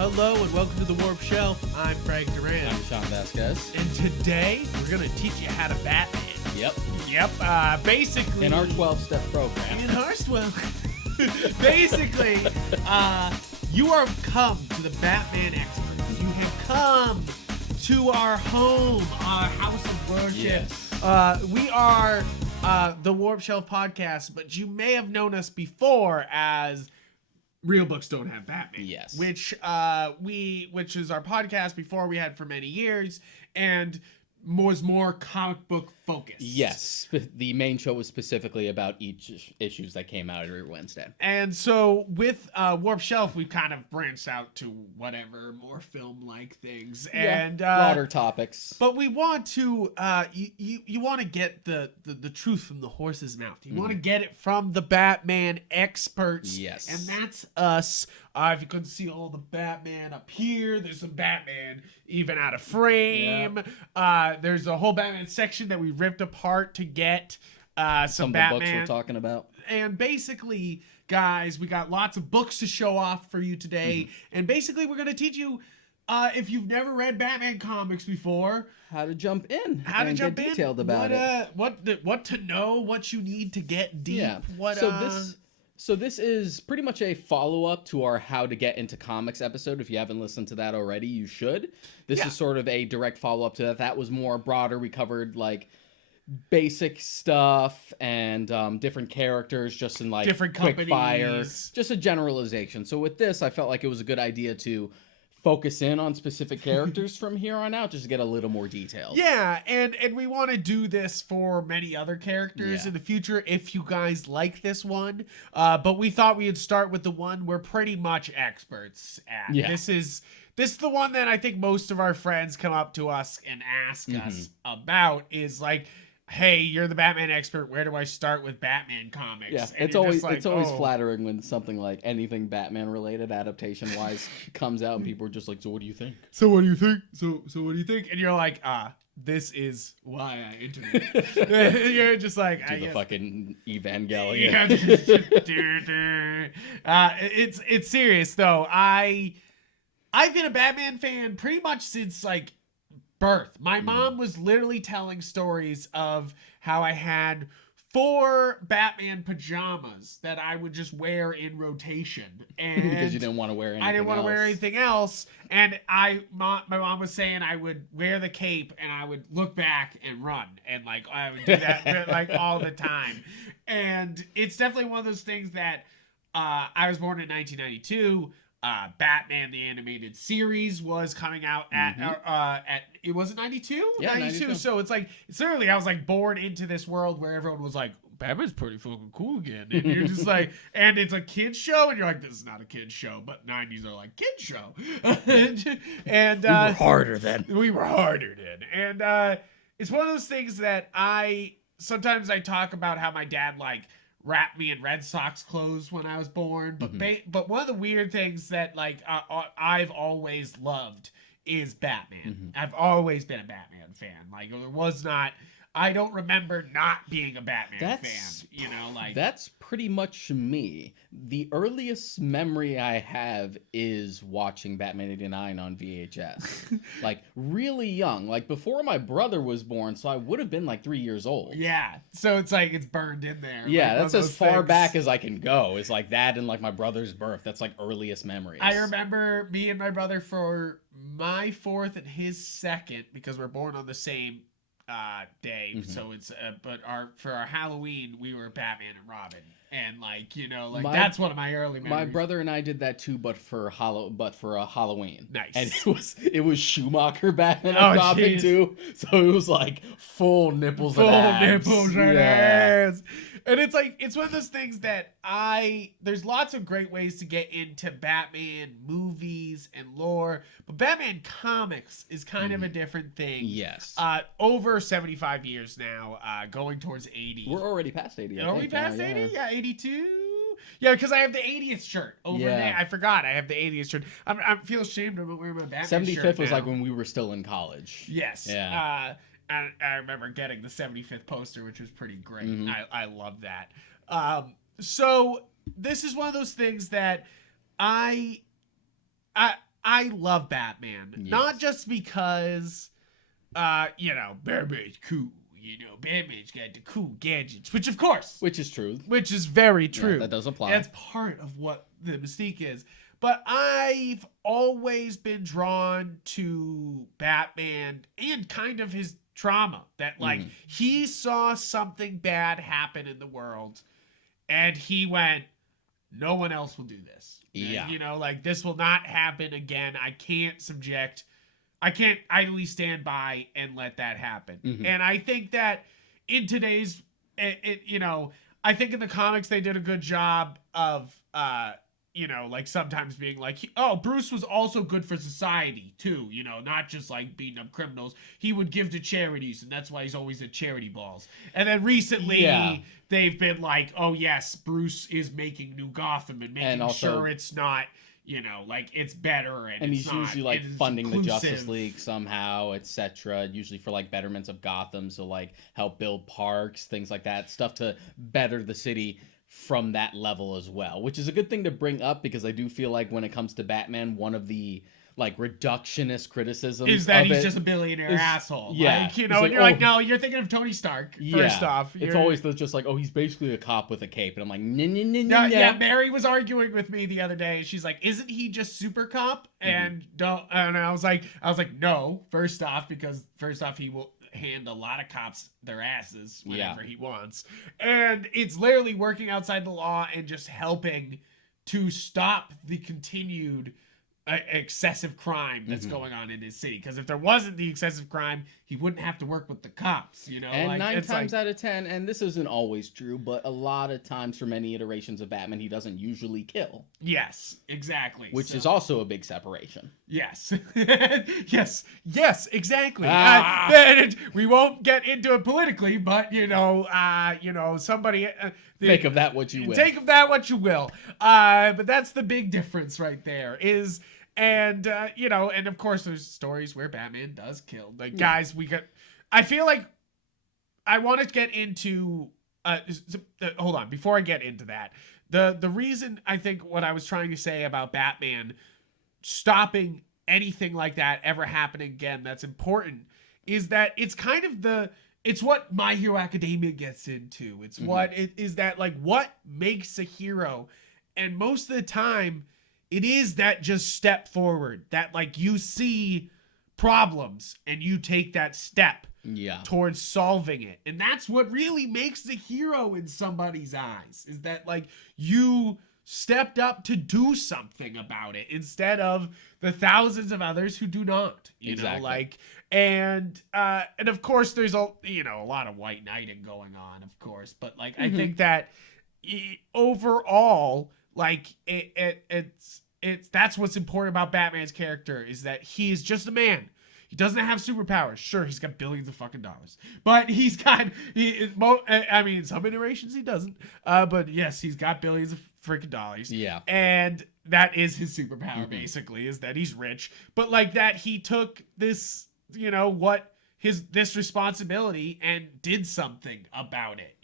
Hello and welcome to the Warp Shelf. I'm Frank Duran. I'm Sean Vasquez. And today we're going to teach you how to Batman. Yep. Basically... In our 12-step program. In our 12... Basically, you are come to the Batman experts. You have come to our home, our house of worship. Yes. We are the Warp Shelf podcast, but you may have known us before as... Real Books Don't Have Batman. Yes. Which is our podcast before we had for many years and was more comic book focused. Yes. The main show was specifically about each issues that came out every Wednesday. And so with Warp Shelf, we've kind of branched out to whatever more film-like things and broader topics. But we want to you want to get the truth from the horse's mouth. You want to get it from the Batman experts. Yes. And that's us. If you couldn't see all the Batman up here, there's some Batman even out of frame. Yeah. There's a whole Batman section that we ripped apart to get some Batman. Of the books we're talking about. And basically, guys, we got lots of books to show off for you today. And basically, we're going to teach you, if you've never read Batman comics before, how to jump in. How to jump get in. Detailed about it. What to know, what you need to get deep. Yeah. So this is pretty much a follow-up to our How to Get Into Comics episode. If you haven't listened to that already, you should. This is sort of a direct follow-up to that. That was more broader. We covered, like, basic stuff and different characters just in, like, different quick fire. companies. Just a generalization. So with this, I felt like it was a good idea to focus in on specific characters from here on out, just to get a little more detailed. Yeah, and we want to do this for many other characters in the future if you guys like this one. But we thought we'd start with the one we're pretty much experts at. Yeah. This is the one that I think most of our friends come up to us and ask us about is like, hey, you're the Batman expert. Where do I start with Batman comics? Yeah, And it's you're always just like, flattering when something like anything Batman related adaptation wise comes out and people are just like, so what do you think? So what do you think? So what do you think? And you're like, this is why I entered it. You're just like, To the fucking Evangelion. Yeah. It's serious though. I've been a Batman fan pretty much since like birth. My mom was literally telling stories of how I had 4 Batman pajamas that I would just wear in rotation, and because you didn't want to wear anything. I didn't want to wear anything else. And my mom was saying I would wear the cape and I would look back and run, and like I would do that like all the time. And it's definitely one of those things that I was born in 1992. Batman the Animated Series was coming out at it was 92? Yeah, 92. So it's literally I was like born into this world where everyone was like, Batman's pretty fucking cool again. And you're just like, and it's a kid's show, and you're like, this is not a kid's show, but 90s are like kid's show. and we were harder then. We were harder then. And it's one of those things that sometimes I talk about how my dad like wrapped me in Red Sox clothes when I was born, but one of the weird things that like I've always loved is Batman. I've always been a Batman fan. Like I don't remember not being a Batman fan. You know, like that's pretty much me. The earliest memory I have is watching Batman '89 on VHS, like really young, like before my brother was born. So I would have been like 3 years old. Yeah. So it's like it's burned in there. Yeah, like that's as far back as I can go. It's like that and like my brother's birth. That's like earliest memories. I remember me and my brother for my 4th and his 2nd, because we're born on the same day. So it's for our Halloween we were Batman and Robin, and like, you know, like that's one of my early memories. My brother and I did that too, but for a Halloween. Nice. And it was Schumacher Batman and Robin too. So it was like full nipples and ass. And it's like, it's one of those things that there's lots of great ways to get into Batman movies and lore, but Batman comics is kind of a different thing. Yes. Over 75 years now, going towards 80. We're already past 80. Are we past 80? Yeah, 82. Yeah, because I have the 80th shirt over there. I forgot I have the 80th shirt. I feel ashamed of wearing my Batman 75th shirt was now. like when we were still in college. Yes. Yeah. I remember getting the 75th poster, which was pretty great. I love that. So this is one of those things that I love Batman, not just because Batman's cool. Batman's got the cool gadgets, which is true. Which is very true. Yeah, that does apply. That's part of what the mystique is. But I've always been drawn to Batman and kind of his trauma. That, like, he saw something bad happen in the world, and he went, no one else will do this. Yeah. And, like, this will not happen again. I can't idly stand by and let that happen. And I think that in today's, I think in the comics they did a good job of, like sometimes being like, Bruce was also good for society too, not just like beating up criminals. He would give to charities, and that's why he's always at charity balls. And then recently they've been like, oh yes, Bruce is making New Gotham and making sure it's not, like it's better, and he's usually like funding the Justice League somehow, etc. Usually for like betterments of Gotham, so like help build parks, things like that, stuff to better the city from that level as well, which is a good thing to bring up, because I do feel like when it comes to Batman, one of the like reductionist criticisms is that he's just a billionaire asshole. Yeah, like, and you're like, no, you're thinking of Tony Stark. First off, it's always just like, oh, he's basically a cop with a cape, and I'm like, no. Yeah, Mary was arguing with me the other day. She's like, isn't he just super cop? And I was like, no. First off, he will hand a lot of cops their asses whenever he wants, and it's literally working outside the law and just helping to stop the continued excessive crime that's going on in his city. Because if there wasn't the excessive crime, he wouldn't have to work with the cops, And like, 9 times out of 10, and this isn't always true, but a lot of times for many iterations of Batman, he doesn't usually kill. Yes, exactly. Which is also a big separation. Yes. yes, exactly. We won't get into it politically, but, somebody... make of that what you will. Take of that what you will. But that's the big difference right there is... And, and of course there's stories where Batman does kill. Like, guys, I feel like I want to get into, hold on, before I get into that, the reason I think what I was trying to say about Batman stopping anything like that ever happening again that's important is that it's kind of it's what My Hero Academia gets into. It's what it is that, like, what makes a hero. And most of the time, it is that just step forward, that like you see problems and you take that step towards solving it. And that's what really makes the hero in somebody's eyes, is that like you stepped up to do something about it instead of the thousands of others who do not, you know, like, and of course there's a lot of white knighting going on, of course, but like, I think that overall, like it's that's what's important about Batman's character, is that he is just a man. He doesn't have superpowers. Sure, he's got billions of fucking dollars, but he's got I mean, in some iterations he doesn't. But yes, he's got billions of freaking dollars. Yeah, and that is his superpower, basically, is that he's rich. But like that, he took this, this responsibility and did something about it.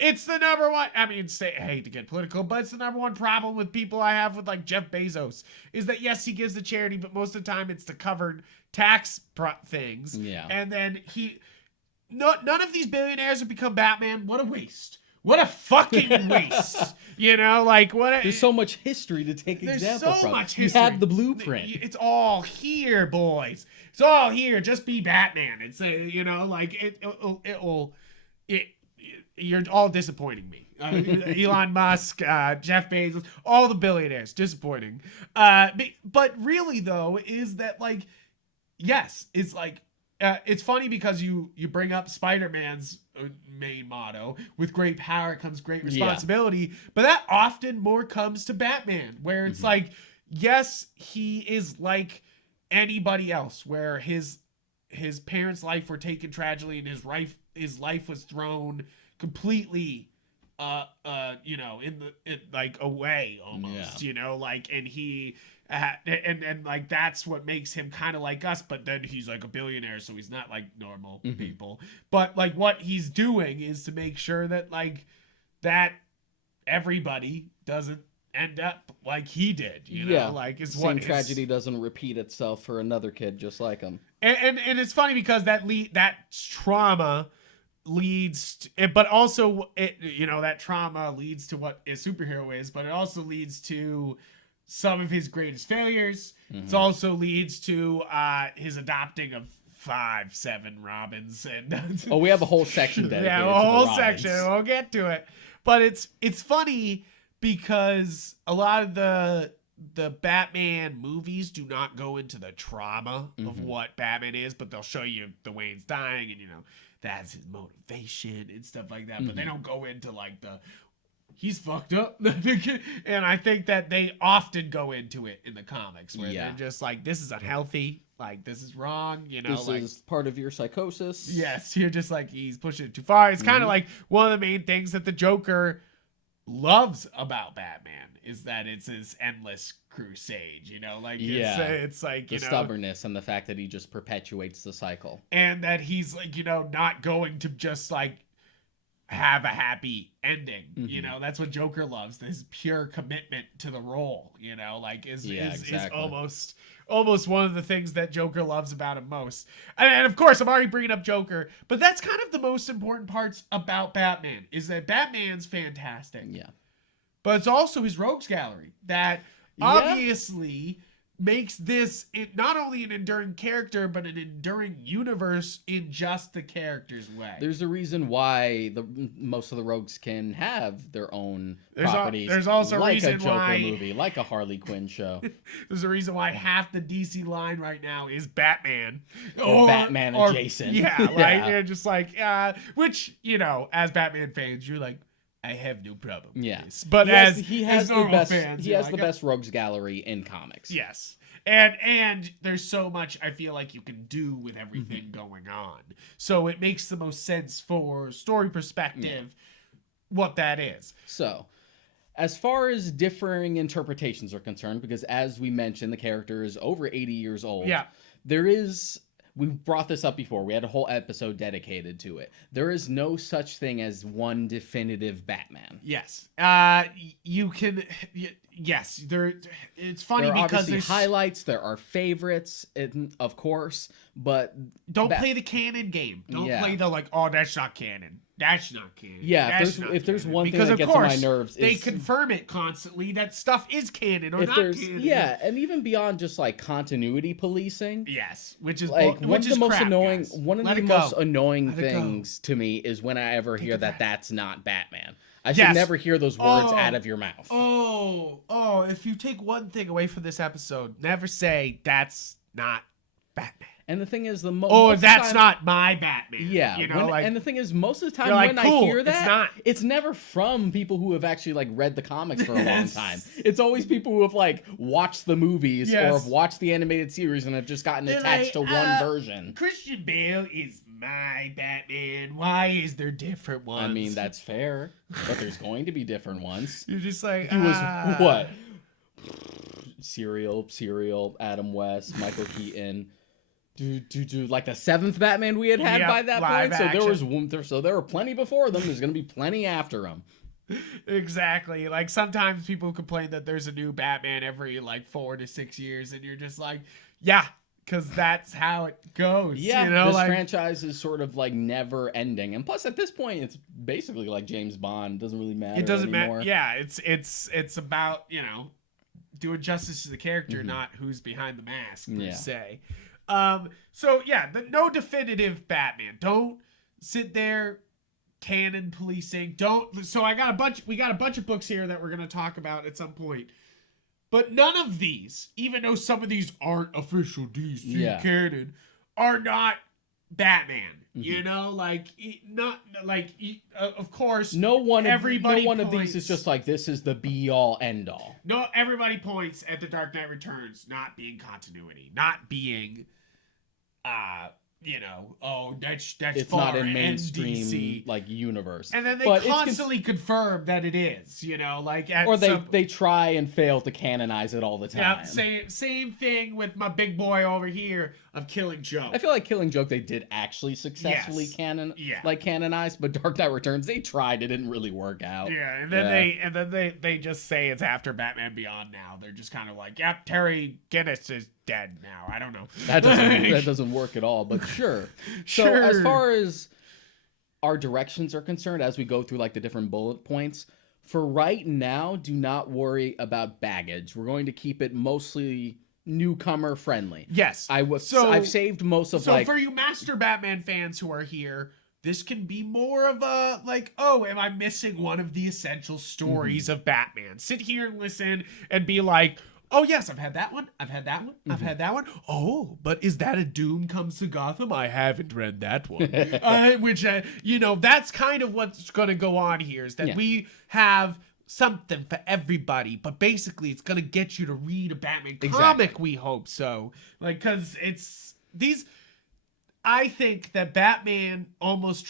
It's the number one. I mean, I hate to get political, but it's the number one problem with people I have with like Jeff Bezos, is that yes, he gives to charity, but most of the time it's to cover tax things. Yeah, and then none of these billionaires have become Batman. What a waste. What a fucking waste. There's so much history to take example from. Much history. You have the blueprint. It's all here, boys. It's all here. Just be Batman. It's you're all disappointing me. Elon Musk, Jeff Bezos, all the billionaires, disappointing. But really though, is that like, yes, it's like, it's funny because you bring up Spider-Man's main motto, with great power comes great responsibility, but that often more comes to Batman, where it's like, yes, he is like anybody else, where his parents' life were taken tragically, and his life was thrown completely away almost, and he and like that's what makes him kind of like us, but then he's like a billionaire, so he's not like normal people. But like what he's doing is to make sure that like that everybody doesn't end up like he did, you know, Yeah. like it's Same what tragedy doesn't repeat itself for another kid just like him. and it's funny because that trauma leads to, but also that trauma leads to what a superhero is, but it also leads to some of his greatest failures. It also leads to his adopting of 5-7 Robins, and we have a whole section dedicated yeah, to a the whole Robins. section. We'll get to it, but it's funny because a lot of the Batman movies do not go into the trauma of what Batman is, but they'll show you the Wayne's dying and that's his motivation and stuff like that. But they don't go into like he's fucked up. And I think that they often go into it in the comics where they're just like, this is unhealthy. Like, this is wrong. This is part of your psychosis. Yes. You're just like, he's pushing it too far. It's kind of like one of the main things that the Joker loves about Batman is that it's his endless crusade, like it's like the stubbornness and the fact that he just perpetuates the cycle, and that he's like not going to just like have a happy ending. That's what Joker loves, this pure commitment to the role, like is almost one of the things that Joker loves about him most. And of course, I'm already bringing up Joker, but that's kind of the most important parts about Batman is that Batman's fantastic. Yeah. But it's also his rogues gallery that obviously makes this not only an enduring character, but an enduring universe in just the character's way. There's a reason why most of the rogues can have their own properties. There's also like a reason a Joker why movie, like a Harley Quinn show. There's a reason why half the DC line right now is Batman or Batman adjacent. Yeah, you're just like, which as Batman fans, you're like, I have no problem with this. But he has the best fans, he has the best rogues gallery in comics. Yes. And there's so much I feel like you can do with everything going on. So it makes the most sense for story perspective what that is. So, as far as differing interpretations are concerned, because as we mentioned, the character is over 80 years old. Yeah. We brought this up before. We had a whole episode dedicated to it. There is no such thing as one definitive Batman. Yes. You can... Yes. It's funny there are because obviously highlights. There are favorites, of course, but... Don't play the canon game. Don't play the like, oh, that's not canon. That's not canon. Yeah, if there's one thing that gets on my nerves, they confirm it constantly that stuff is canon or not canon. Yeah, and even beyond just like continuity policing. Yes, which is like one of the most annoying. Guys. One of the most annoying things to me is when I ever hear that that's not Batman. I should never hear those words out of your mouth. Oh! If you take one thing away from this episode, never say that's not Batman. And the thing is, that's not my Batman. Yeah, and the thing is, most of the time when I hear that, it's never from people who have actually like read the comics for a long time. It's always people who have like watched the movies or have watched the animated series and have just gotten attached to one version. Christian Bale is my Batman. Why is there different ones? I mean, that's fair, but there's going to be different ones. You're just like, he was what? Serial, Adam West, Michael Keaton. Like the 7th Batman we had by that point. So there were plenty before them. There's gonna be plenty after them. Exactly. Like sometimes people complain that there's a new Batman every like 4 to 6 years, and you're just like, yeah, because that's how it goes. Yeah, this franchise is sort of like never ending, and plus at this point it's basically like James Bond. It doesn't really matter. It doesn't matter. Yeah, it's about doing justice to the character, not who's behind the mask per se. No definitive Batman. Don't sit there canon policing. We got a bunch of books here that we're going to talk about at some point. But none of these, even though some of these aren't official DC canon, are not Batman. Of course, no one of these is just like, this is the be all end all. No, everybody points at the Dark Knight Returns not being continuity, not being you know, oh, that's It's far not in mainstream NDC. like universe. And then they But constantly confirm that it is, you know, like at or some, they try and fail to canonize it all the time. yeah, same thing with my big boy over here of Killing Joke. I feel like Killing Joke they did actually successfully Yes. canonize, but Dark Knight Returns they tried, it didn't really work out. Yeah, and then they just say it's after Batman Beyond now. They're just kind of like, yep, Terry Guinness is dead now. I don't know. That doesn't work at all, but sure. So Sure. as far as our directions are concerned, as we go through like the different bullet points, for right now, do not worry about baggage. We're going to keep it mostly newcomer friendly. Yes. I've saved most of So for you Master Batman fans who are here, this can be more of a like, oh, am I missing one of the essential stories of Batman? Sit here and listen and be like, oh yes, I've had that one. I've had that one. I've had that one. Oh, but is that a Doom Comes to Gotham? I haven't read that one. Which, you know, that's kind of what's going to go on here is that we have something for everybody, but basically it's going to get you to read a Batman comic, we hope so. Like, because it's these... I think that Batman almost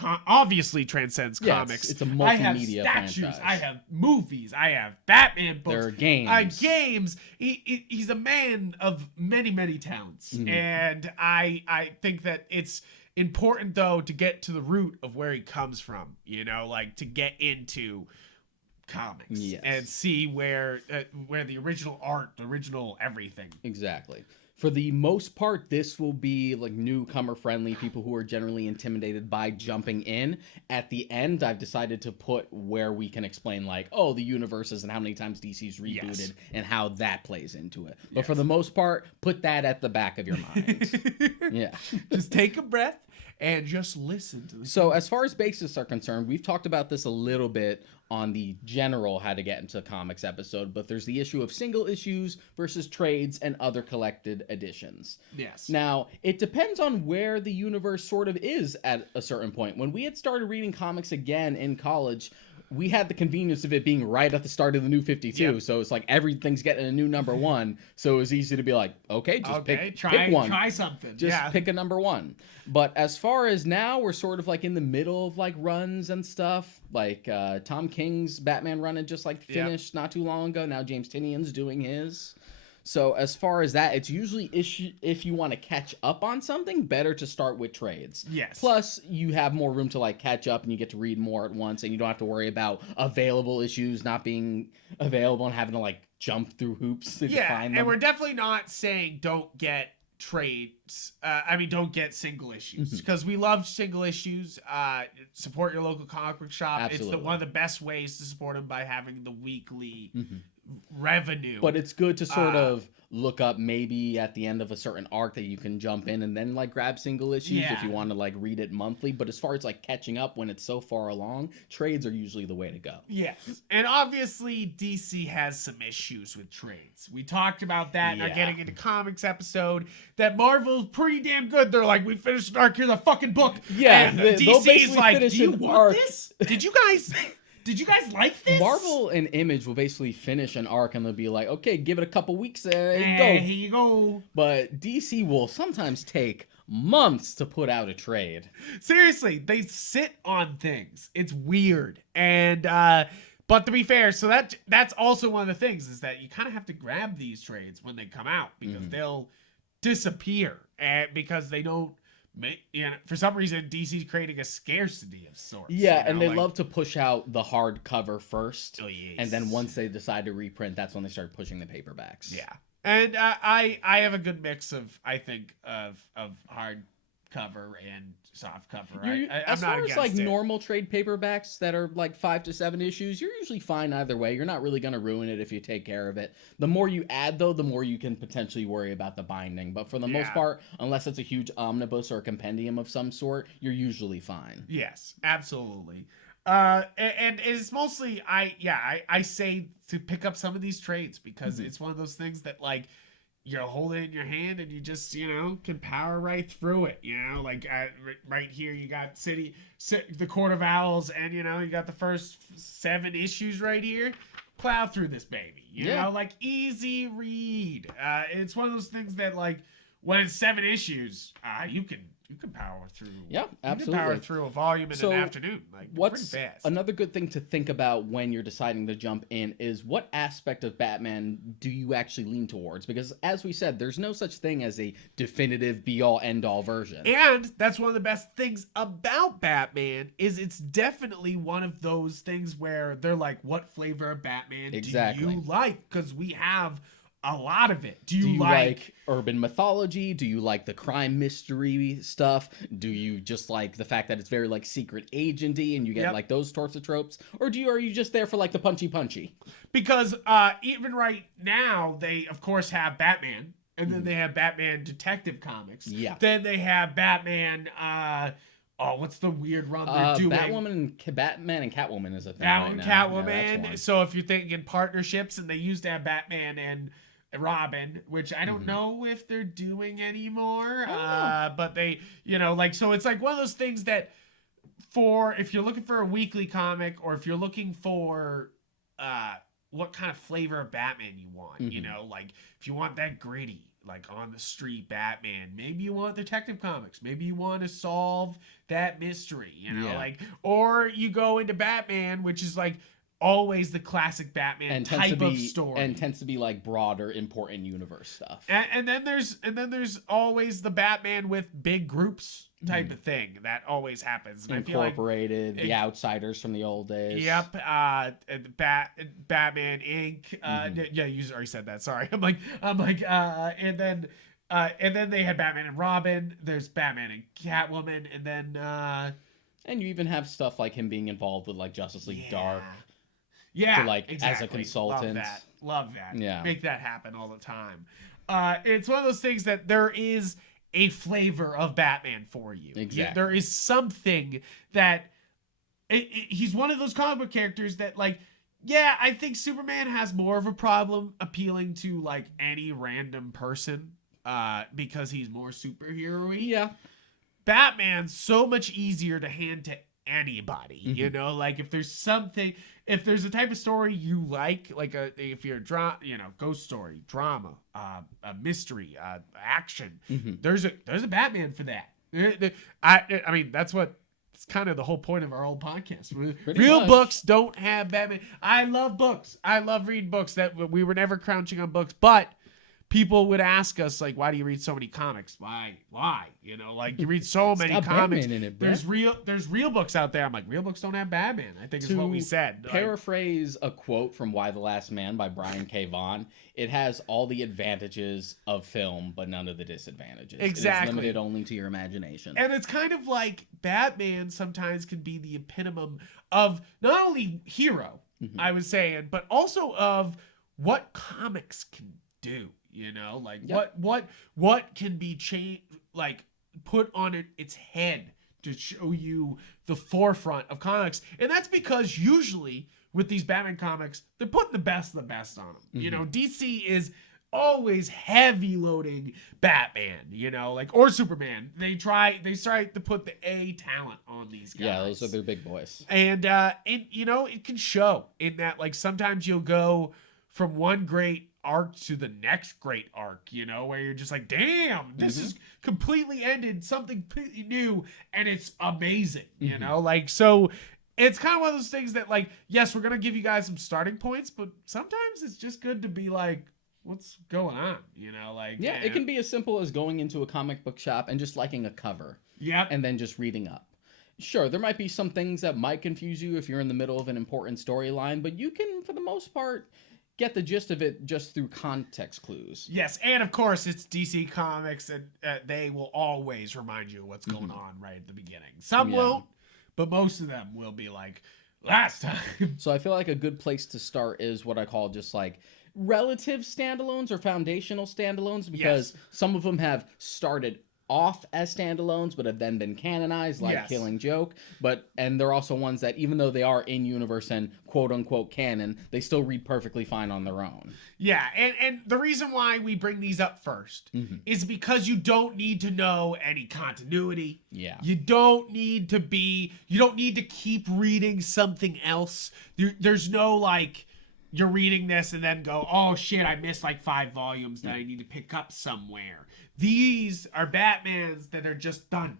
obviously transcends comics. It's a multimedia I have statues, franchise. I have movies, I have Batman books. There are games. Games. He's a man of many, many talents. And I think that it's important, though, to get to the root of where he comes from. You know, like to get into comics and see where the original art, the original everything. Exactly. For the most part, this will be like newcomer friendly, people who are generally intimidated by jumping in. At the end, I've decided to put where we can explain like, oh, the universes and how many times DC's rebooted and how that plays into it. But for the most part, put that at the back of your mind. Yeah. Just take a breath and just listen to the So as far as bases are concerned, we've talked about this a little bit on the general how to get into comics episode, but there's the issue of single issues versus trades and other collected editions. Yes. Now, it depends on where the universe sort of is at a certain point. When we had started reading comics again in college, we had the convenience of it being right at the start of the New 52, so it's like everything's getting a new number one, so it was easy to be like, okay, just pick one. Try something. Just pick a number one. But as far as now, we're sort of like in the middle of like runs and stuff. Like Tom King's Batman run had just like finished not too long ago. Now James Tinian's doing his. So as far as that, it's usually if you want to catch up on something, better to start with trades. Yes. Plus, you have more room to like catch up and you get to read more at once and you don't have to worry about available issues not being available and having to like jump through hoops to find them. And we're definitely not saying don't get trades. Don't get single issues because we love single issues. Support your local comic book shop. Absolutely. It's one of the best ways to support them by having the weekly revenue. But it's good to sort of look up maybe at the end of a certain arc that you can jump in and then like grab single issues if you want to like read it monthly. But as far as like catching up when it's so far along, trades are usually the way to go. Yes. And obviously DC has some issues with trades. We talked about that in our Getting Into Comics episode, that Marvel's pretty damn good. They're like, we finished an arc, here's a fucking book. Yeah. And They'll DC's like, do finish you an want arc. this? Did you guys like this? Marvel and Image will basically finish an arc and they'll be like, okay, give it a couple weeks and Here you go. But DC will sometimes take months to put out a trade. Seriously, they sit on things. It's weird. And but to be fair, so that's also one of the things is that you kind of have to grab these trades when they come out because they'll disappear because they don't. For some reason, DC's creating a scarcity of sorts. Yeah, and they love to push out the hardcover first. Oh, yes. And then once they decide to reprint, that's when they start pushing the paperbacks. Yeah. And I have a good mix of, I think, of hardcover and softcover. As far as like normal trade paperbacks that are like 5 to 7 issues, you're usually fine either way. You're not really going to ruin it if you take care of it. The more you add, though, the more you can potentially worry about the binding. But for the most part, unless it's a huge omnibus or a compendium of some sort, you're usually fine. Yes, absolutely. And it's mostly I say to pick up some of these trades because it's one of those things that like you hold it in your hand and you just can power right through it. Like right here you got the Court of Owls, and you got the first 7 issues right here. Plow through this baby, like easy read. It's one of those things that like when it's 7 issues, you can power through. Yeah, absolutely. You can power through a volume in an afternoon. Like, what's pretty fast. Another good thing to think about when you're deciding to jump in is what aspect of Batman do you actually lean towards? Because as we said, there's no such thing as a definitive be-all, end-all version. And that's one of the best things about Batman is it's definitely one of those things where they're like, what flavor of Batman do you like? Because we have a lot of it. Do you like urban mythology? Do you like the crime mystery stuff? Do you just like the fact that it's very like secret agenty and you get like those sorts of tropes? Or are you just there for like the punchy? Because even right now they of course have Batman, and then they have Batman Detective Comics. Yeah. Then they have Batman what's the weird run they're doing? Batman and Catwoman is a thing Batman right now. Catwoman. Yeah, so if you're thinking partnerships, and they used to have Batman and Robin, which I don't know if they're doing anymore. But they, so it's like one of those things that if you're looking for a weekly comic, or if you're looking for what kind of flavor of Batman you want, like if you want that gritty, like on the street Batman, maybe you want Detective Comics, maybe you want to solve that mystery, or you go into Batman, which is like always the classic Batman type of story, and tends to be like broader, important universe stuff. And then there's always the Batman with big groups type of thing that always happens. And Incorporated, the Outsiders from the old days. Yep. Batman Inc. Yeah, you already said that. Sorry. I'm like, and then they had Batman and Robin. There's Batman and Catwoman, and then and you even have stuff like him being involved with like Justice League Dark. Yeah, exactly. As a consultant. Love that. Yeah. Make that happen all the time. It's one of those things that there is a flavor of Batman for you. Exactly. There is something that he's one of those comic book characters that, like, I think Superman has more of a problem appealing to like any random person because he's more superhero-y. Yeah. Batman's so much easier to hand to anybody, like if there's a type of story you like if you're ghost story, drama, a mystery, action, there's a Batman for that. I mean that's what it's kind of the whole point of our old podcast. Real books don't have Batman. I love books. I love reading books. That we were never crunching on books, but people would ask us, like, why do you read so many comics? Why? Like, you read so many comics. Batman in it, there's real books out there. I'm like, real books don't have Batman. I think is what we said. Paraphrase a quote from Y the Last Man by Brian K. Vaughan, it has all the advantages of film, but none of the disadvantages. Exactly. It is limited only to your imagination. And it's kind of like Batman sometimes can be the epitome of not only hero, I was saying, but also of what comics can do. What can be changed, like put on its head to show you the forefront of comics. And that's because usually with these Batman comics, they're putting the best of the best on them. DC is always heavy loading Batman, or Superman. They try to put the A talent on these guys. Yeah, those are their big boys. And it can show in that, like, sometimes you'll go from one great arc to the next great arc, where you're just like, damn, this is completely ended, something completely new, and it's amazing, like, so it's kind of one of those things that, like, yes, we're gonna give you guys some starting points, but sometimes it's just good to be like, what's going on, it can be as simple as going into a comic book shop and just liking a cover, and then just reading up. Sure, there might be some things that might confuse you if you're in the middle of an important storyline, but you can, for the most part, get the gist of it just through context clues. Yes, and of course it's DC Comics, and they will always remind you what's going on right at the beginning. Some won't, but most of them will be like, last time. So I feel like a good place to start is what I call just like relative standalones or foundational standalones, because some of them have started off as standalones but have then been canonized, like Killing Joke, and they're also ones that, even though they are in universe and quote unquote canon, they still read perfectly fine on their own. And the reason why we bring these up first is because you don't need to know any continuity. You don't need to keep reading something else. There's no, like, you're reading this and then go, oh shit, I missed like 5 volumes that I need to pick up somewhere. These are Batmans that are just done,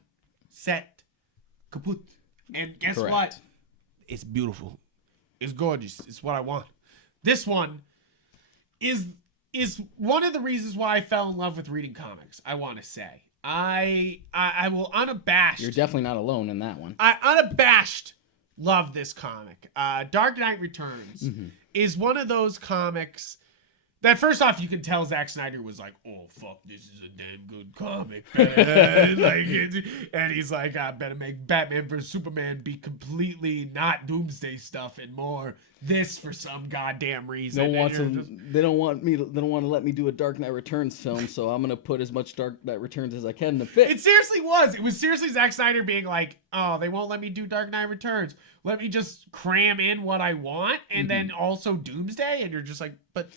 set, kaput. And guess Correct. what? It's beautiful. It's gorgeous. It's what I want. This one is one of the reasons why I fell in love with reading comics, I want to say. I will unabashed. You're definitely not alone in that one. I unabashed love this comic. Dark Knight Returns is one of those comics that, first off, you can tell Zack Snyder was like, oh, fuck, this is a damn good comic, man. And he's like, I better make Batman vs. Superman be completely not Doomsday stuff and more this for some goddamn reason. They don't want to let me do a Dark Knight Returns film, so I'm gonna put as much Dark Knight Returns as I can to fit. It seriously was. It was seriously Zack Snyder being like, oh, they won't let me do Dark Knight Returns. Let me just cram in what I want and then also Doomsday. And you're just like, but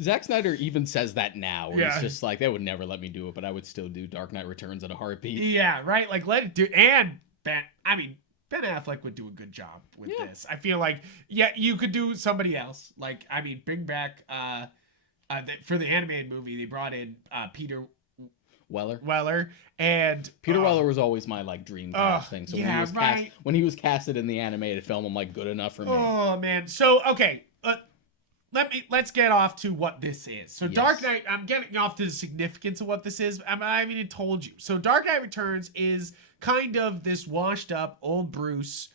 Zack Snyder even says that now. Where Yeah. It's just like, they would never let me do it, but I would still do Dark Knight Returns in a heartbeat. yeah, right? Like, let it do. And Ben Affleck would do a good job with this. I feel like, yeah, you could do somebody else. Like, I mean, bring back, for the animated movie, they brought in Peter Weller. And Peter Weller was always my like dream casting. So yeah, when he was casted in the animated film, I'm like, good enough for me. Oh man. So okay, let's get off to what this is. So Yes. Dark Knight, I'm getting off to the significance of what this is. I mean, it told you. So Dark Knight Returns is kind of this washed up old Bruce,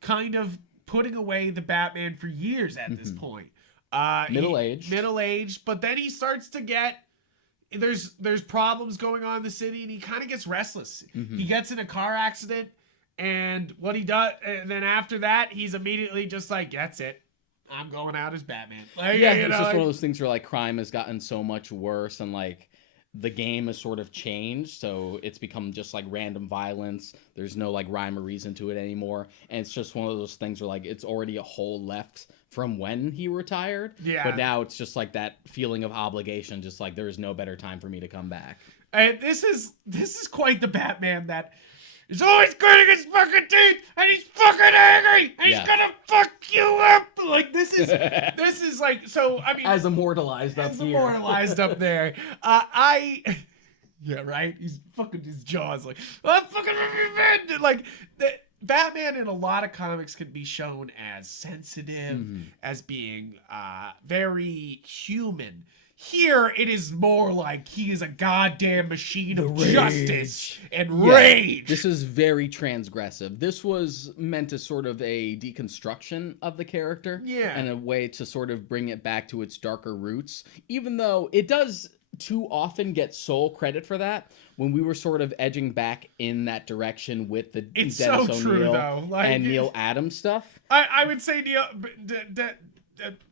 kind of putting away the Batman for years at this point. Middle-aged, but then he starts to get. There's problems going on in the city, and he kind of gets restless. He gets in a car accident, and what he does, and then after that, he's immediately just like, "That's it, I'm going out as Batman." Like, Yeah, you it's know, just like, one of those things where like crime has gotten so much worse, and like the game has sort of changed, so it's become just like random violence. There's no like rhyme or reason to it anymore, and it's just one of those things where like it's already a hole left from when he retired. Yeah. But now it's just like that feeling of obligation, just like there is no better time for me to come back. And this is quite the Batman that is always gritting his fucking teeth, and he's fucking angry, and he's gonna fuck you up. Like this is like, so I mean, As immortalized up here. immortalized up there. Yeah, right. He's fucking his jaws like, I'm fucking revenge. Like Batman in a lot of comics can be shown as sensitive, as being very human. Here, it is more like he is a goddamn machine of justice and rage. This is very transgressive. This was meant as sort of a deconstruction of the character. Yeah. And a way to sort of bring it back to its darker roots. Even though it does too often get sole credit for that, when we were sort of edging back in that direction with the It's Dennis so O'Neil true, though. Like, and Neil Adams stuff. I would say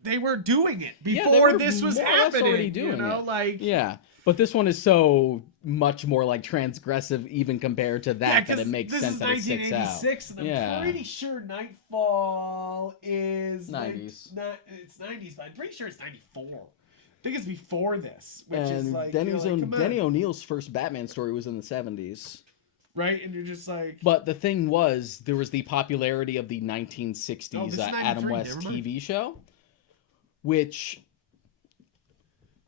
they were doing it before this was more or less happening. already doing it. Like Yeah. But this one is so much more like transgressive even compared to that it makes sense that it sticks out. This is 1986, and I'm pretty sure Nightfall is 90s. It's 90s, but I'm pretty sure it's 94. I think it's before this, which And is like, Denny O'Neil's first Batman story was in the 70s. right? And you're just like, But the thing was, there was the popularity of the 1960s this is Adam 93, West never mind. TV show, which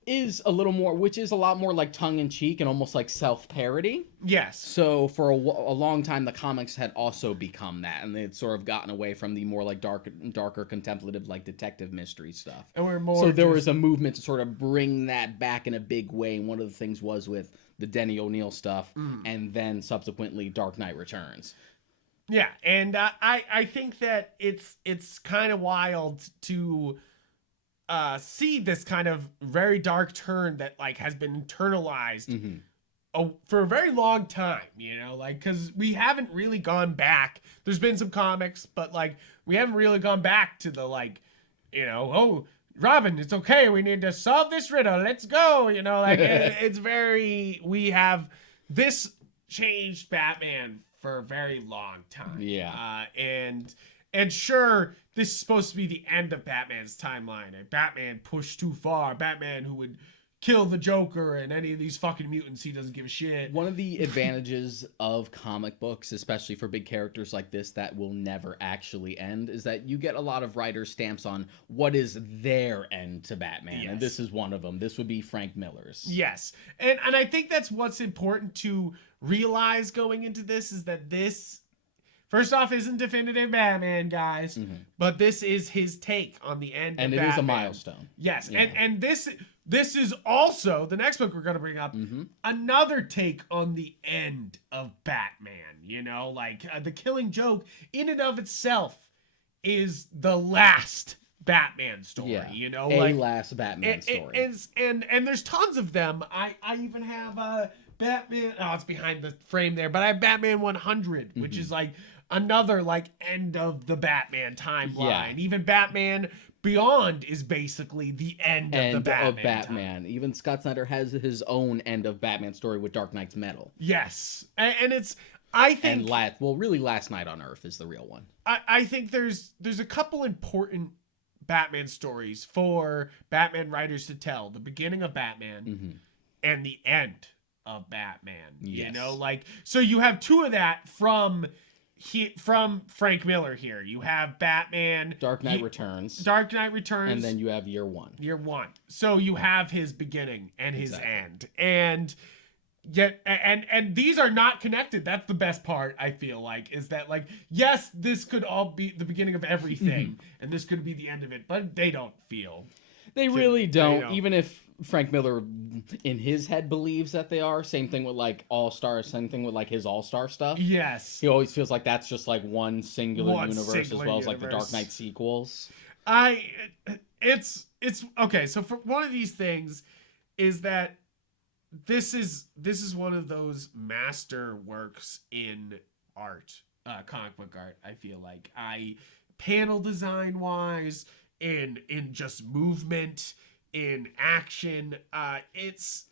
is a lot more like tongue-in-cheek and almost like self-parody. yes. So for a long time, the comics had also become that, and they had sort of gotten away from the more like darker contemplative, like detective mystery stuff. And we're more So there was a movement to sort of bring that back in a big way. And one of the things was with the Denny O'Neil stuff, and then subsequently Dark Knight Returns. Yeah, and I think that it's kind of wild to see this kind of very dark turn that like has been internalized for a very long time, like, because we haven't really gone back. There's been some comics, but like we haven't really gone back to the like, oh, Robin, it's okay, we need to solve this riddle, let's go, like it's very, we have this changed Batman for a very long time. Yeah. And sure, this is supposed to be the end of Batman's timeline. A Batman pushed too far. Batman who would kill the Joker and any of these fucking mutants. He doesn't give a shit. One of the advantages of comic books, especially for big characters like this that will never actually end, is that you get a lot of writers' stamps on what is their end to Batman. Yes. And this is one of them. This would be Frank Miller's. Yes. And I think that's what's important to realize going into this, is that this, first off, isn't definitive Batman, guys, but this is his take on the end And of it Batman. is a milestone. Yes. Yeah. And this is also, the next book we're going to bring up, another take on the end of Batman. You know, like The Killing Joke in and of itself is the last Batman story. Yeah. You know, a last Batman story. And there's tons of them. I even have Batman. Oh, it's behind the frame there, but I have Batman 100, which is like another like end of the Batman timeline. Yeah. Even Batman Beyond is basically the end of the Batman. Even Scott Snyder has his own end of Batman story with Dark Knight's Metal. Yes, and it's, I think, really Last Night on Earth is the real one. I think there's a couple important Batman stories for Batman writers to tell: the beginning of Batman and the end of Batman. Yes. You know, like, so you have two of that from Frank Miller here. You have Batman, Dark Knight Returns, and then you have Year One. So you have his beginning and his end, and yet, and these are not connected. That's the best part, I feel like, is that, like, yes, this could all be the beginning of everything, and this could be the end of it, but they don't feel. They really don't. Even if Frank Miller in his head believes that they are. Same thing with like All-Star, same thing with like his All-Star stuff. Yes. He always feels like that's just like one singular universe, as well as like the Dark Knight sequels. It's okay, so for one of these things is that this is one of those master works in art, comic book art, I feel like. Panel design wise, in just movement, in action, it's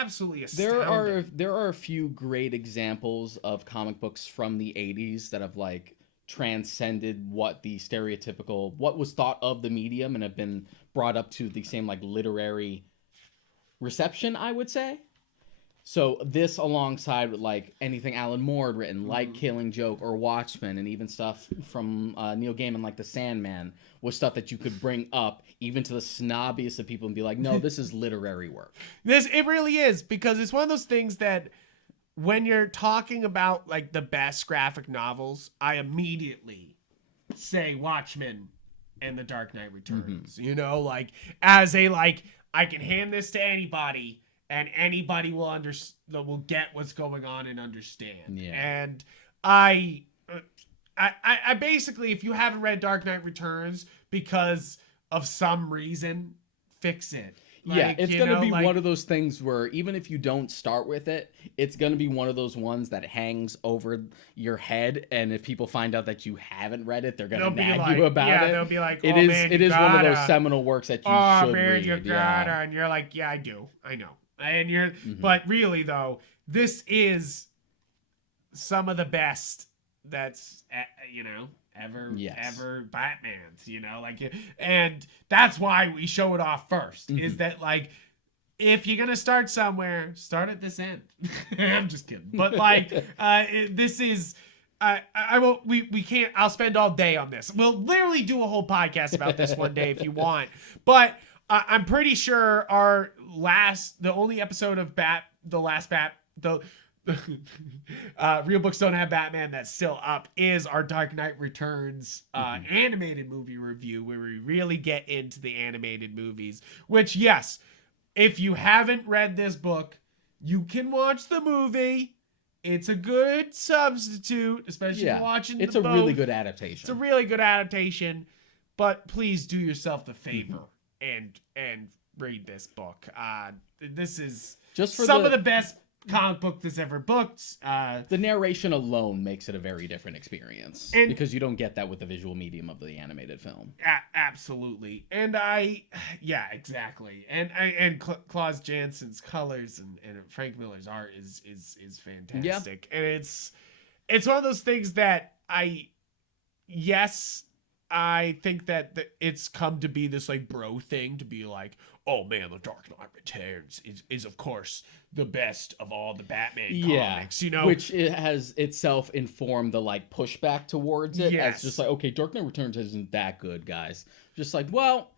absolutely astounding. There are a few great examples of comic books from the 80s that have like transcended what was thought of the medium and have been brought up to the same like literary reception, I would say. So this, alongside with like anything Alan Moore had written, like Killing Joke or Watchmen, and even stuff from Neil Gaiman, like The Sandman, was stuff that you could bring up even to the snobbiest of people and be like, no, this is literary work. It really is, because it's one of those things that when you're talking about like the best graphic novels, I immediately say Watchmen and The Dark Knight Returns. You know, like, as a, like, I can hand this to anybody and anybody will get what's going on and understand. Yeah. And I basically, if you haven't read Dark Knight Returns because of some reason, fix it. Like, yeah, it's going to be like, one of those things where even if you don't start with it, it's going to be one of those ones that hangs over your head, and if people find out that you haven't read it, they're going to nag you about it. Yeah, they'll be like, oh, it is one of those seminal works that you should read. You gotta. And you're like, yeah, I do. I know. And you're, but really though, this is some of the best that's, ever Batman's, like, and that's why we show it off first, is that, like, if you're gonna start somewhere, start at this end. I'm just kidding, but like, this is, we can't, I'll spend all day on this. We'll literally do a whole podcast about this one day if you want, but I'm pretty sure the only episode of Real Books Don't Have Batman that's still up is our Dark Knight Returns animated movie review, where we really get into the animated movies, which, yes, if you haven't read this book, you can watch the movie. It's a good substitute, especially watching the both. It's a really good adaptation. It's a really good adaptation, but please do yourself the favor and read this book. This is just for some of the best comic book that's ever booked. The narration alone makes it a very different experience, because you don't get that with the visual medium of the animated film. Absolutely. And exactly. And Klaus Jansson's colors and Frank Miller's art is fantastic. Yeah. And it's one of those things that I think that it's come to be this like bro thing, to be like, oh man, The Dark Knight Returns is of course the best of all the Batman comics, which it has itself informed the like pushback towards it. Yes. As just like, okay, Dark Knight Returns isn't that good, guys. Just like, well,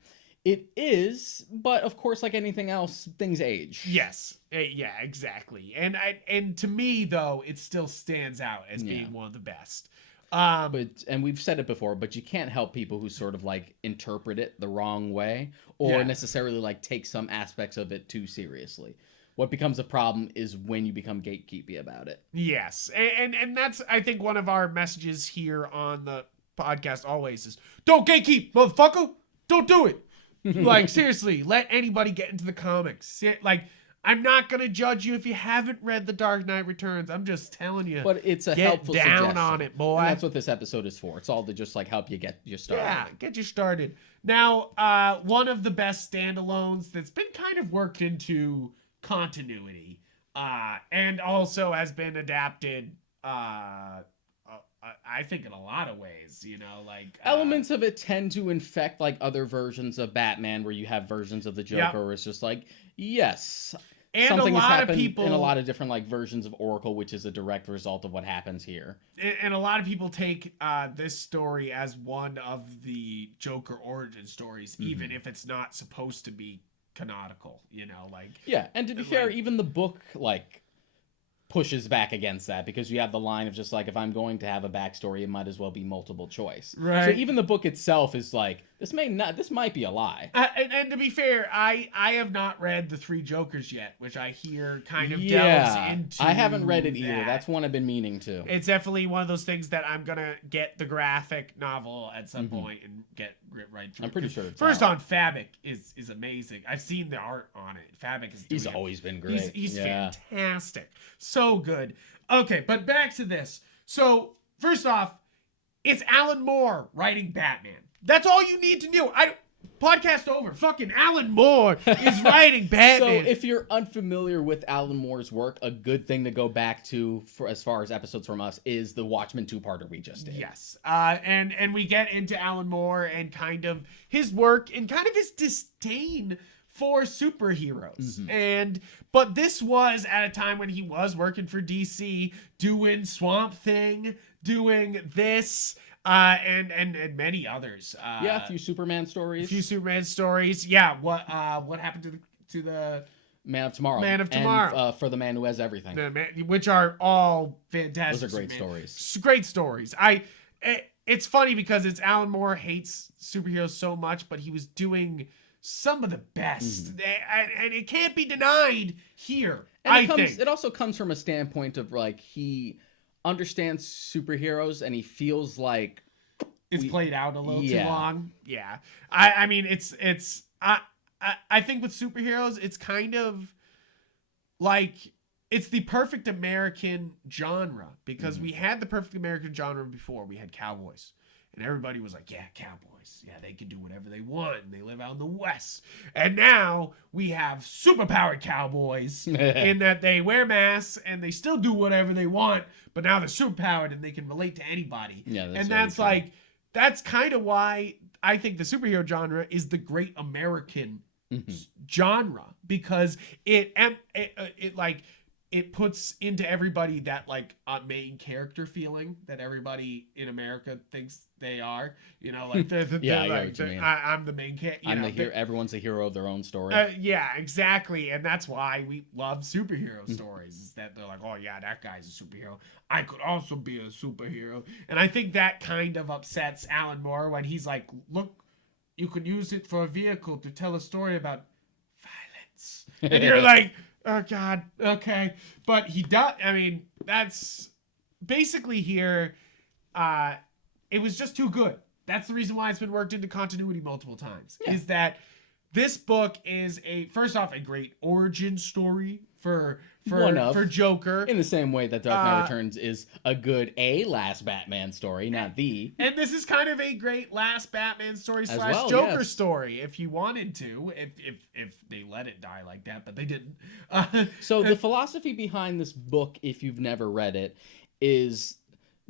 it is, but of course, like anything else, things age. Yes. Yeah, exactly. And to me though, it still stands out as being one of the best. And we've said it before, but you can't help people who sort of like interpret it the wrong way or necessarily like take some aspects of it too seriously. What becomes a problem is when you become gatekeepy about it. Yes. And that's, I think, one of our messages here on the podcast always is, don't gatekeep, motherfucker. Don't do it. Like, seriously, let anybody get into the comics. Like, I'm not going to judge you if you haven't read The Dark Knight Returns. I'm just telling you. But it's a get helpful down suggestion. on it, boy. And that's what this episode is for. It's all to just like help you get you started. Yeah, get you started. Now, one of the best standalones that's been kind of worked into continuity, and also has been adapted, I think in a lot of ways, like elements of it tend to infect like other versions of Batman, where you have versions of the Joker where it's just like, yes, and something a has lot of happened people in a lot of different like versions of Oracle, which is a direct result of what happens here. And a lot of people take this story as one of the Joker origin stories, even if it's not supposed to be canonical, like. Yeah, and to be fair, even the book like pushes back against that, because you have the line of just like, if I'm going to have a backstory, it might as well be multiple choice. Right. So even the book itself is like, this might be a lie. And to be fair, I have not read The Three Jokers yet, which I hear kind of delves into. I haven't read it either. That's one I've been meaning to. It's definitely one of those things that I'm gonna get the graphic novel at some point and get right through. I'm pretty sure it's first out. on Fabric is amazing. I've seen the art on it. Fabric is He's always been great. He's fantastic. So good. Okay, but back to this. So first off, it's Alan Moore writing Batman. That's all you need to know. Podcast over. Fucking Alan Moore is writing Batman. So if you're unfamiliar with Alan Moore's work, a good thing to go back to for as far as episodes from us is the Watchmen 2-parter we just did. Yes. And we get into Alan Moore and kind of his work and kind of his disdain for superheroes. But this was at a time when he was working for DC, doing Swamp Thing, doing this, and many others. A few Superman stories. Yeah. What happened to the Man of Tomorrow? And, for the Man Who Has Everything. Which are all fantastic. Those are great stories. Great stories. It's funny because Alan Moore hates superheroes so much, but he was doing some of the best, and it can't be denied here. And it also comes from a standpoint of like, he understands superheroes and he feels like it's played out a little too long. Yeah, I mean, I think with superheroes, it's kind of like it's the perfect American genre, because we had the perfect American genre before. We had cowboys. And everybody was like, yeah, cowboys. Yeah, they can do whatever they want. And they live out in the West. And now we have superpowered cowboys in that they wear masks and they still do whatever they want. But now they're superpowered and they can relate to anybody. Yeah, that's kind of why I think the superhero genre is the great American genre. Because it puts into everybody that like main character feeling that everybody in America thinks they are, like I'm the main character. Everyone's a hero of their own story. Yeah, exactly, and that's why we love superhero stories. Is that they're like, oh yeah, that guy's a superhero. I could also be a superhero, and I think that kind of upsets Alan Moore when he's like, look, you could use it for a vehicle to tell a story about violence, and you're like, oh God, okay. But he does, I mean, that's basically here, it was just too good. That's the reason why it's been worked into continuity multiple times. Yeah. Is that this book is first off, a great origin story for Joker. In the same way that Dark Knight Returns is a good last Batman story, not the. And this is kind of a great last Batman story / Joker story, if you wanted to, if they let it die like that, but they didn't. So the philosophy behind this book, if you've never read it, is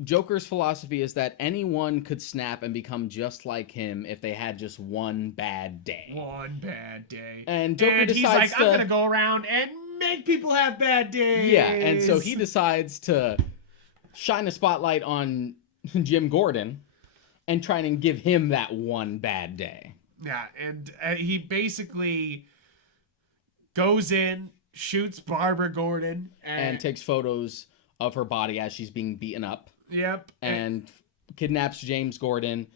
Joker's philosophy is that anyone could snap and become just like him if they had just one bad day. One bad day. And Joker he's decides like, I'm going to go around and make people have bad days. Yeah, and so he decides to shine a spotlight on Jim Gordon and try and give him that one bad day. Yeah, and he basically goes in, shoots Barbara Gordon, and takes photos of her body as she's being beaten up. Yep. And kidnaps James Gordon,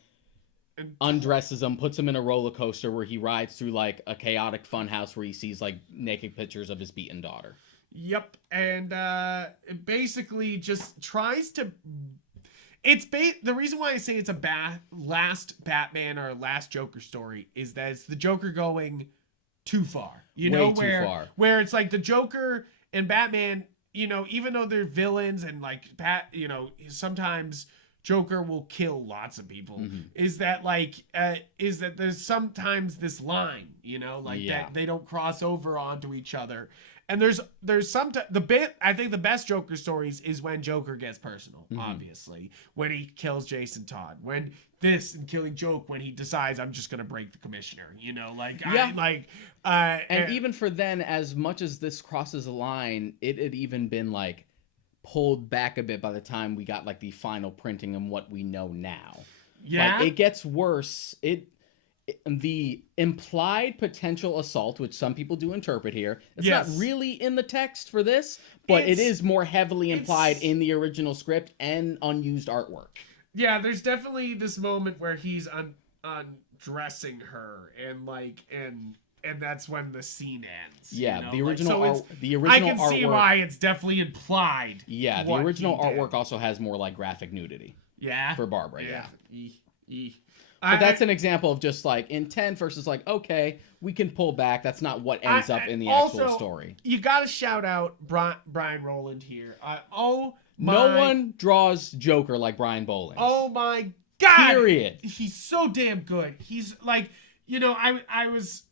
undresses him, puts him in a roller coaster where he rides through like a chaotic fun house where he sees like naked pictures of his beaten daughter. Yep. And it basically just tries to... the reason why I say it's a last Batman or last Joker story is that it's the Joker going too far. You know, where it's like the Joker and Batman, you know, even though they're villains and like you know, sometimes Joker will kill lots of people. Is that there's sometimes this line, you know, like that they don't cross over onto each other. And there's some I think the best Joker stories is when Joker gets personal, obviously. When he kills Jason Todd. When this and Killing Joke, when he decides I'm just gonna break the commissioner, you know, like and even for then, as much as this crosses a line, it had even been like pulled back a bit by the time we got like the final printing and what we know now. Yeah. Like, it gets worse. The implied potential assault, which some people do interpret here, it's not really in the text for this, but it is more heavily implied in the original script and unused artwork. Yeah, there's definitely this moment where he's undressing her and that's when the scene ends. Yeah, you know? the original I can artwork, see why it's definitely implied. Yeah, the original artwork also has more like graphic nudity. Yeah. For Barbara, yeah. But that's an example of just like intent versus like, okay, we can pull back. That's not what ends up in the actual story. You got to shout out Brian Rowland here. No one draws Joker like Brian Bowling. Oh my God. Period. He's so damn good. He's like, you know, I was,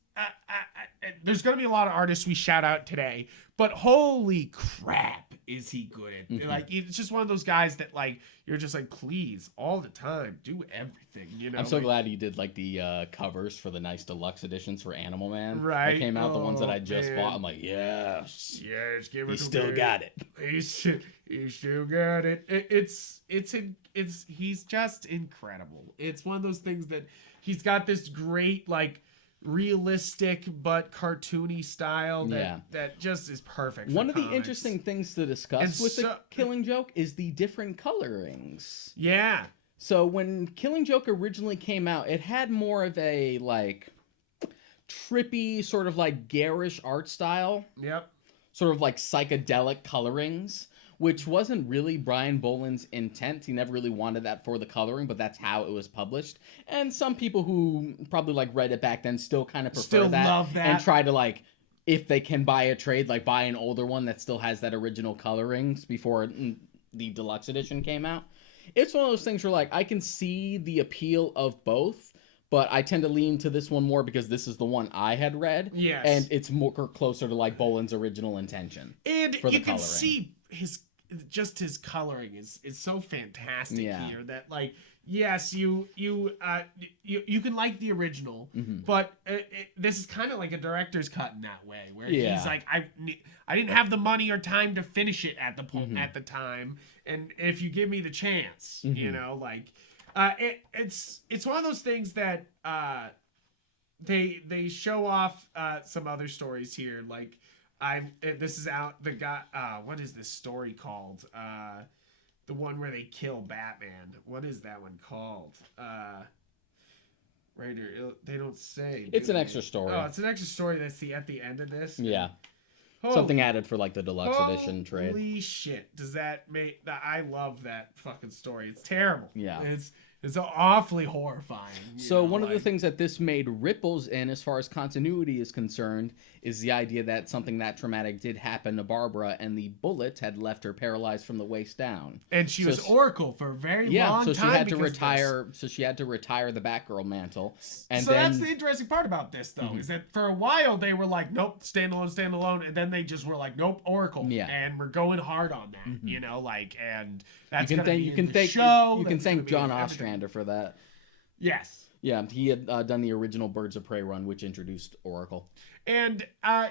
there's going to be a lot of artists we shout out today, but holy crap is he good at. Like, it's just one of those guys that like, you're just like, please, all the time, do everything, you know? I'm so glad he did like the covers for the nice deluxe editions for Animal Man. Right. That came out, the ones that I just bought. I'm like, yes, give it. He still got it. He still got it. He's just incredible. It's one of those things that he's got this great like realistic but cartoony style that just is perfect. One of the interesting things to discuss with the Killing Joke is the different colorings. Yeah. So when Killing Joke originally came out, it had more of a like trippy sort of like garish art style. Yep. Sort of like psychedelic colorings, which wasn't really Brian Boland's intent. He never really wanted that for the coloring, but that's how it was published. And some people who probably like read it back then still kind of prefer that, love that, and try to like, if they can buy a trade, like buy an older one that still has that original colorings before the deluxe edition came out. It's one of those things where like I can see the appeal of both, but I tend to lean to this one more because this is the one I had read. Yes. And it's more closer to like Boland's original intention. And for the you can coloring. see his coloring is so fantastic here that like, yes, you can like the original, but this is kind of like a director's cut in that way, where he's like, I didn't have the money or time to finish it at the time, and if you give me the chance, you know, like, it's one of those things that they show off some other stories here, like. This is out the guy. What is this story called? The one where they kill Batman. What is that one called? Right here, they don't say. It's an extra story. Oh, it's an extra story that's at the end of this. Yeah. Something added for like the deluxe edition trade. Holy shit! Does that make? I love that fucking story. It's terrible. Yeah. It's It's awfully horrifying. So one of the things that this made ripples in as far as continuity is concerned is the idea that something that traumatic did happen to Barbara, and the bullet had left her paralyzed from the waist down. And she was Oracle for a very long time. So she had to retire. So she had to retire the Batgirl mantle. And so then, that's the interesting part about this, though, is that for a while they were like, nope, stand alone, and then they just were like, nope, Oracle, and we're going hard on that, you know, like, and that's gonna be in the show. You can thank John Ostrander for that. Yes. Yeah, he had done the original Birds of Prey run, which introduced Oracle. And I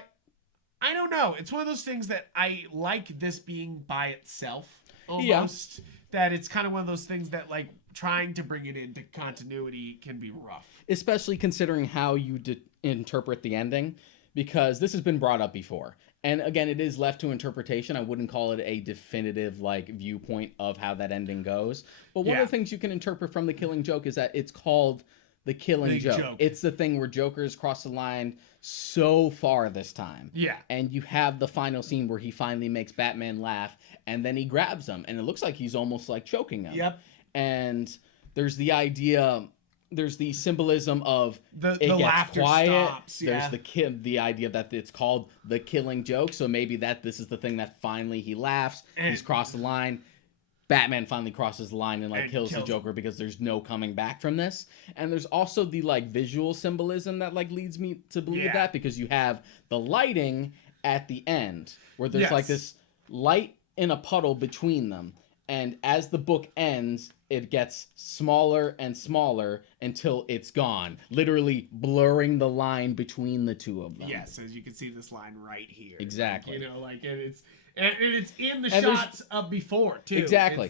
don't know. It's one of those things that I like this being by itself almost. Yeah. That it's kind of one of those things that, like, trying to bring it into continuity can be rough. Especially considering how you interpret the ending, because this has been brought up before. And again, it is left to interpretation. I wouldn't call it a definitive, like, viewpoint of how that ending goes. But one of the things you can interpret from The Killing Joke is that it's called The Killing Joke. It's the thing where Joker's crossed the line so far this time. Yeah. And you have the final scene where he finally makes Batman laugh, and then he grabs him, and it looks like he's almost, like, choking him. Yep. And there's the idea... There's the symbolism of the gets laughter quiet. Stops, yeah. There's the idea that it's called The Killing Joke. So maybe this is the thing that finally he laughs. He's crossed the line. Batman finally crosses the line and kills the Joker because there's no coming back from this. And there's also the visual symbolism that leads me to believe that, because you have the lighting at the end where there's this light in a puddle between them. And as the book ends, it gets smaller and smaller until it's gone, literally blurring the line between the two of them. Yes, as you can see this line right here. Exactly. You know, and it's in the shots of before too. Exactly.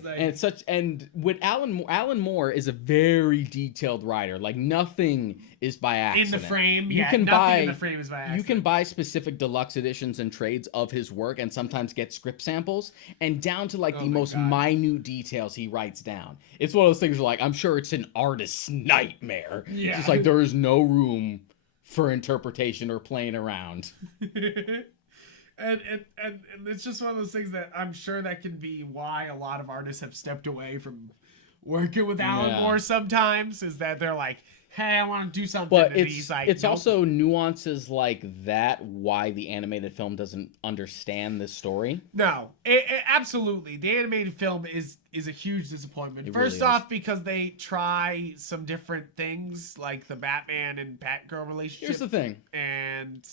And with Alan Moore is a very detailed writer. Like, nothing is by accident. In the frame, nothing in the frame is by accident. You can buy specific deluxe editions and trades of his work and sometimes get script samples, and down to the most minute details he writes down. It's one of those things where I'm sure it's an artist's nightmare. Yeah. It's just there is no room for interpretation or playing around. And it's just one of those things that I'm sure that can be why a lot of artists have stepped away from working with Alan Moore sometimes, is that they're like, hey, I want to do something. But it's also nuances like that why the animated film doesn't understand this story. No, absolutely. The animated film is a huge disappointment. First off, because they try some different things, like the Batman and Batgirl relationship. Here's the thing. And...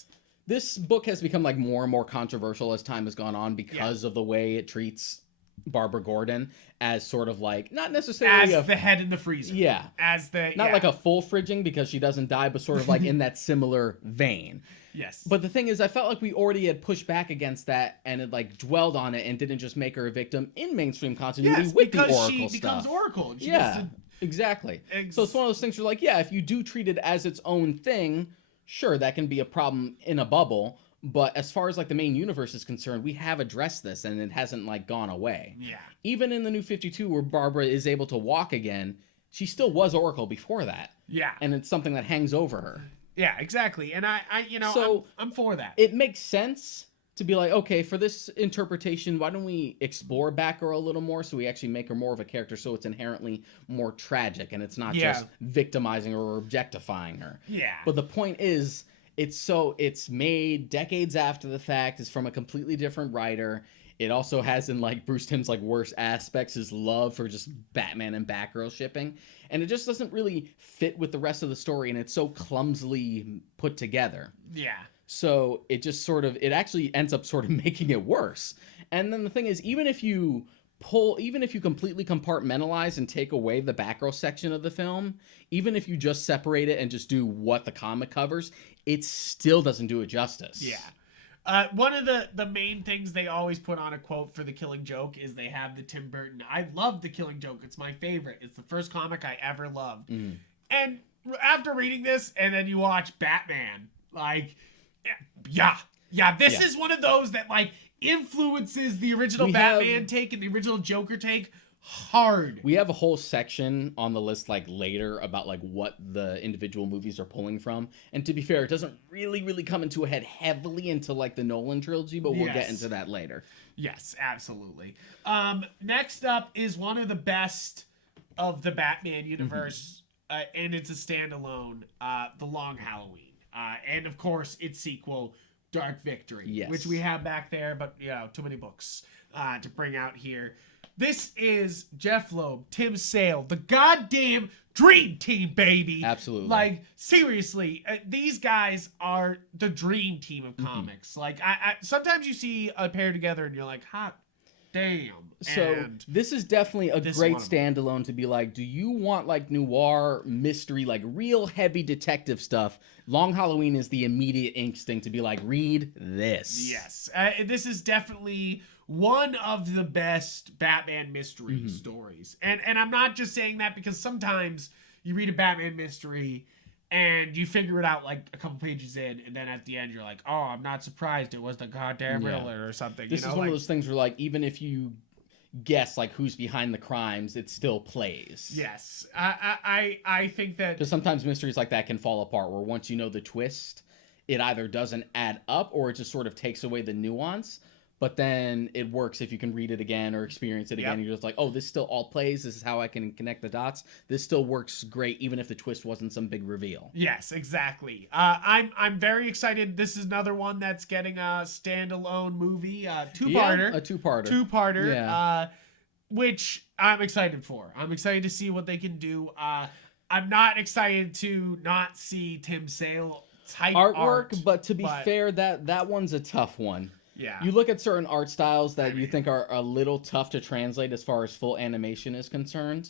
this book has become more and more controversial as time has gone on because of the way it treats Barbara Gordon as sort of not necessarily as the head in the freezer. Yeah. As the not like a full fridging because she doesn't die, but sort of in that similar vein. Yes. But the thing is, I felt like we already had pushed back against that and it dwelled on it and didn't just make her a victim in mainstream continuity with the Oracle she stuff. Becomes Oracle. And she exactly. So it's one of those things where if you do treat it as its own thing, sure, that can be a problem in a bubble, but as far as the main universe is concerned, we have addressed this and it hasn't gone away. Yeah. Even in the New 52 where Barbara is able to walk again, she still was Oracle before that. Yeah. And it's something that hangs over her. Yeah, exactly. And I'm for that. It makes sense to be okay, for this interpretation, why don't we explore Batgirl a little more so we actually make her more of a character so it's inherently more tragic and it's not just victimizing her or objectifying her. Yeah. But the point is, it's made decades after the fact, it's from a completely different writer. It also has in Bruce Timm's worst aspects his love for just Batman and Batgirl shipping. And it just doesn't really fit with the rest of the story, and it's so clumsily put together. Yeah. So it just it actually ends up making it worse. And then the thing is, even if you completely compartmentalize and take away the Batgirl section of the film, even if you just separate it and just do what the comic covers, it still doesn't do it justice. Yeah. One of the main things they always put on a quote for The Killing Joke is they have the Tim Burton. I love The Killing Joke. It's my favorite. It's the first comic I ever loved. Mm. And after reading this, and then you watch Batman, this is one of those that influences the original Batman take and the original Joker take hard. We have a whole section on the list later about what the individual movies are pulling from. And to be fair, it doesn't really come into a head heavily until the Nolan trilogy, but we'll get into that later. Yes, absolutely. Next up is one of the best of the Batman universe, and it's a standalone, The Long Halloween. And of course, its sequel, Dark Victory, Yes. which we have back there, but too many books to bring out here. This is Jeff Loeb, Tim Sale, the goddamn dream team, baby. Absolutely. Like, seriously, these guys are the dream team of comics. Like, I sometimes you see a pair together and you're like, hot damn. So And this is definitely a this great one of them. standalone to be like, do you want like noir mystery, like real heavy detective stuff? Long Halloween is the immediate instinct to be like, read this. Yes. This is definitely one of the best Batman mystery stories. And I'm not just saying that because sometimes you read a Batman mystery and you figure it out like a couple pages in, and then at the end you're like, oh, I'm not surprised it was the goddamn Yeah. Riddler or something. This you know, is one like, of those things where like, even if you guess like who's behind the crimes, it still plays. yes. I think that Because sometimes mysteries like that can fall apart where once you know the twist, it either doesn't add up or it just sort of takes away the nuance. But then it works if you can read it again or experience it again. Yep. You're just like, oh, this still all plays. This is how I can connect the dots. This still works great, even if the twist wasn't some big reveal. Yes, exactly. I'm very excited. This is another one that's getting a standalone movie, two-parter. Yeah, a two-parter. Two-parter. Yeah. Which I'm excited for. I'm excited to see what they can do. I'm not excited to not see Tim Sale type Artwork, art, but to be fair, that one's a tough one. yeah, You look at certain art styles that you think are a little tough to translate as far as full animation is concerned.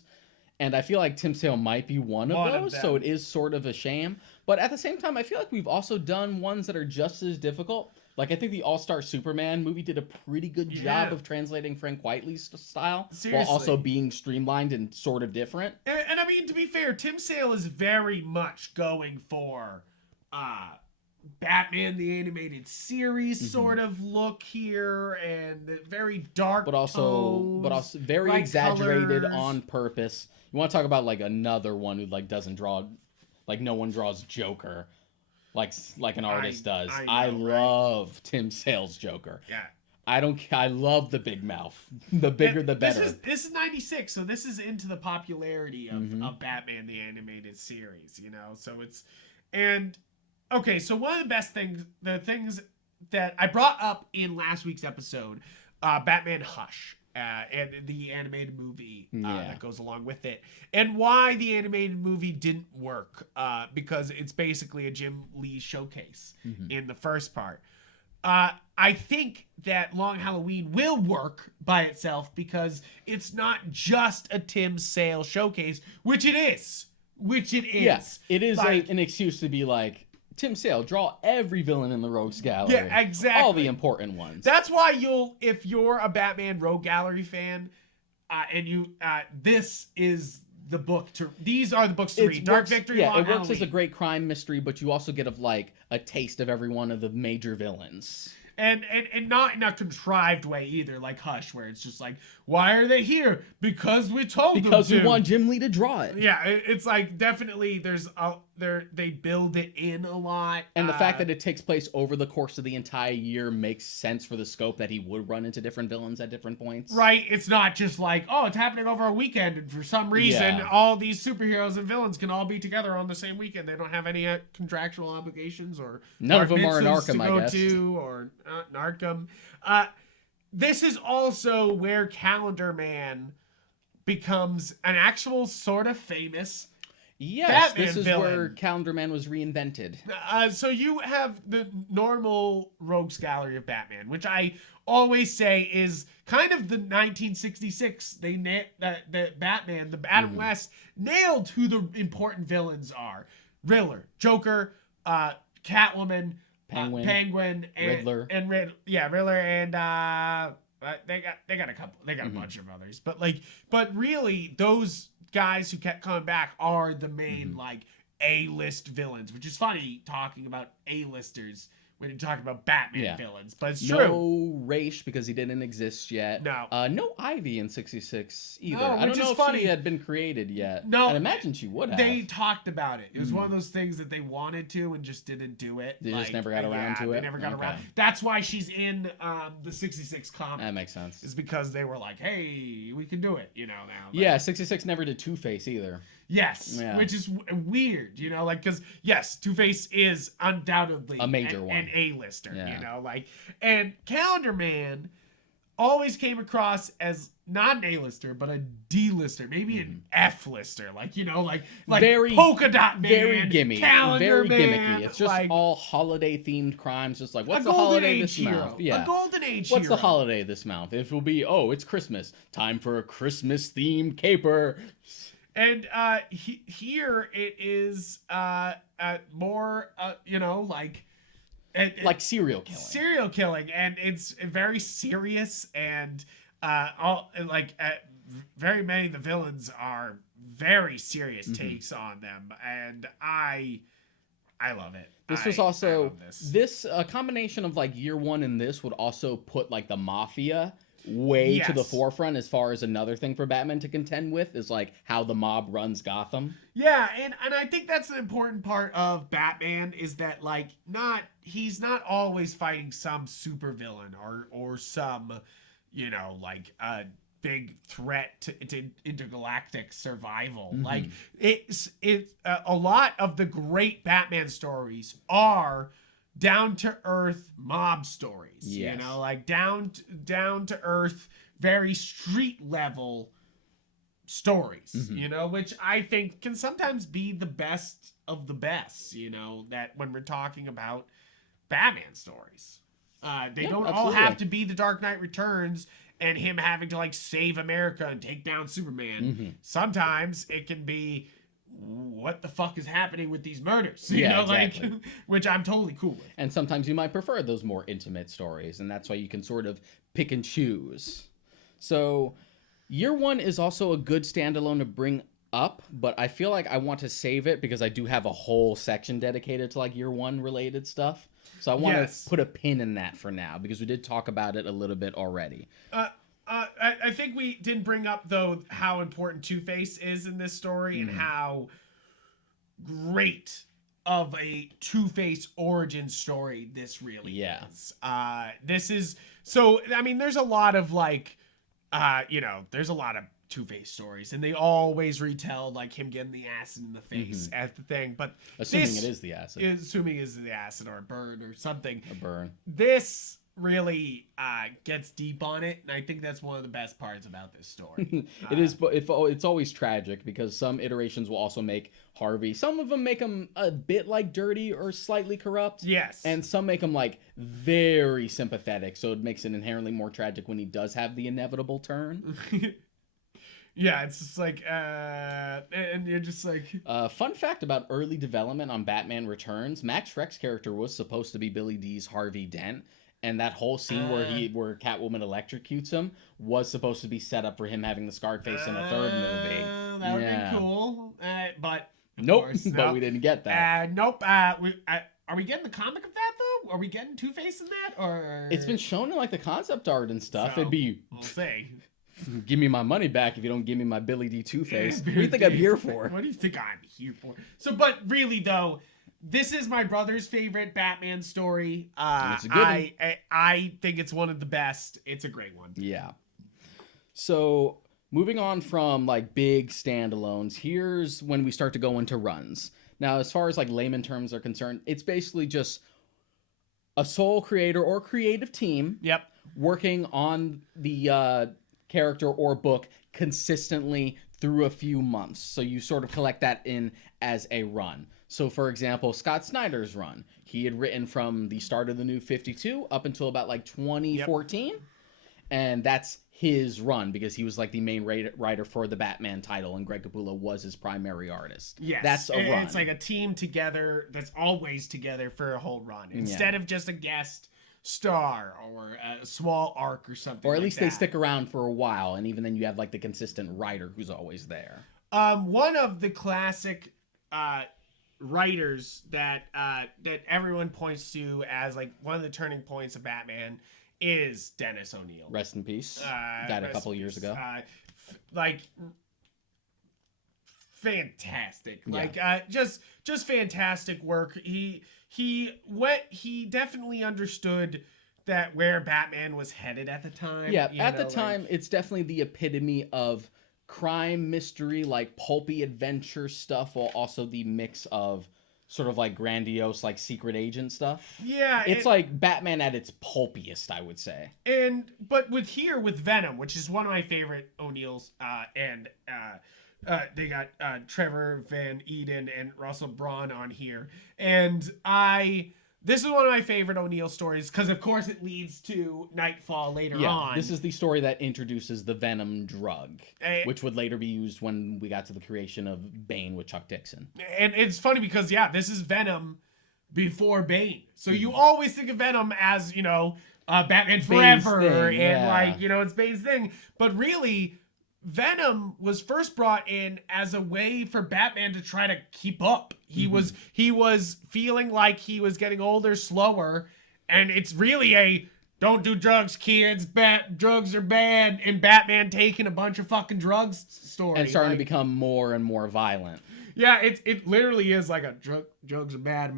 And I feel like Tim Sale might be one of those, so it is sort of a shame. But at the same time, I feel like we've also done ones that are just as difficult. Like, I think the All-Star Superman movie did a pretty good job of translating Frank Whiteley's style while also being streamlined and sort of different. And I mean, to be fair, Tim Sale is very much going for Batman the Animated Series sort of look here, and very dark, but also very exaggerated colors. on purpose. You want to talk about like another one who like doesn't draw, like no one draws Joker, like an artist does. I love Tim Sale's Joker. Yeah. I love the big mouth. The bigger, the better. This is 96, so this is into the popularity of Batman the Animated Series, you know? So it's... And, okay, so one of the best things, the things that I brought up in last week's episode, Batman Hush, and the animated movie that goes along with it, and why the animated movie didn't work, because it's basically a Jim Lee showcase in the first part. I think that Long Halloween will work by itself because it's not just a Tim Sale showcase, which it is. Yes, it is like, an excuse to be like, Tim Sale, draw every villain in the Rogues Gallery. Yeah, exactly. All the important ones. That's why if you're a Batman Rogue Gallery fan, and you, this is the book these are the books to read. Dark Victory, Long it works Halloween. as a great crime mystery, but you also get a taste of every one of the major villains. And not in a contrived way either, like Hush, where it's just like, why are they here? Because we told them to. Because we want Jim Lee to draw it. Yeah, it's like definitely they build it in a lot. And the fact that it takes place over the course of the entire year makes sense for the scope that he would run into different villains at different points. Right, it's not just like, oh, it's happening over a weekend, and for some reason, all these superheroes and villains can all be together on the same weekend. They don't have any contractual obligations or none of them are in mitzvahs Arkham, I guess. or Arkham. This is also where Calendar Man becomes an actual sort of famous Yes, Batman this is villain. where Calendar Man was reinvented. So you have the normal Rogues Gallery of Batman, which I always say is kind of the 1966. The Batman, the Adam West nailed who the important villains are: Riddler, Joker, Catwoman, Penguin, and Riddler. Riddler, and they got a couple. They got a bunch of others, but really those guys who kept coming back are the main like A-list villains, which is funny talking about A-listers when you talk about Batman Yeah. villains, but it's true. No Raish because he didn't exist yet. No. No Ivy in 66 either. No, I don't which know is if funny. she had been created yet. No, I'd imagine she would have. They talked about it. It was one of those things that they wanted to and just didn't do it. They just never got around to it? They never got Okay. around. That's why she's in the 66 comic. That makes sense. It's because they were like, hey, we can do it, you know, now. Like, Yeah, 66 never did Two-Face either. yes, Yeah. which is weird, you know, like, because, yes, Two-Face is undoubtedly A major one. an A-lister, Yeah. you know, like, and Calendar Man always came across as not an A-lister, but a D-lister, maybe an F-lister, like, you know, like Very- Polka Dot Man, Very gimmicky. Calendar Very Man, gimmicky. It's just like, all holiday-themed crimes. Just like, what's a the Golden holiday Age this hero, month? Yeah. a Golden Age What's hero. the holiday this month? It will be, it's Christmas. Time for a Christmas-themed caper. And here it is more, you know, like Serial killing. serial killing, and it's very serious, and very many of the villains are very serious takes on them, and I love it. This was I also love this combination of like year one and this would also put like the mafia way to the Yes. forefront as far as another thing for Batman to contend with is like how the mob runs Gotham. Yeah, and I think that's an important part of Batman is that like he's not always fighting some supervillain or some, you know, like a big threat to intergalactic survival. Like it's a lot of the great Batman stories are down to earth mob stories. Yes. You know, like down to earth, very street level stories, you know, which I think can sometimes be the best of the best, you know, that when we're talking about Batman stories. They don't all absolutely. have to be the Dark Knight Returns and him having to like save America and take down Superman. Sometimes it can be what the fuck is happening with these murders, you know, exactly. like which I'm totally cool with. And sometimes you might prefer those more intimate stories, and that's why you can sort of pick and choose. So, year one is also a good standalone to bring up, but I feel like I want to save it because I do have a whole section dedicated to like year one related stuff. So I want Yes. to put a pin in that for now because we did talk about it a little bit already. I think we didn't bring up though how important Two-Face is in this story and how great of a Two-Face origin story this really is. This is so. I mean, there's a lot of like, you know, there's a lot of Two-Face stories, and they always retell like him getting the acid in the face at the thing. But Assuming it is the acid. assuming is the acid or a burn or something. A burn. This really gets deep on it, and I think that's one of the best parts about this story. It is, but it's always tragic because some iterations will also make Harvey. Some of them make him a bit like dirty or slightly corrupt. Yes. And some make him like very sympathetic, so it makes it inherently more tragic when he does have the inevitable turn. Yeah, it's just like, and you're just like... Fun fact about early development on Batman Returns, Max Schreck's character was supposed to be Billy D's Harvey Dent, and that whole scene where Catwoman electrocutes him was supposed to be set up for him having the scarred face in a third movie. That would be cool, but... Nope, course, but we didn't get that. Nope, are we getting the comic of that, though? Are we getting Two-Face in that, or...? It's been shown in like the concept art and stuff. So, It'd be... We'll see. Give me my money back if you don't give me my Billy D Two-Face. What do you think I'm here for? What do you think I'm here for? So, but really though, this is my brother's favorite Batman story. It's a good one. I think it's one of the best. It's a great one. Yeah. So moving on from like big standalones, here's when we start to go into runs. Now, as far as like layman terms are concerned, it's basically just a sole creator or creative team. Yep. Working on the character or book consistently through a few months. So you sort of collect that in as a run. So for example, Scott Snyder's run, he had written from the start of the New 52 up until about like 2014. Yep. And that's his run because he was like the main writer for the Batman title and Greg Capullo was his primary artist. Yes. That's a run. It's like a team together that's always together for a whole run instead of just a guest star or a small arc or something. Or at like least that. they stick around for a while, and even then you have like the consistent writer who's always there. One of the classic writers that that everyone points to as like one of the turning points of Batman is Dennis O'Neil. Rest in peace. Died a couple years ago. Like fantastic. Yeah. Like just fantastic work. He definitely understood that where Batman was headed at the time. Yeah, at the time, it's definitely the epitome of crime, mystery, like pulpy adventure stuff, while also the mix of sort of like grandiose, like secret agent stuff. Yeah, it's like Batman at its pulpiest, I would say. But with Venom, which is one of my favorite O'Neills, and they got Trevor Van Eden and Russell Braun on here, and this is one of my favorite O'Neill stories because, of course, it leads to Nightfall later on. This is the story that introduces the Venom drug, which would later be used when we got to the creation of Bane with Chuck Dixon. And it's funny because, this is Venom before Bane. So you always think of Venom as, Batman Forever and, like, it's Bane's thing. But really, Venom was first brought in as a way for Batman to try to keep up. He was feeling like he was getting older, slower, and it's really a don't do drugs, kids. Drugs are bad, and Batman taking a bunch of fucking drugs story and starting to become more and more violent. Yeah, it literally is like a drugs are bad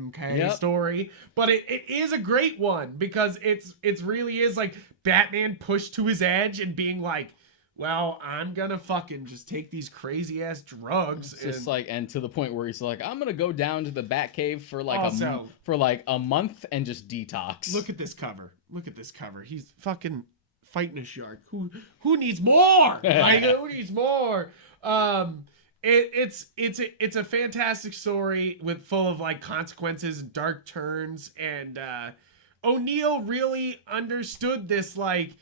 story, but it is a great one because it's really is like Batman pushed to his edge and being like, well, I'm gonna fucking just take these crazy ass drugs. And to the point where he's like, I'm gonna go down to the Batcave for like a month and just detox. Look at this cover. He's fucking fighting a shark. Who needs more? Like, who needs more? It's a fantastic story full of like consequences and dark turns, and O'Neill really understood this, like,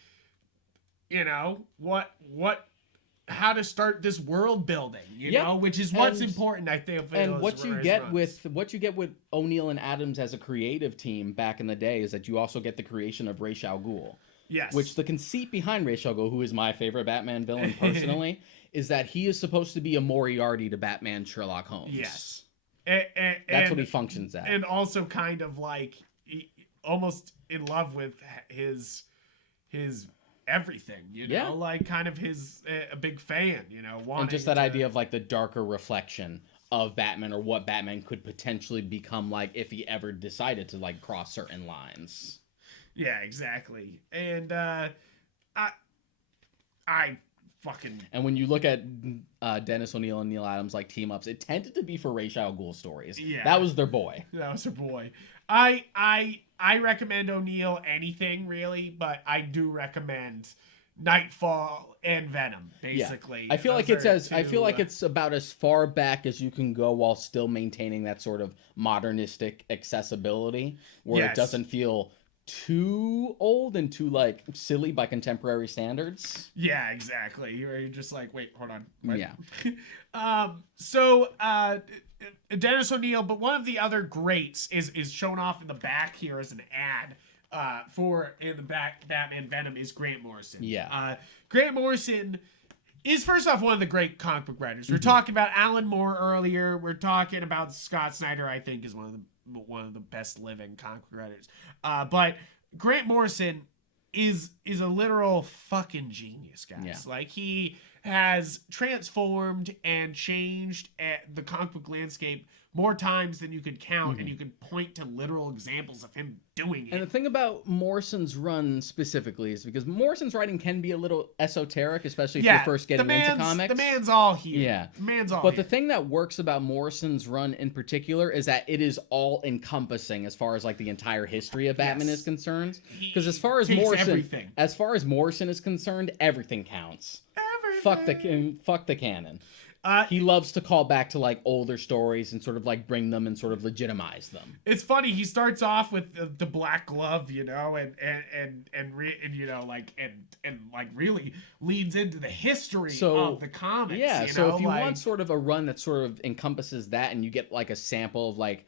how to start this world building, which is what's important, I think. And what you get with O'Neill and Adams as a creative team back in the day is that you also get the creation of Ra's al Ghul. Yes. Which the conceit behind Ra's al Ghul, who is my favorite Batman villain personally, is that he is supposed to be a Moriarty to Batman Sherlock Holmes. Yes. That's what he functions at. And also kind of like almost in love with his everything, like kind of his a big fan, and just that idea of like the darker reflection of Batman, or what Batman could potentially become like if he ever decided to like cross certain lines. Yeah, exactly. And and when you look at Dennis O'Neil and Neil Adams like team ups, it tended to be for Ra's al Ghul stories. Yeah, that was their boy. I recommend O'Neill anything really, but I do recommend Nightfall and Venom, basically. Yeah. I feel like it's about as far back as you can go while still maintaining that sort of modernistic accessibility, where it doesn't feel too old and too like silly by contemporary standards. Yeah, exactly. You're just like, wait, hold on. What? Yeah. So Dennis O'Neil, but one of the other greats is shown off in the back here as an ad in the back Batman Venom is Grant Morrison. Yeah. Grant Morrison is first off one of the great comic book writers. We're talking about Alan Moore earlier. We're talking about Scott Snyder, I think, is one of the best living comic book writers. But Grant Morrison is a literal fucking genius, guys. Yeah. Like, he has transformed and changed the comic book landscape more times than you could count, and you could point to literal examples of him doing it. And the thing about Morrison's run specifically is because Morrison's writing can be a little esoteric, especially if you're first getting into comics. The man's all here. Yeah. The man's all But here. the thing that works about Morrison's run in particular is that it is all encompassing as far as like the entire history of Batman is concerned. Because as far as Morrison is concerned, everything counts. Fuck the canon. He loves to call back to like older stories and sort of like bring them and sort of legitimize them. It's funny. He starts off with the Black Glove, and really leads into the history of the comics. Yeah. So if you want sort of a run that sort of encompasses that, and you get like a sample of like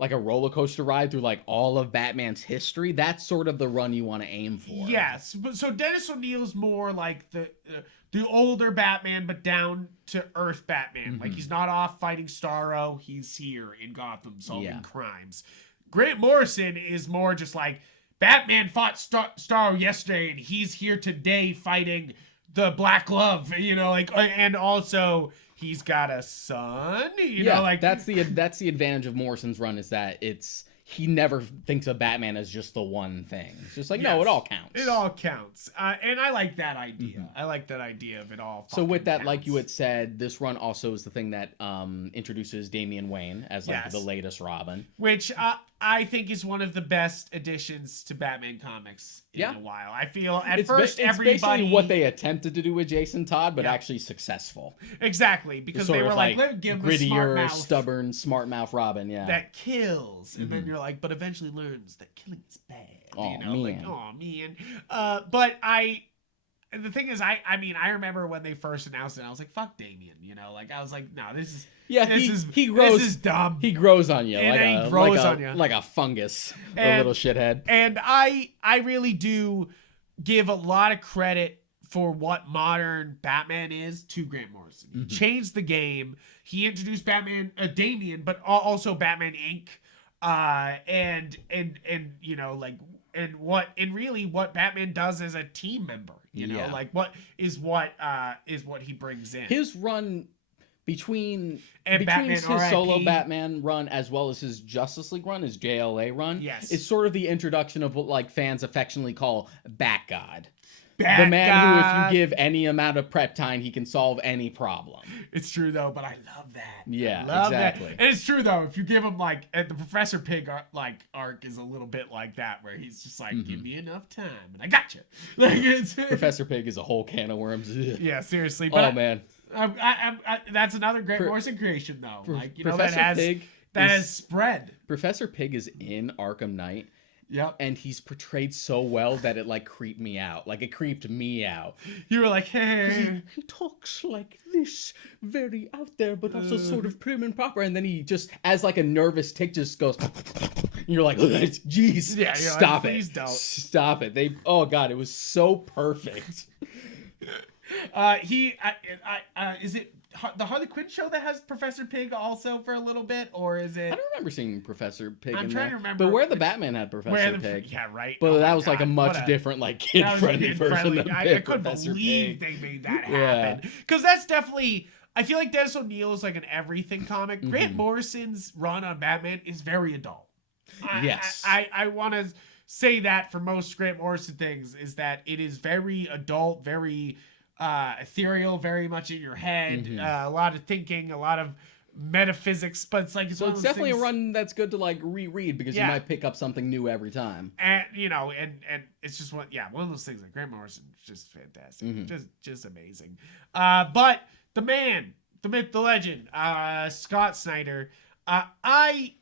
like a roller coaster ride through like all of Batman's history, that's sort of the run you want to aim for. Yes, but so Dennis O'Neil's more like the older Batman, but down to earth Batman. Like he's not off fighting Starro; he's here in Gotham solving crimes. Grant Morrison is more just like Batman fought Starro yesterday, and he's here today fighting the Black Glove. You know, like, and also he's got a son. You know, like that's the advantage of Morrison's run, is that he never thinks of Batman as just the one thing. It's just like, no, it all counts. It all counts. And I like that idea. I like that idea of it all. So with that, counts. like you had said, this run also is the thing that introduces Damian Wayne as like the latest Robin. Which I think is one of the best additions to Batman comics in a while. I feel at first everybody... It's basically what they attempted to do with Jason Todd, but actually successful. Exactly, because they were like, let's give him a smart mouth, stubborn, smart mouth Robin, that kills. And then you're like, but eventually learns that killing is bad. Oh, you know, man. like, oh, man. But the thing is, I mean, I remember when they first announced it, I was like, fuck Damian, you know? Like, I was like, no, this is... Yeah, he grows. This is dumb. He grows on you, like a fungus, and, a little shithead. And I really do give a lot of credit for what modern Batman is to Grant Morrison. He changed the game. He introduced Damian, but also Batman Inc. And you know, like, and really what Batman does as a team member. You know, like what he brings in. His run. Between Batman his solo Batman run as well as his Justice League run, his JLA run, it's sort of the introduction of what like fans affectionately call Bat-God. The man who, if you give any amount of prep time, he can solve any problem. It's true though, but I love that. Yeah, exactly. That. And it's true though, if you give him like the Professor Pig arc is a little bit like that, where he's just like, give me enough time and I got you. Like, Professor Pig is a whole can of worms. Yeah, seriously. But man. That's another great Morrison creation though. Like, you know, Professor that has spread. Professor Pig is in Arkham Knight. Yep. And he's portrayed so well that it like creeped me out. Like it creeped me out. You were like, hey. He talks like this, very out there, but also sort of prim and proper. And then he just, as like a nervous tick, just goes. And you're like, jeez, yeah, stop like, it. Please don't. Stop it. Oh God, it was so perfect. Is it the Harley Quinn show that has Professor Pig also for a little bit, or is it? I don't remember seeing Professor Pig. I'm trying to remember. But where the Batman had Professor Pig. Yeah, right. But that was like a much different, like kid-friendly version of I couldn't believe they made that happen. Because that's definitely. I feel like Dennis O'Neil is like an everything comic. Grant Morrison's run on Batman is very adult. Yes. I want to say that for most Grant Morrison things is that it is very adult, very ethereal, very much in your head, a lot of thinking, a lot of metaphysics, but it's like it's definitely a run that's good to like reread because you might pick up something new every time. And you know, and it's just one of those things like Grant Morrison is just fantastic, just amazing. But the man, the myth, the legend, Scott Snyder. I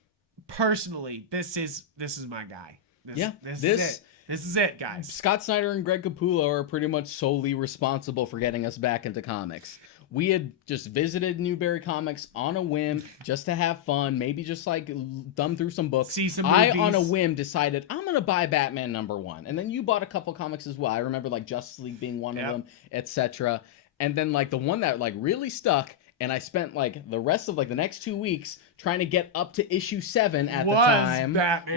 personally, this is my guy. This is it, guys. Scott Snyder and Greg Capullo are pretty much solely responsible for getting us back into comics. We had just visited Newberry Comics on a whim, just to have fun, maybe just like thumb through some books. See some movies. I, on a whim, decided I'm going to buy Batman #1. And then you bought a couple comics as well. I remember like Justice League being one of them, etc. And then like the one that like really stuck, and I spent like the rest of like the next 2 weeks trying to get up to issue 7 at the time,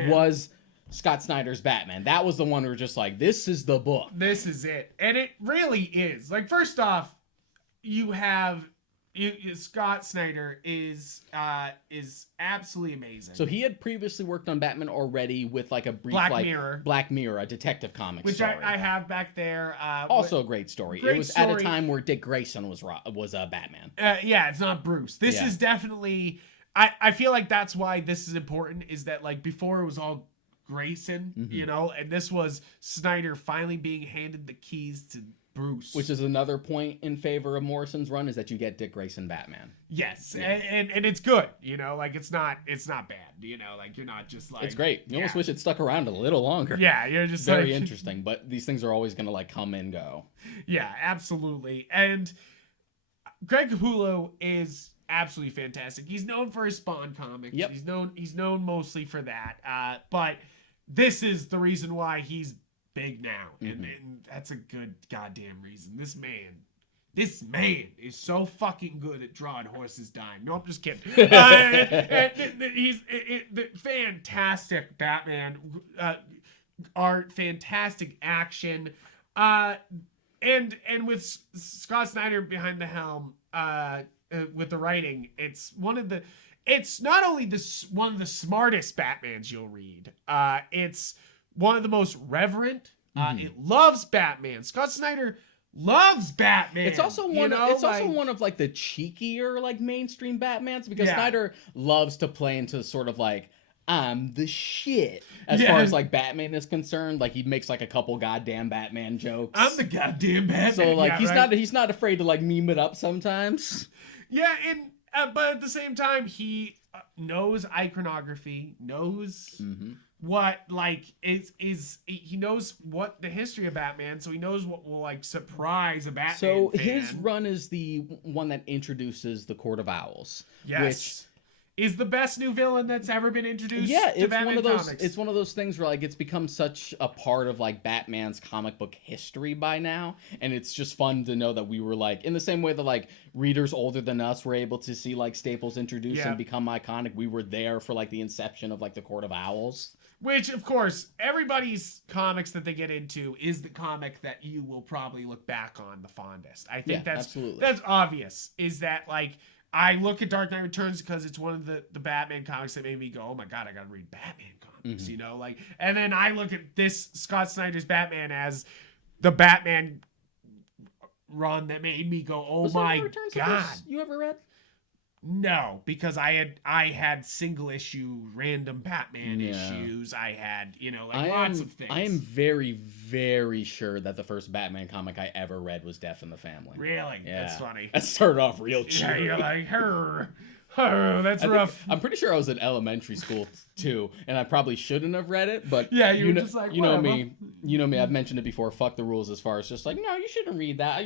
was Scott Snyder's Batman. That was the one where we're just like, this is the book. This is it. And it really is. Like, first off, you have Scott Snyder is absolutely amazing. So he had previously worked on Batman already with like a brief Black Mirror, a detective comic which story. I have back there. Also a great story. It was at a time where Dick Grayson was Batman. Yeah, it's not Bruce. This is definitely... I feel like that's why this is important, is that like before it was all Grayson, you know, and this was Snyder finally being handed the keys to Bruce. Which is another point in favor of Morrison's run, is that you get Dick Grayson Batman. Yes, and it's good, you know, like it's not bad, you know, like you're not just like... It's great. You almost wish it stuck around a little longer. Yeah, you're just very interesting, but these things are always going to like come and go. Yeah, absolutely. And Greg Capullo is absolutely fantastic. He's known for his Spawn comics. Yep. He's known mostly for that. But this is the reason why he's big now, and that's a good goddamn reason. This man is so fucking good at drawing horses dying. No, I'm just kidding. He's the fantastic Batman art, fantastic action, and with Scott Snyder behind the helm, with the writing, it's not only one of the smartest Batmans you'll read. It's one of the most reverent. It loves Batman. Scott Snyder loves Batman. It's also one of like the cheekier like mainstream Batmans, because Snyder loves to play into sort of like, I'm the shit as far as like Batman is concerned. Like he makes like a couple goddamn Batman jokes. I'm the goddamn Batman. So like he's not afraid to like meme it up sometimes. Yeah, and but at the same time he knows iconography, knows what like he knows what the history of Batman, so he knows what will like surprise a Batman So fan. his run is the one that introduces the Court of Owls. Yes. Which is the best new villain that's ever been introduced to Batman one of those comics. It's one of those things where like it's become such a part of like Batman's comic book history by now, and it's just fun to know that we were like, in the same way that like readers older than us were able to see like staples introduced and become iconic, we were there for like the inception of like the Court of Owls. Which, of course, everybody's comics that they get into is the comic that you will probably look back on the fondest. I think that's obvious, is that, like, I look at Dark Knight Returns because it's one of the Batman comics that made me go, oh my god, I gotta read Batman comics, you know? Like, and then I look at this Scott Snyder's Batman as the Batman run that made me go, oh my god. You ever read? No, because I had single issue random Batman issues. I had, lots of things. I am very, very sure that the first Batman comic I ever read was Death in the Family. Really? Yeah. That's funny. That started off real cheap. Yeah, you're like, that's rough. I'm pretty sure I was in elementary school too, and I probably shouldn't have read it, but yeah, you were just like, you know me, I've mentioned it before, fuck the rules as far as just like, no, you shouldn't read that.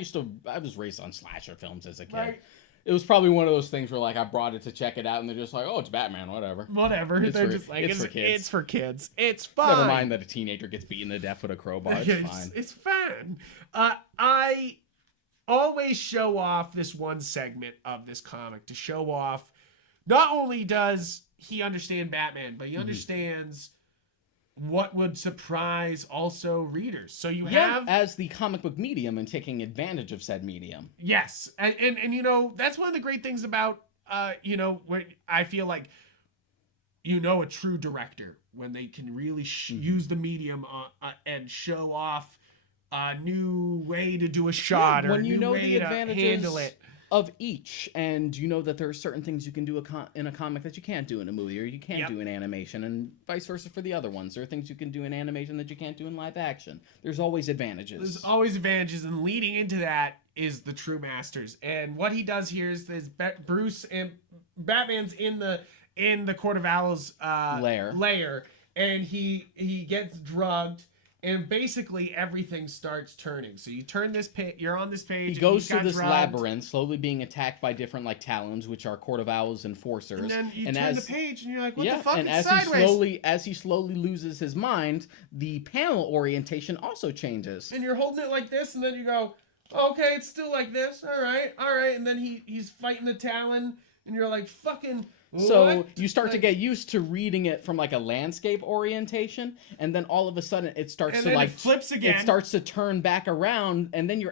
I was raised on slasher films as a kid. Right. It was probably one of those things where like I brought it to check it out, and they're just like, "Oh, it's Batman, whatever." They're just like, "It's for kids. It's for kids. It's fine." Never mind that a teenager gets beaten to death with a crowbar. It's fine. It's fine. I always show off this one segment of this comic to show off. Not only does he understand Batman, but he understands what would surprise also readers. So you have as the comic book medium and taking advantage of said medium. Yes. And that's one of the great things about when I feel like a true director when they can really use the medium and show off a new way to do a shot or a new way to handle it. Of each, and you know that there are certain things you can do in a comic that you can't do in a movie, or you can't do in animation, and vice versa for the other ones. There are things you can do in animation that you can't do in live action. There's always advantages. And leading into that is the true masters. And what he does here is Bruce and Batman's in the Court of Owls lair, and he gets drugged. And basically everything starts turning. So you turn this page, you're on this page. He goes through this labyrinth, slowly being attacked by different like talons, which are Court of Owls enforcers. And then you turn the page, and you're like, "What the fuck?" And as he slowly loses his mind, the panel orientation also changes. And you're holding it like this, and then you go, "Okay, it's still like this. All right." And then he's fighting the talon, and you're like, "Fucking." So you start to get used to reading it from like a landscape orientation, and then all of a sudden it starts to like flips again. It starts to turn back around, and then you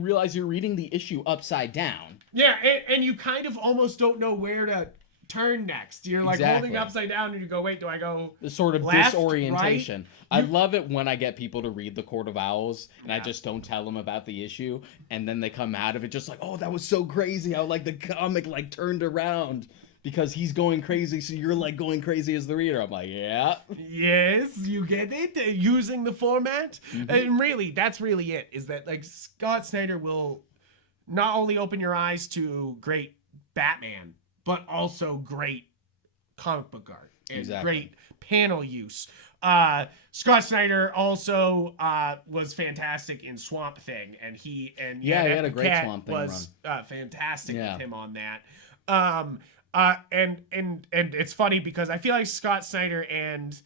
realize you're reading the issue upside down. Yeah, and you kind of almost don't know where to turn next. You're like holding upside down, and you go, "Wait, do I go?" The sort of left, disorientation. Right? I love it when I get people to read the Court of Owls, and I just don't tell them about the issue, and then they come out of it just like, "Oh, that was so crazy! How like the comic like turned around." Because he's going crazy, so you're like going crazy as the reader. I'm like, yeah. Yes, you get it? Using the format? And really, that's really it. Is that like Scott Snyder will not only open your eyes to great Batman, but also great comic book art and great panel use. Scott Snyder also was fantastic in Swamp Thing, and he had a great Swamp Thing was fantastic with him on that. And it's funny because I feel like Scott Snyder and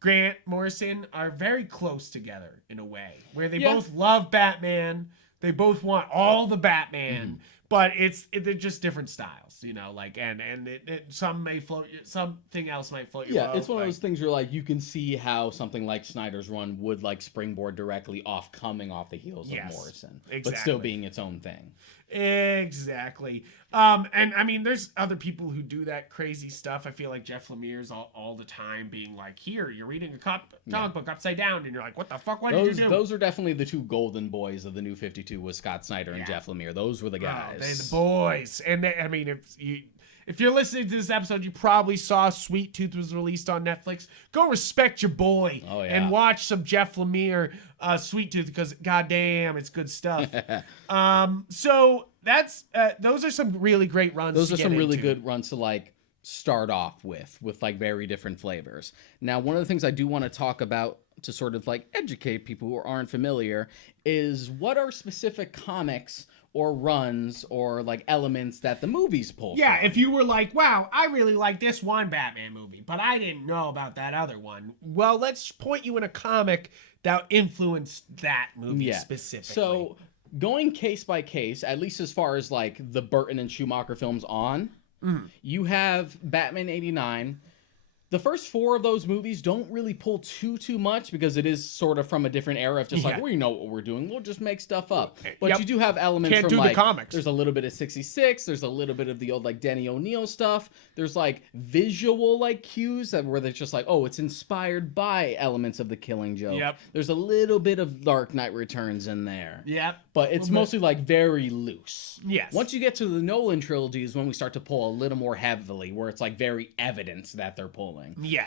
Grant Morrison are very close together in a way, where they both love Batman. They both want all the Batman, but they're just different styles, you know. Like and some may float, something else might float your boat. It's one of those things where like you can see how something like Snyder's run would like springboard directly off coming off the heels of Morrison, but still being its own thing. Exactly. And I mean, there's other people who do that crazy stuff. I feel like Jeff Lemire's all the time being like, here, you're reading a comic book upside down, and you're like, what the fuck? What did you do? Those are definitely the two golden boys of the New 52 was Scott Snyder and Jeff Lemire. Those were the guys. They're the boys. And I mean, if you're listening to this episode, you probably saw Sweet Tooth was released on Netflix. Go respect your boy and watch some Jeff Lemire Sweet Tooth because goddamn, it's good stuff. So that's those are some really great runs. Those are some really good runs to like start off with like very different flavors. Now, one of the things I do want to talk about to sort of like educate people who aren't familiar is what are specific comics or runs or like elements that the movies pull from. If you were like, wow, I really like this one Batman movie, but I didn't know about that other one. Well, let's point you in a comic that influenced that movie specifically. So going case by case, at least as far as like the Burton and Schumacher films on, you have Batman 89. The first four of those movies don't really pull too much because it is sort of from a different era of just like, we know what we're doing. We'll just make stuff up. But you do have elements from like, the comics. There's a little bit of 66. There's a little bit of the old like Denny O'Neil stuff. There's like visual like cues where they're just like, oh, it's inspired by elements of The Killing Joke. There's a little bit of Dark Knight Returns in there. But it's mostly like very loose. Once you get to the Nolan trilogy is when we start to pull a little more heavily, where it's like very evident that they're pulling.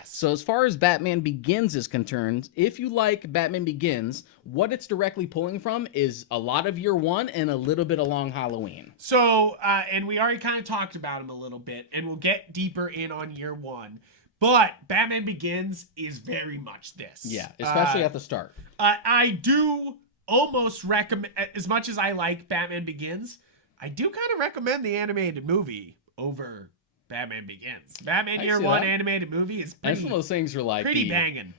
So as far as Batman Begins is concerned, if you like Batman Begins, what it's directly pulling from is a lot of Year One and a little bit of Long Halloween. So, and we already kind of talked about him a little bit, and we'll get deeper in on Year One. But Batman Begins is very much this. Especially at the start. I do almost recommend, as much as I like Batman Begins, I do kind of recommend the animated movie over Batman Begins. Batman Year One animated movie is pretty, that's one of those things where like pretty banging.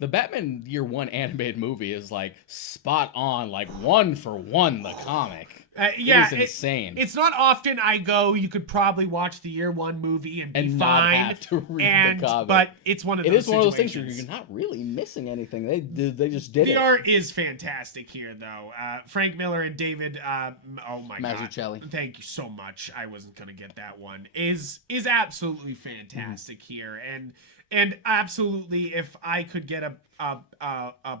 The Batman Year One animated movie is like spot on, like one for one the comic. It is insane. It's not often I go, you could probably watch the Year One movie and be fine. Not have to read the comic. But it's one of those situations. It is one of those things where you're not really missing anything. They just did it. The art is fantastic here, though. Frank Miller and David, oh my Mazzucchelli. God. Thank you so much. I wasn't going to get that one. Is absolutely fantastic here. And absolutely, if I could get a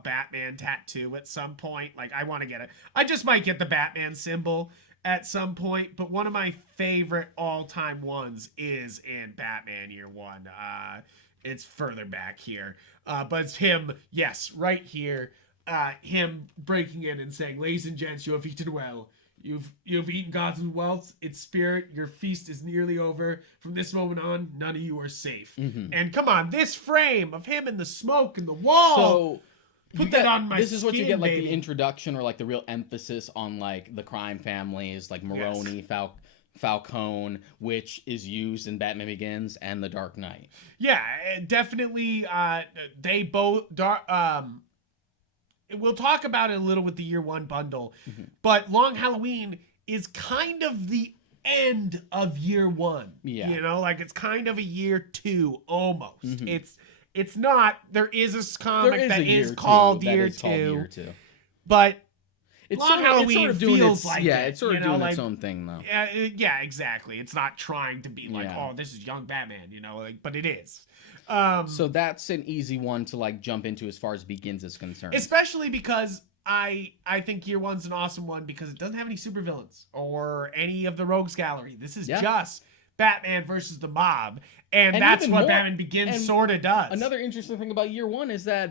Batman tattoo at some point, like I want to get it. I just might get the Batman symbol at some point. But one of my favorite all-time ones is in Batman Year One. It's further back here, but it's him. Yes, right here. Him breaking in and saying, "Ladies and gents, you have eaten well. You've eaten Gotham's wealth, its spirit. Your feast is nearly over. From this moment on, none of you are safe." And come on, this frame of him in the smoke and the wall. So put that on my skin. This is what you get, like the introduction or like the real emphasis on like the crime families, like Maroni, Falcone, which is used in Batman Begins and The Dark Knight. Yeah, definitely. They both. We'll talk about it a little with the Year One bundle, but Long Halloween is kind of the end of Year One. You know, like it's kind of a Year Two almost. It's not. There is a comic that is called Year Two, but it's Long Halloween feels like it's sort of doing its own thing though. Yeah, exactly. It's not trying to be like, oh, this is young Batman, you know, like, but it is. So that's an easy one to like jump into as far as Begins is concerned. Especially because I think Year One's an awesome one because it doesn't have any supervillains or any of the Rogues Gallery. This is just Batman versus the mob, and that's what Batman Begins sort of does. Another interesting thing about Year One is that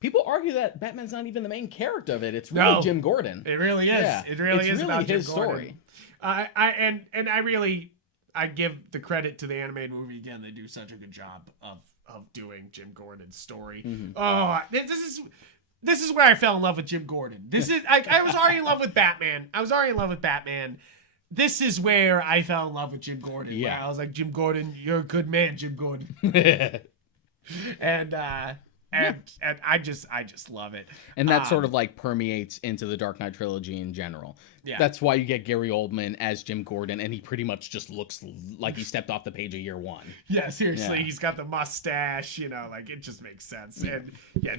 people argue that Batman's not even the main character of it. It's really Jim Gordon. It really is. Yeah. It really is about his Jim Gordon. story. I give the credit to the animated movie again. They do such a good job of doing Jim Gordon's story. Oh, this is where I fell in love with Jim Gordon. I was already in love with Batman. this is where I fell in love with Jim Gordon. Yeah. Where I was like, Jim Gordon, you're a good man, Jim Gordon. and I just love it. And that sort of like permeates into the Dark Knight trilogy in general. Yeah. That's why you get Gary Oldman as Jim Gordon, and he pretty much just looks like he stepped off the page of year one. Yeah, seriously, Yeah. he's got the mustache, you know, like it just makes sense. And yeah,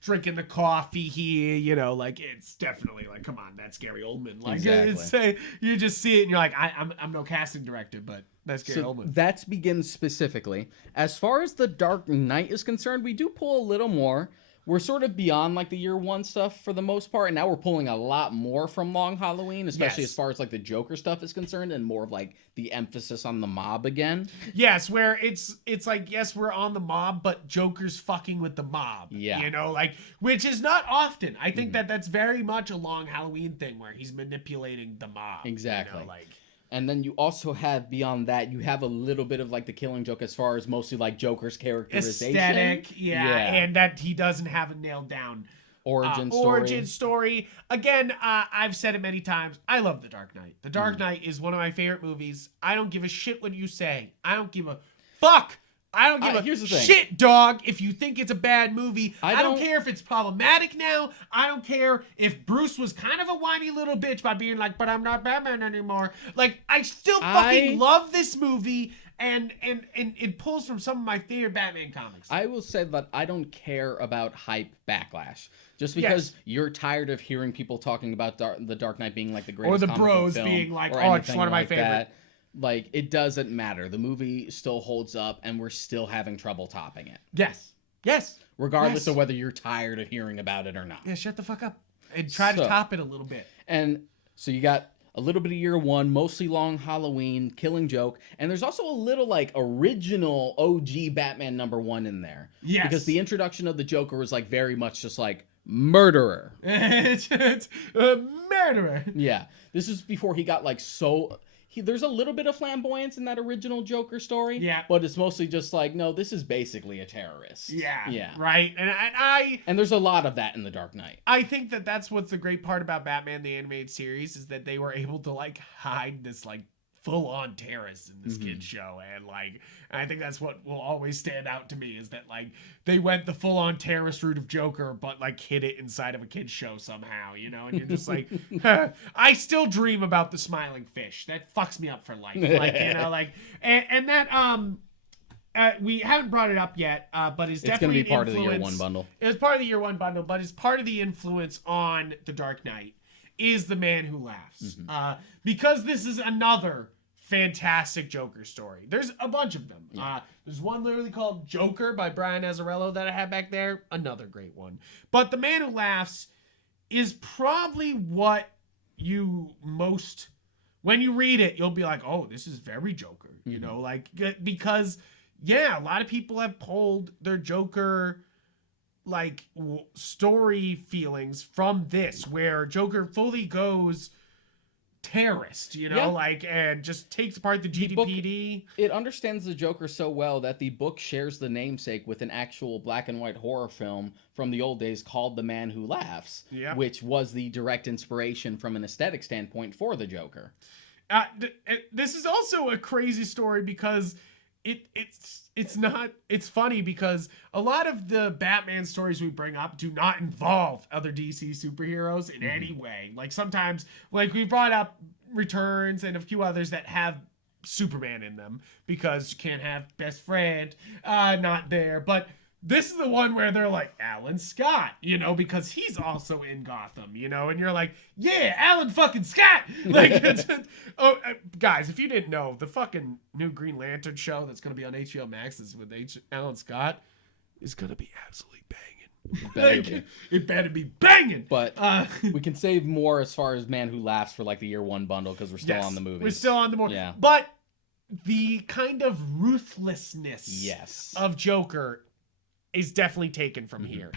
drinking the coffee here, you know, like it's definitely like, come on, that's Gary Oldman. Like Exactly. you just see it and you're like, I'm no casting director, but that's Gary Oldman. That begins specifically. As far as the Dark Knight is concerned, we do pull a little more. We're sort of beyond like the year one stuff for the most part, and now we're pulling a lot more from Long Halloween, especially Yes. as far as like the Joker stuff is concerned, and more of like the emphasis on the mob again. Yes, where it's like, yes, we're on the mob, but Joker's fucking with the mob. Yeah. You know, like, which is not often. I think that's very much a Long Halloween thing where he's manipulating the mob. Exactly. You know, like, And then you also have, beyond that, you have a little bit of like the Killing Joke as far as mostly like Joker's characterization. aesthetic, and that he doesn't have a nailed down origin story. Again, I've said it many times. I love The Dark Knight. The Dark Knight is one of my favorite movies. I don't give a shit what you say. I don't give a fuck. I don't give here's a the thing. shit, dog, if you think it's a bad movie. I don't don't- care if it's problematic now. I don't care if Bruce was kind of a whiny little bitch by being like, but I'm not Batman anymore. Like, I still fucking love this movie, and it pulls from some of my favorite Batman comics. I will say that I don't care about hype backlash. Just because you're tired of hearing people talking about the Dark Knight being like the greatest Or the comic book bros film being like, or oh, it's anything one of my like favorite. that. Like, it doesn't matter. The movie still holds up, and we're still having trouble topping it. Yes. Regardless of whether you're tired of hearing about it or not. Yeah, shut the fuck up. And try to top it a little bit. And so you got a little bit of year one, mostly Long Halloween, Killing Joke, and there's also a little like original OG Batman #1 in there. Yes. Because the introduction of the Joker was like very much just like murderer. it's a murderer. Yeah. This is before he got like so... There's a little bit of flamboyance in that original Joker story. Yeah. But it's mostly just like, no, this is basically a terrorist. Yeah. Right. And there's a lot of that in The Dark Knight. I think that's what's the great part about Batman the Animated Series is that they were able to like hide this like full-on terrorist in this kid's show, and like I think that's what will always stand out to me is that like they went the full-on terrorist route of Joker but like hid it inside of a kid's show somehow, you know, and you're just like I still dream about the smiling fish. That fucks me up for life. Like, you know, like and that we haven't brought it up yet, but it's definitely going to be part of the year influence. one bundle. It was part of the year one bundle, but it's part of the influence on The Dark Knight is The Man Who Laughs. Because this is another fantastic Joker story. There's a bunch of them. There's one literally called Joker by Brian Azzarello that I had back there. Another great one. But The Man Who Laughs is probably what you most... When you read it, you'll be like, oh, this is very Joker. You know, like, because, yeah, a lot of people have pulled their Joker... like story feelings from this, where Joker fully goes terrorist, you know, like, and just takes apart the GDPD. It understands the Joker so well that the book shares the namesake with an actual black and white horror film from the old days called The Man Who Laughs, which was the direct inspiration from an aesthetic standpoint for the Joker. This is also a crazy story because it's funny because a lot of the Batman stories we bring up do not involve other DC superheroes in any way. Like sometimes, like we brought up Returns and a few others that have Superman in them because you can't have best friend not there. But this is the one where they're like, Alan Scott, you know, because he's also in Gotham, you know, and you're like, yeah, Alan fucking Scott. Like, guys, if you didn't know, the fucking new Green Lantern show that's going to be on HBO Max is with Alan Scott is going to be absolutely banging. It better be banging. But we can save more as far as Man Who Laughs for like the year one bundle because we're still on the movie. We're still on the movie. Yeah. But the kind of ruthlessness of Joker is definitely taken from here.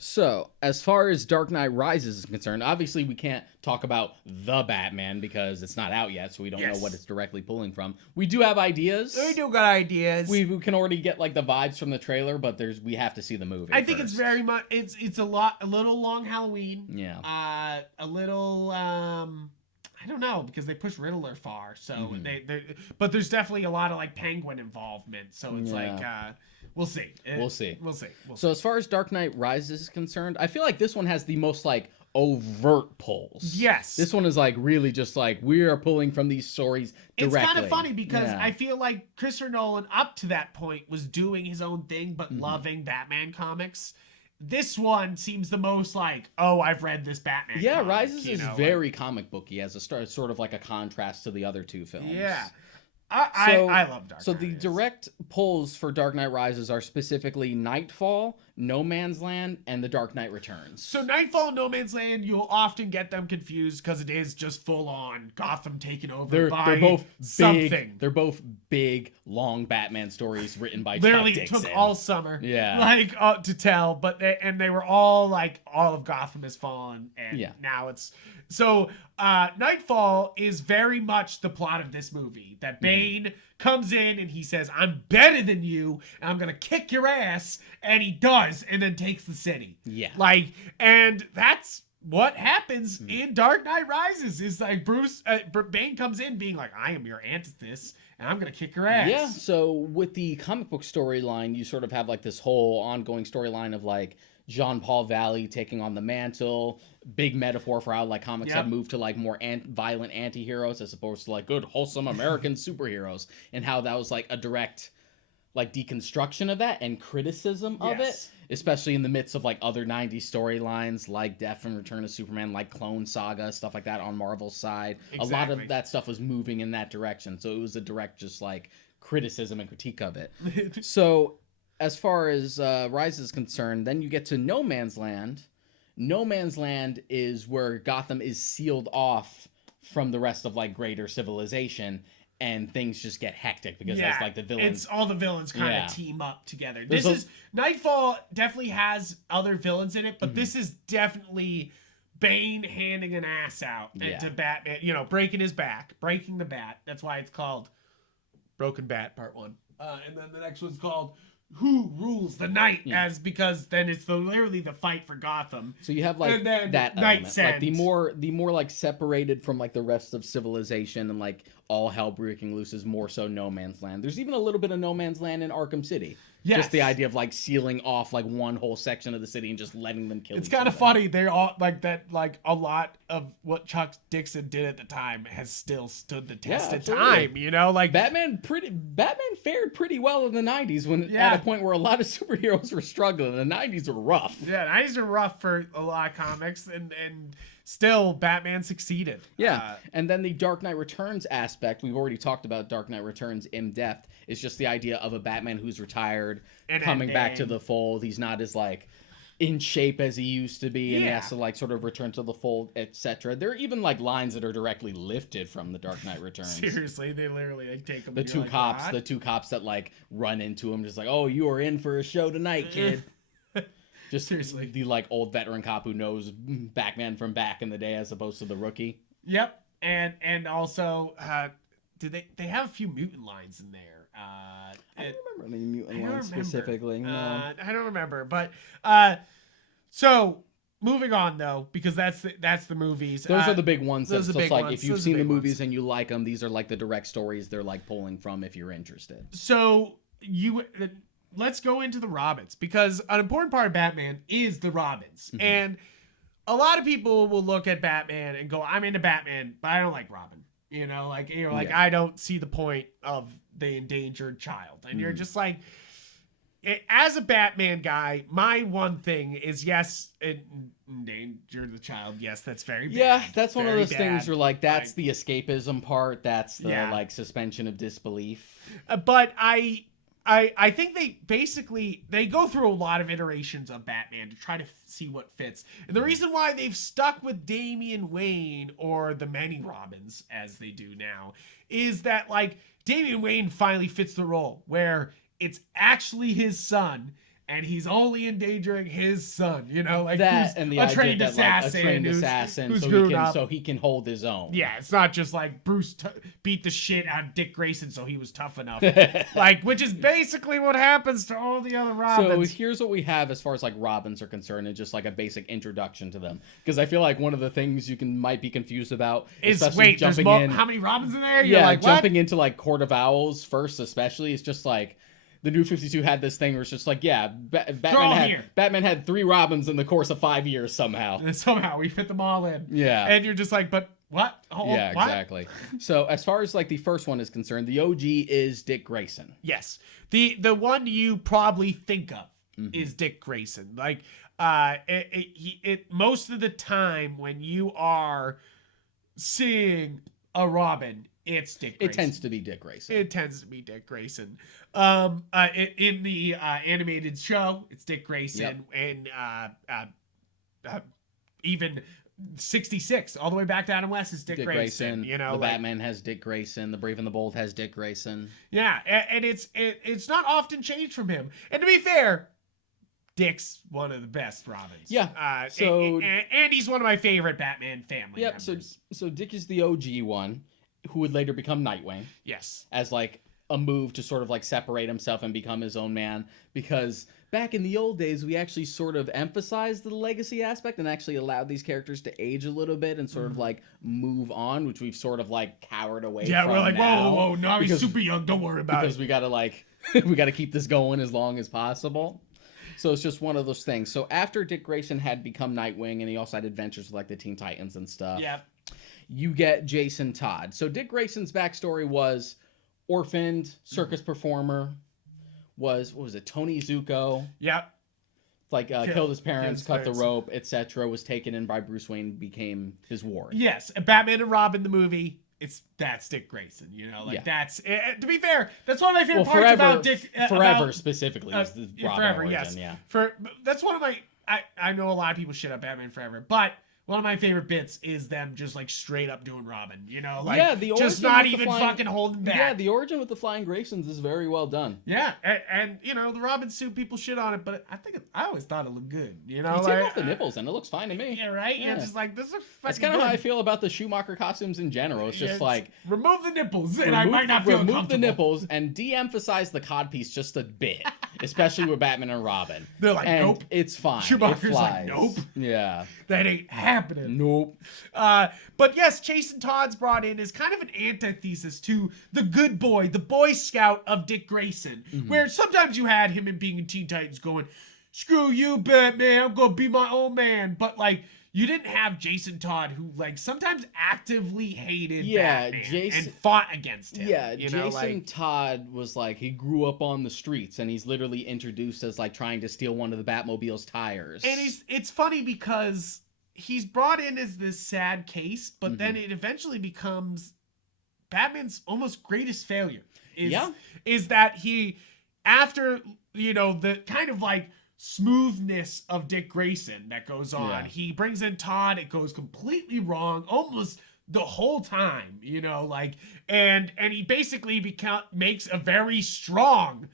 So, as far as Dark Knight Rises is concerned, obviously we can't talk about the Batman because it's not out yet, so we don't know what it's directly pulling from. We do have ideas. We do got ideas. We can already get like the vibes from the trailer, but we have to see the movie. I think it's very much it's a little Long Halloween. Yeah. A little I don't know, because they push Riddler far, so but there's definitely a lot of like Penguin involvement, so it's like we'll see. We'll see. So as far as Dark Knight Rises is concerned, I feel like this one has the most like overt pulls. Yes. This one is like really just like we are pulling from these stories directly. It's kind of funny because I feel like Christopher Nolan up to that point was doing his own thing but loving Batman comics. This one seems the most like, oh, I've read this Batman comic, Rises is very comic booky as a sort of like a contrast to the other two films. Yeah. I love Dark Knight. So the direct pulls for Dark Knight Rises are specifically Nightfall, No Man's Land, and The Dark Knight Returns. So Nightfall and No Man's Land, you'll often get them confused because it is just full on Gotham taken over by they're both something. Big, they're both big, long Batman stories written by Literally Chuck Dixon. took all summer, like to tell, but they were all like all of Gotham has fallen, and now it's so. Nightfall is very much the plot of this movie. That Bane comes in and he says, "I'm better than you, and I'm gonna kick your ass," and he does, and then takes the city. Yeah, and that's what happens in Dark Knight Rises. Is like Bane comes in being like, "I am your antithesis, and I'm gonna kick your ass." Yeah. So with the comic book storyline, you sort of have like this whole ongoing storyline of like Jean-Paul Valley taking on the mantle. Big metaphor for how like comics have moved to like more violent anti-heroes as opposed to like good wholesome American superheroes, and how that was like a direct like deconstruction of that and criticism of it, especially in the midst of like other 90s storylines like Death and Return of Superman, like Clone Saga, stuff like that on Marvel's side. A lot of that stuff was moving in that direction, so it was a direct just like criticism and critique of it. So as far as Rise is concerned, then you get to No Man's Land. No Man's Land is where Gotham is sealed off from the rest of like greater civilization, and things just get hectic because that's like the villains. It's all the villains kind of team up together. Nightfall definitely has other villains in it, but this is definitely Bane handing an ass out to Batman. You know, breaking his back, breaking the bat. That's why it's called Broken Bat Part 1. And then the next one's called Who Rules the Night, because then it's literally the fight for Gotham. So you have like that element, like the more like separated from like the rest of civilization and like all hell breaking loose is more so No Man's Land. There's even a little bit of No Man's Land in Arkham City. Just the idea of like sealing off like one whole section of the city and just letting them kill. It's kind of funny. They're all like that. Like a lot of what Chuck Dixon did at the time has still stood the test of time. You know, like Batman fared pretty well in the 90s when at a point where a lot of superheroes were struggling. The 90s were rough. Yeah, the 90s were rough for a lot of comics, and still Batman succeeded. And then the Dark Knight Returns aspect, we've already talked about Dark Knight Returns in depth, is just the idea of a Batman who's retired and coming back to the fold. He's not as like in shape as he used to be, and he has to like sort of return to the fold, etc. There are even like lines that are directly lifted from the Dark Knight Returns. Seriously, they literally like take him. The two cops that like run into him, just like, "Oh, you are in for a show tonight, kid." Just seriously, the like old veteran cop who knows Batman from back in the day as opposed to the rookie. Yep, and also, did they have a few mutant lines in there? I don't remember any mutant lines specifically. No. I don't remember, but so moving on though, because that's the movies. Those are the big ones. Those are the big ones. If you've seen the movies and you like them, these are like the direct stories they're like pulling from if you're interested. So let's go into the Robins, because an important part of Batman is the Robins. And a lot of people will look at Batman and go, "I'm into Batman, but I don't like Robin." You know, I don't see the point of the endangered child. And you're just like, as a Batman guy, my one thing is, yes, endanger the child. Yes, that's very bad. Yeah, that's one of those things where like that's the escapism part. That's the like suspension of disbelief. But I think they go through a lot of iterations of Batman to try to see what fits. And the reason why they've stuck with Damian Wayne, or the many Robins as they do now, is that like Damian Wayne finally fits the role where it's actually his son, and he's only endangering his son, you know, like that who's and the a idea trained that assassin, like a trained assassin, who's so grown up. he can hold his own. Yeah, it's not just like Bruce beat the shit out of Dick Grayson, so he was tough enough. Like, which is basically what happens to all the other Robins. So here's what we have as far as like Robins are concerned, and just like a basic introduction to them, because I feel like one of the things you might be confused about is especially wait, there's jumping in. how many Robins in there? You're Yeah, like, jumping into like Court of Owls first, especially, it's just like. The New 52 had this thing where it's just like, yeah, Batman had 3 Robins in the course of 5 years somehow. And somehow we fit them all in. Yeah. And you're just like, but what? Yeah, what? exactly. So as far as like the first one is concerned, the OG is Dick Grayson. Yes. The one you probably think of is Dick Grayson. Like, most of the time when you are seeing a Robin, it's Dick Grayson. It tends to be Dick Grayson. It tends to be Dick Grayson. In the animated show, it's Dick Grayson. And even 66, all the way back to Adam West, is Dick Grayson. You know, the Batman has Dick Grayson. The Brave and the Bold has Dick Grayson. Yeah, and it's not often changed from him. And to be fair, Dick's one of the best Robins. Yeah. And he's one of my favorite Batman family members. So Dick is the OG one, who would later become Nightwing. Yes. As like a move to sort of like separate himself and become his own man, because back in the old days we actually sort of emphasized the legacy aspect and actually allowed these characters to age a little bit and sort of like move on, which we've sort of like cowered away from. Yeah, we're like, now, whoa, now he's super young, don't worry about it. Because we gotta like we gotta keep this going as long as possible. So it's just one of those things. So after Dick Grayson had become Nightwing, and he also had adventures with like the Teen Titans and stuff. Yeah. You get Jason Todd. So Dick Grayson's backstory was orphaned, circus performer, what was it, Tony Zuko? Yep. Like killed his parents, cut the rope, etc. Was taken in by Bruce Wayne, became his ward. Yes, and Batman and Robin the movie. That's Dick Grayson, you know, like that's to be fair, that's one of my favorite parts about Dick. Forever specifically is the Robin Forever, origin, yes. Yeah. That's one of my. I know a lot of people shit up Batman Forever, but one of my favorite bits is them just like straight up doing Robin, you know, like the just not even fucking holding back. Yeah, the origin with the Flying Graysons is very well done. Yeah, and you know the Robin suit, people shit on it, but I always thought it looked good. You know, you take off the nipples and it looks fine to me. Yeah, right. Yeah. You're just like, this is fucking. That's kind of how I feel about the Schumacher costumes in general. It's just like remove the nipples, and I might not feel remove the nipples and de-emphasize the codpiece just a bit, especially with Batman and Robin. They're like, nope, it's fine. Schumacher's like, nope, yeah, that ain't happening. Nope. But yes, Jason Todd's brought in as kind of an antithesis to the good boy, the Boy Scout of Dick Grayson, where sometimes you had him in being in Teen Titans going, screw you, Batman, I'm gonna be my own man. But like, you didn't have Jason Todd, who like sometimes actively hated Batman and fought against him. Yeah, Jason Todd was like, he grew up on the streets, and he's literally introduced as like trying to steal one of the Batmobile's tires. And it's funny because he's brought in as this sad case, but then it eventually becomes Batman's almost greatest failure. Is that he, after, you know, the kind of like smoothness of Dick Grayson that goes on, he brings in Todd, it goes completely wrong almost the whole time, you know, like, and he basically makes a very strong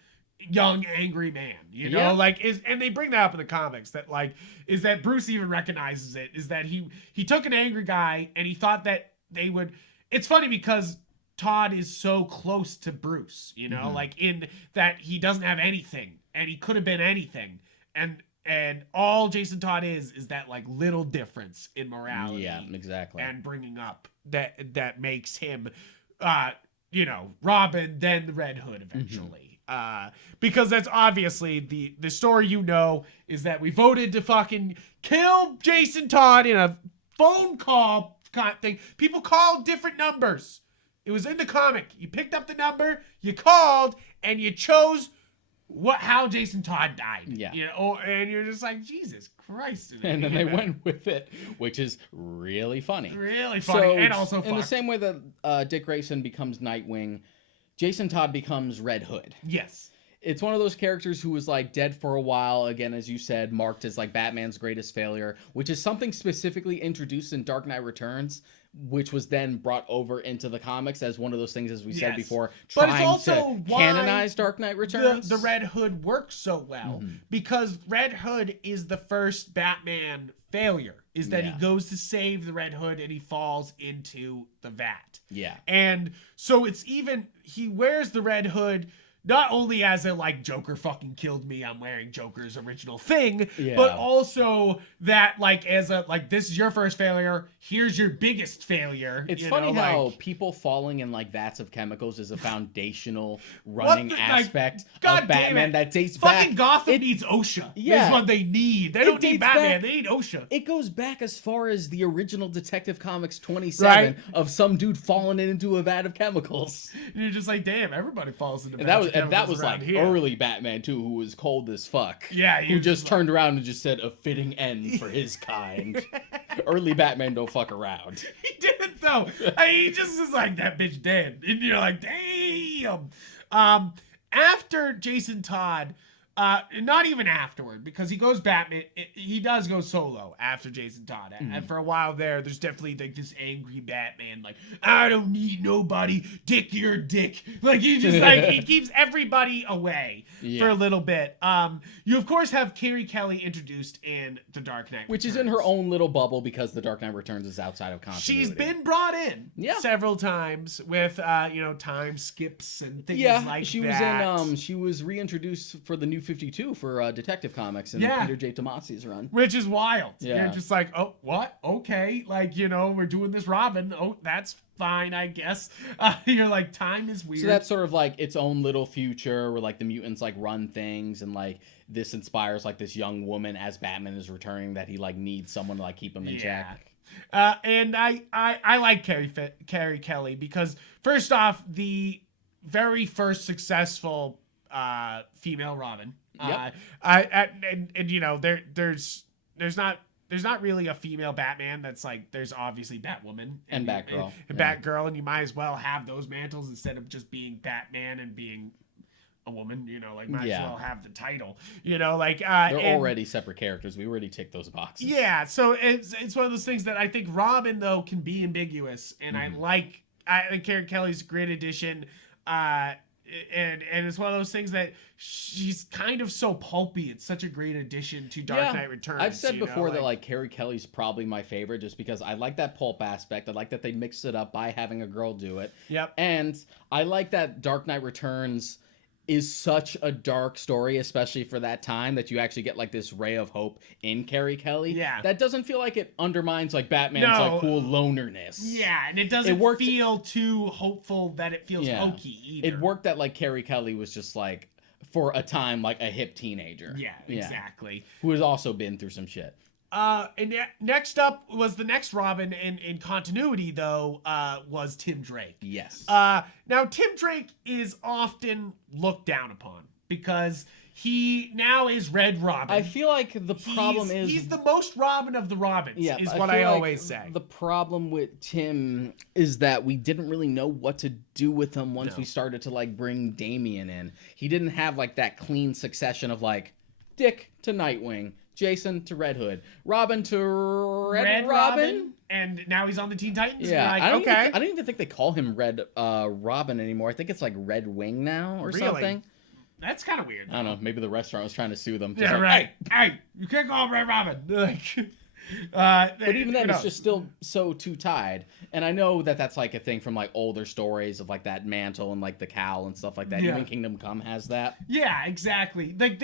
young angry man, you know, like and they bring that up in the comics that like is that Bruce even recognizes it, is that he took an angry guy and he thought that they would. It's funny because Todd is so close to Bruce, you know, like in that he doesn't have anything and he could have been anything, and all Jason Todd is that like little difference in morality, yeah, exactly, and bringing up that makes him you know, Robin, then the Red Hood eventually. Because that's obviously the story, you know, is that we voted to fucking kill Jason Todd in a phone call kind of thing. People called different numbers. It was in the comic. You picked up the number, you called, and you chose how Jason Todd died. Yeah. You know, and you're just like, Jesus Christ. And then they went with it, which is really funny. Really funny, and also in the same way that Dick Grayson becomes Nightwing, Jason Todd becomes Red Hood. Yes. It's one of those characters who was like dead for a while, again, as you said, marked as like Batman's greatest failure, which is something specifically introduced in Dark Knight Returns, which was then brought over into the comics as one of those things, as we said before, but it's trying also to canonize Dark Knight Returns. The Red Hood works so well because Red Hood is the first Batman failure, is that he goes to save the Red Hood and he falls into the vat. Yeah. And so it's even, he wears the Red Hood not only as a like Joker fucking killed me, I'm wearing Joker's original thing, but also that like as a like this is your first failure, here's your biggest failure. It's funny how people falling in like vats of chemicals is a foundational running aspect of Batman that dates back. Fucking Gotham needs OSHA. Yeah, is what they need. They don't need Batman. They need OSHA. It goes back as far as the original Detective Comics 27 of some dude falling into a vat of chemicals. And you're just like, damn, everybody falls into vats. And that was like early Batman too, who was cold as fuck. Yeah, who just turned around and just said a fitting end for his kind. Early Batman don't fuck around. He didn't though. He just is like, that bitch dead, and you're like, damn. After Jason Todd. Not even afterward, because he goes Batman. He does go solo after Jason Todd, and for a while there's definitely like this angry Batman, like I don't need nobody, dick your dick. Like he just like he keeps everybody away for a little bit. You of course have Carrie Kelly introduced in The Dark Knight, which is in her own little bubble because The Dark Knight Returns is outside of continuity. She's been brought in several times with time skips and things like that. She was in she was reintroduced for the New 52 for Detective Comics and Peter J. Tomasi's run. Which is wild. Yeah. You're just like, oh, what? Okay. Like, we're doing this Robin. Oh, that's fine, I guess. You're like, time is weird. So that's sort of like its own little future where like the mutants like run things and like this inspires like this young woman as Batman is returning that he like needs someone to like keep him in check. And I like Carrie Kelly because first off, the very first successful female Robin. There's not really a female Batman that's like there's obviously Batwoman and Batgirl and Batgirl, and you might as well have those mantles instead of just being Batman and being a woman, might as well have the title, they're already separate characters. We already tick those boxes. Yeah, so it's one of those things that I think Robin though can be ambiguous, and I think Carrie Kelly's a great addition. And it's one of those things that she's kind of so pulpy. It's such a great addition to Dark Knight Returns. I've said before that like Carrie Kelly's probably my favorite just because I like that pulp aspect. I like that they mixed it up by having a girl do it. Yep. And I like that Dark Knight Returns is such a dark story, especially for that time, that you actually get like this ray of hope in Carrie Kelly. Yeah. That doesn't feel like it undermines like Batman's like cool lonerness. Yeah, and it doesn't feel too hopeful that it feels hokey either. It worked that like Carrie Kelly was just like for a time like a hip teenager. Yeah, exactly. Who has also been through some shit. And next up was the next Robin in continuity, though, was Tim Drake. Yes. Now, Tim Drake is often looked down upon because he now is Red Robin. I feel like the problem is... He's the most Robin of the Robins, is what I always say. The problem with Tim is that we didn't really know what to do with him once we started to, like, bring Damian in. He didn't have, like, that clean succession of, like, Dick to Nightwing, Jason to Red Hood, Robin to Red Robin, and now he's on the Teen Titans. Yeah, like, I don't even think they call him Red Robin anymore. I think it's like Red Wing now or something. That's kind of weird. I don't know. Maybe the restaurant was trying to sue them. Yeah, right. Hey, you can't call him Red Robin. But even then, it's just still so too tied. And I know that that's like a thing from like older stories of like that mantle and like the cowl and stuff like that. Even Kingdom Come has that. Yeah, exactly. Like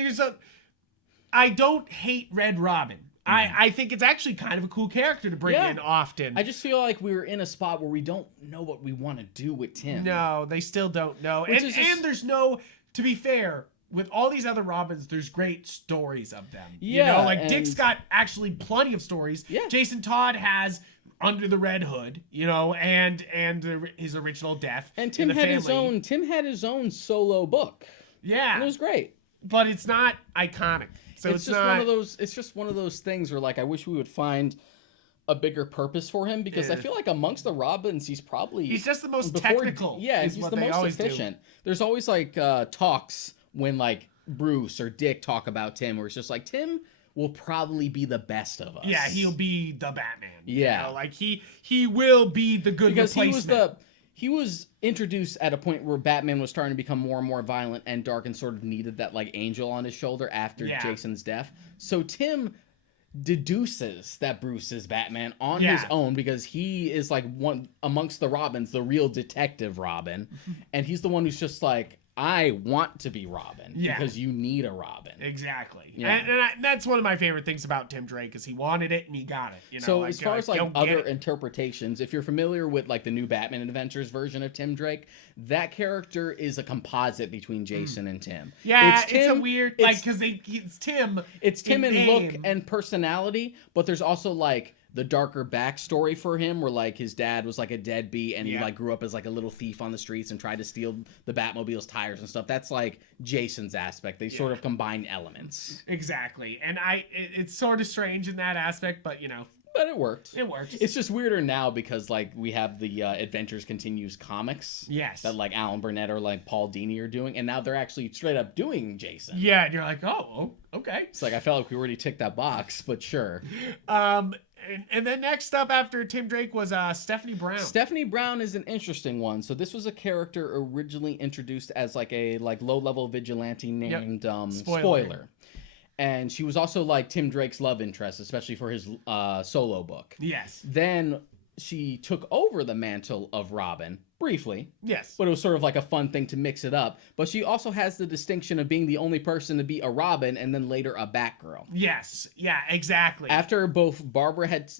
I don't hate Red Robin. I think it's actually kind of a cool character to bring in often. I just feel like we're in a spot where we don't know what we want to do with Tim. No, they still don't know. And there's no, to be fair, with all these other Robins, there's great stories of them. Yeah. Dick's got actually plenty of stories. Yeah. Jason Todd has Under the Red Hood, and his original death. And Tim had his own solo book. Yeah. And it was great. But it's not iconic. So it's just one of those. It's just one of those things where, like, I wish we would find a bigger purpose for him because I feel like amongst the Robins, he's just the most technical. Yeah, he's the most efficient. There's always like talks when like Bruce or Dick talk about Tim, where it's just like Tim will probably be the best of us. Yeah, he'll be the Batman. Yeah. You know, like he will be the good because replacement. he was introduced at a point where Batman was starting to become more and more violent and dark and sort of needed that like angel on his shoulder after Jason's death. So Tim deduces that Bruce is Batman on his own because he is like one amongst the Robins, the real detective Robin. And he's the one who's just like, I want to be Robin because you need a Robin. Exactly. Yeah. And that's one of my favorite things about Tim Drake is he wanted it and he got it. You know, so as far as like other interpretations, if you're familiar with like the new Batman Adventures version of Tim Drake, that character is a composite between Jason and Tim. Yeah, it's a weird, like, because it's Tim. It's Tim in look and personality, but there's also like the darker backstory for him where like his dad was like a deadbeat and he like grew up as like a little thief on the streets and tried to steal the Batmobile's tires and stuff. That's like Jason's aspect. They sort of combine elements. Exactly. And it's sort of strange in that aspect, but you know. But it worked. It works. It's just weirder now because like we have the Adventures Continues comics. Yes. That like Alan Burnett or like Paul Dini are doing, and now they're actually straight up doing Jason. Yeah, and you're like, oh, okay. It's like I felt like we already ticked that box, but sure. And then next up after Tim Drake was Stephanie Brown. Stephanie Brown is an interesting one. So this was a character originally introduced as like a low-level vigilante named Spoiler. And she was also like Tim Drake's love interest, especially for his solo book. Yes. Then she took over the mantle of Robin briefly. Yes. But it was sort of like a fun thing to mix it up. But she also has the distinction of being the only person to be a Robin and then later a Batgirl. Yes. Yeah, exactly. After both Barbara had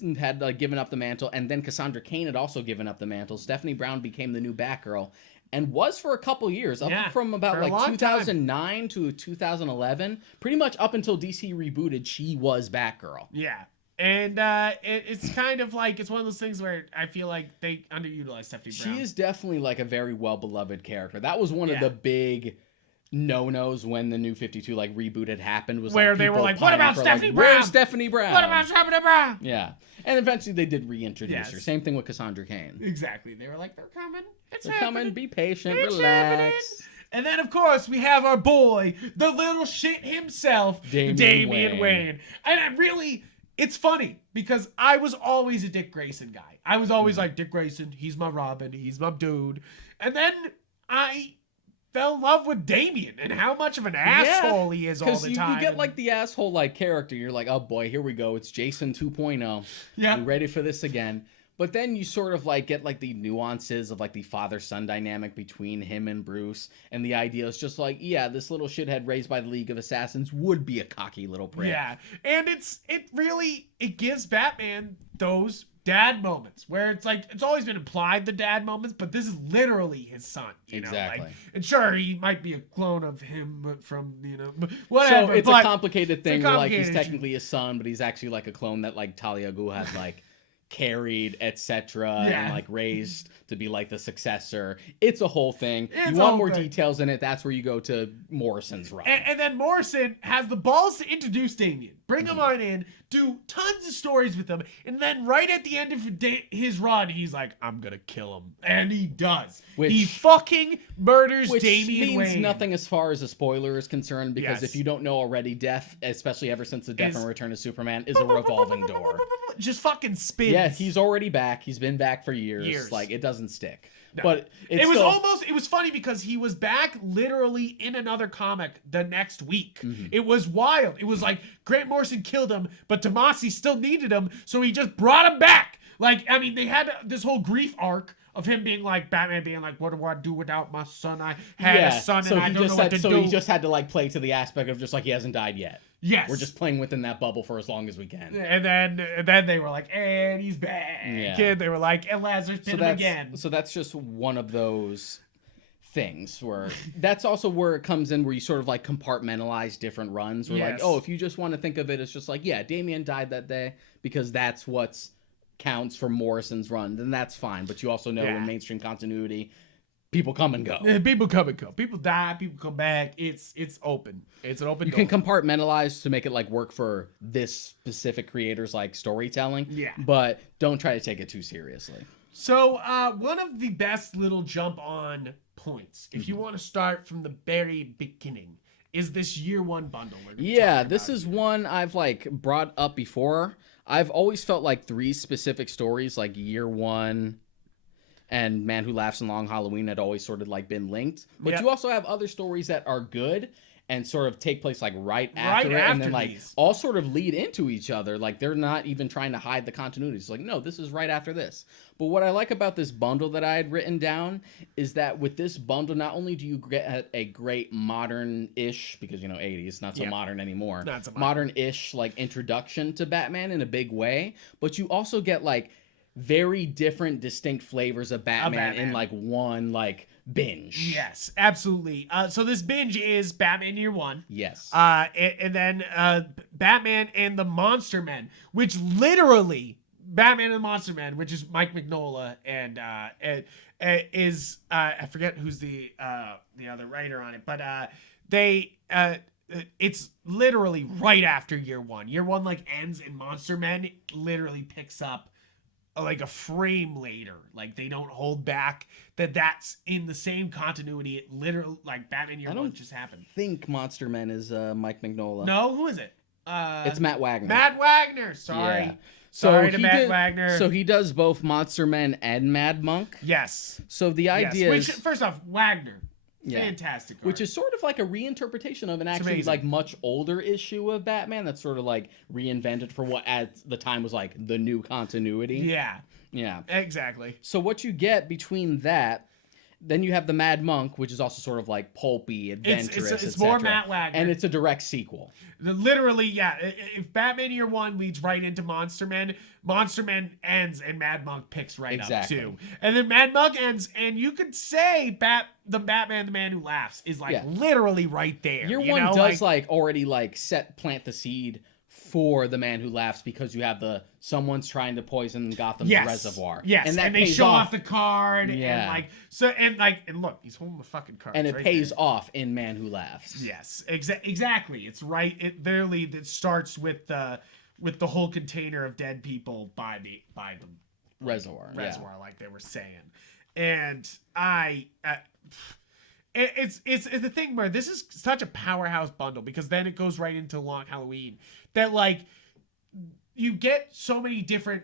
given up the mantle and then Cassandra Cain had also given up the mantle, Stephanie Brown became the new Batgirl. And was for a couple years, up from about like 2009 to 2011. Pretty much up until DC rebooted, she was Batgirl. Yeah. And it's kind of like, it's one of those things where I feel like they underutilized Stephanie Brown. She is definitely like a very well-beloved character. That was one of the big no-nos when the New 52 like reboot had happened. Was where like, they were like, what about Stephanie Brown? Where's Stephanie Brown? What about Stephanie Brown? Yeah. And eventually they did reintroduce her. Same thing with Cassandra Cain. Exactly. They were like, they're coming. They're coming. Be patient. Relax. Happening. And then, of course, we have our boy, the little shit himself, Damian Wayne. And it's funny because I was always a Dick Grayson guy. I was always like, Dick Grayson, he's my Robin, he's my dude. And then I fell in love with Damian and how much of an asshole he is all the time. Because you get like the asshole like character. You're like, oh boy, here we go. It's Jason 2.0. Yeah. You ready for this again? But then you sort of like get like the nuances of like the father-son dynamic between him and Bruce. And the idea is just like, yeah, this little shithead raised by the League of Assassins would be a cocky little prick. Yeah. And it gives Batman those dad moments where it's like, it's always been implied the dad moments, but this is literally his son. You know? Like, and sure, he might be a clone of him, but from, you know, whatever. So it's a complicated thing where like he's technically his son, but he's actually like a clone that like Talia Ghul had like carried, etc., and like raised to be like the successor. It's a whole thing. You want more details in it, that's where you go to Morrison's run. And then Morrison has the balls to introduce Damian, bring him on in, do tons of stories with him, and then right at the end of his run, he's like, I'm gonna kill him. And he does. He fucking murders Damian Wayne. Which means nothing as far as a spoiler is concerned, because if you don't know already, death, especially ever since the Death and Return of Superman, is a revolving door. Just fucking spins. Yeah, he's already back. He's been back for years. Like, it doesn't stick. No. But it was funny because he was back literally in another comic the next week. It was wild. It was like Grant Morrison killed him, but Tomasi still needed him, so he just brought him back. Like, I mean, they had this whole grief arc of him being like, Batman being like, what do I do without my son? I had a son and I don't know what to do. So he just had to like play to the aspect of just like he hasn't died yet. Yes. We're just playing within that bubble for as long as we can. And then they were like, and he's back. Yeah. They were like, and Lazarus pinned him again. So that's just one of those things where that's also where it comes in, where you sort of like compartmentalize different runs. Where like, oh, if you just want to think of it as just like, yeah, Damian died that day because that's what's counts for Morrison's run, then that's fine. But you also know in mainstream continuity, people come and go. People come and go. People die. People come back. It's open. It's an open door. You can compartmentalize to make it like work for this specific creator's like storytelling. Yeah. But don't try to take it too seriously. So one of the best little jump on points, if you want to start from the very beginning, is this year one bundle. Yeah, this is one I've like brought up before. I've always felt like 3 specific stories, like year one and Man Who Laughs and Long Halloween, had always sort of like been linked. But you also have other stories that are good and sort of take place like right after it, and then like all sort of lead into each other. Like they're not even trying to hide the continuity. It's like, no, this is right after this. But what I like about this bundle that I had written down is that with this bundle, not only do you get a great modern-ish, because 80s, not so modern anymore, not so modern-ish like introduction to Batman in a big way, but you also get like very different, distinct flavors of Batman in like one like binge. Yes, absolutely. So this binge is Batman Year One. Yes. And then Batman and the Monster Men, which literally Batman and the Monster Men, which is Mike Mignola and is I forget who's the other writer on it, but it's literally right after Year One. Year One like ends and Monster Men literally picks up like a frame later. Like they don't hold back that's in the same continuity. It literally, like Batman Year One just happened. I think Monster Men is Mike Mignola. No, who is it? It's Matt Wagner. Matt Wagner. Sorry. Yeah. Sorry to Matt Wagner. So he does both Monster Men and Mad Monk. Yes. So the idea is, first off, Wagner. Fantastic art. Which is sort of like a reinterpretation of an actually like much older issue of Batman that's sort of like reinvented for what at the time was like the new continuity. Yeah. Yeah. Exactly. So what you get between that, then you have the Mad Monk, which is also sort of like pulpy, adventurous, it's more Matt Wagner. And it's a direct sequel. Literally, yeah. If Batman Year One leads right into Monster Men ends and Mad Monk picks right up too. And then Mad Monk ends, and you could say the Batman, the Man Who Laughs is like literally right there. Year One does like already like plant the seed for the Man Who Laughs, because you have someone's trying to poison Gotham's reservoir. Yes, and they show off the card, and look, he's holding the fucking card. And it pays off in Man Who Laughs. Yes, exactly. It's right. It literally starts with the whole container of dead people by the reservoir, like they were saying, and it's the thing where this is such a powerhouse bundle, because then it goes right into Long Halloween, that like you get so many different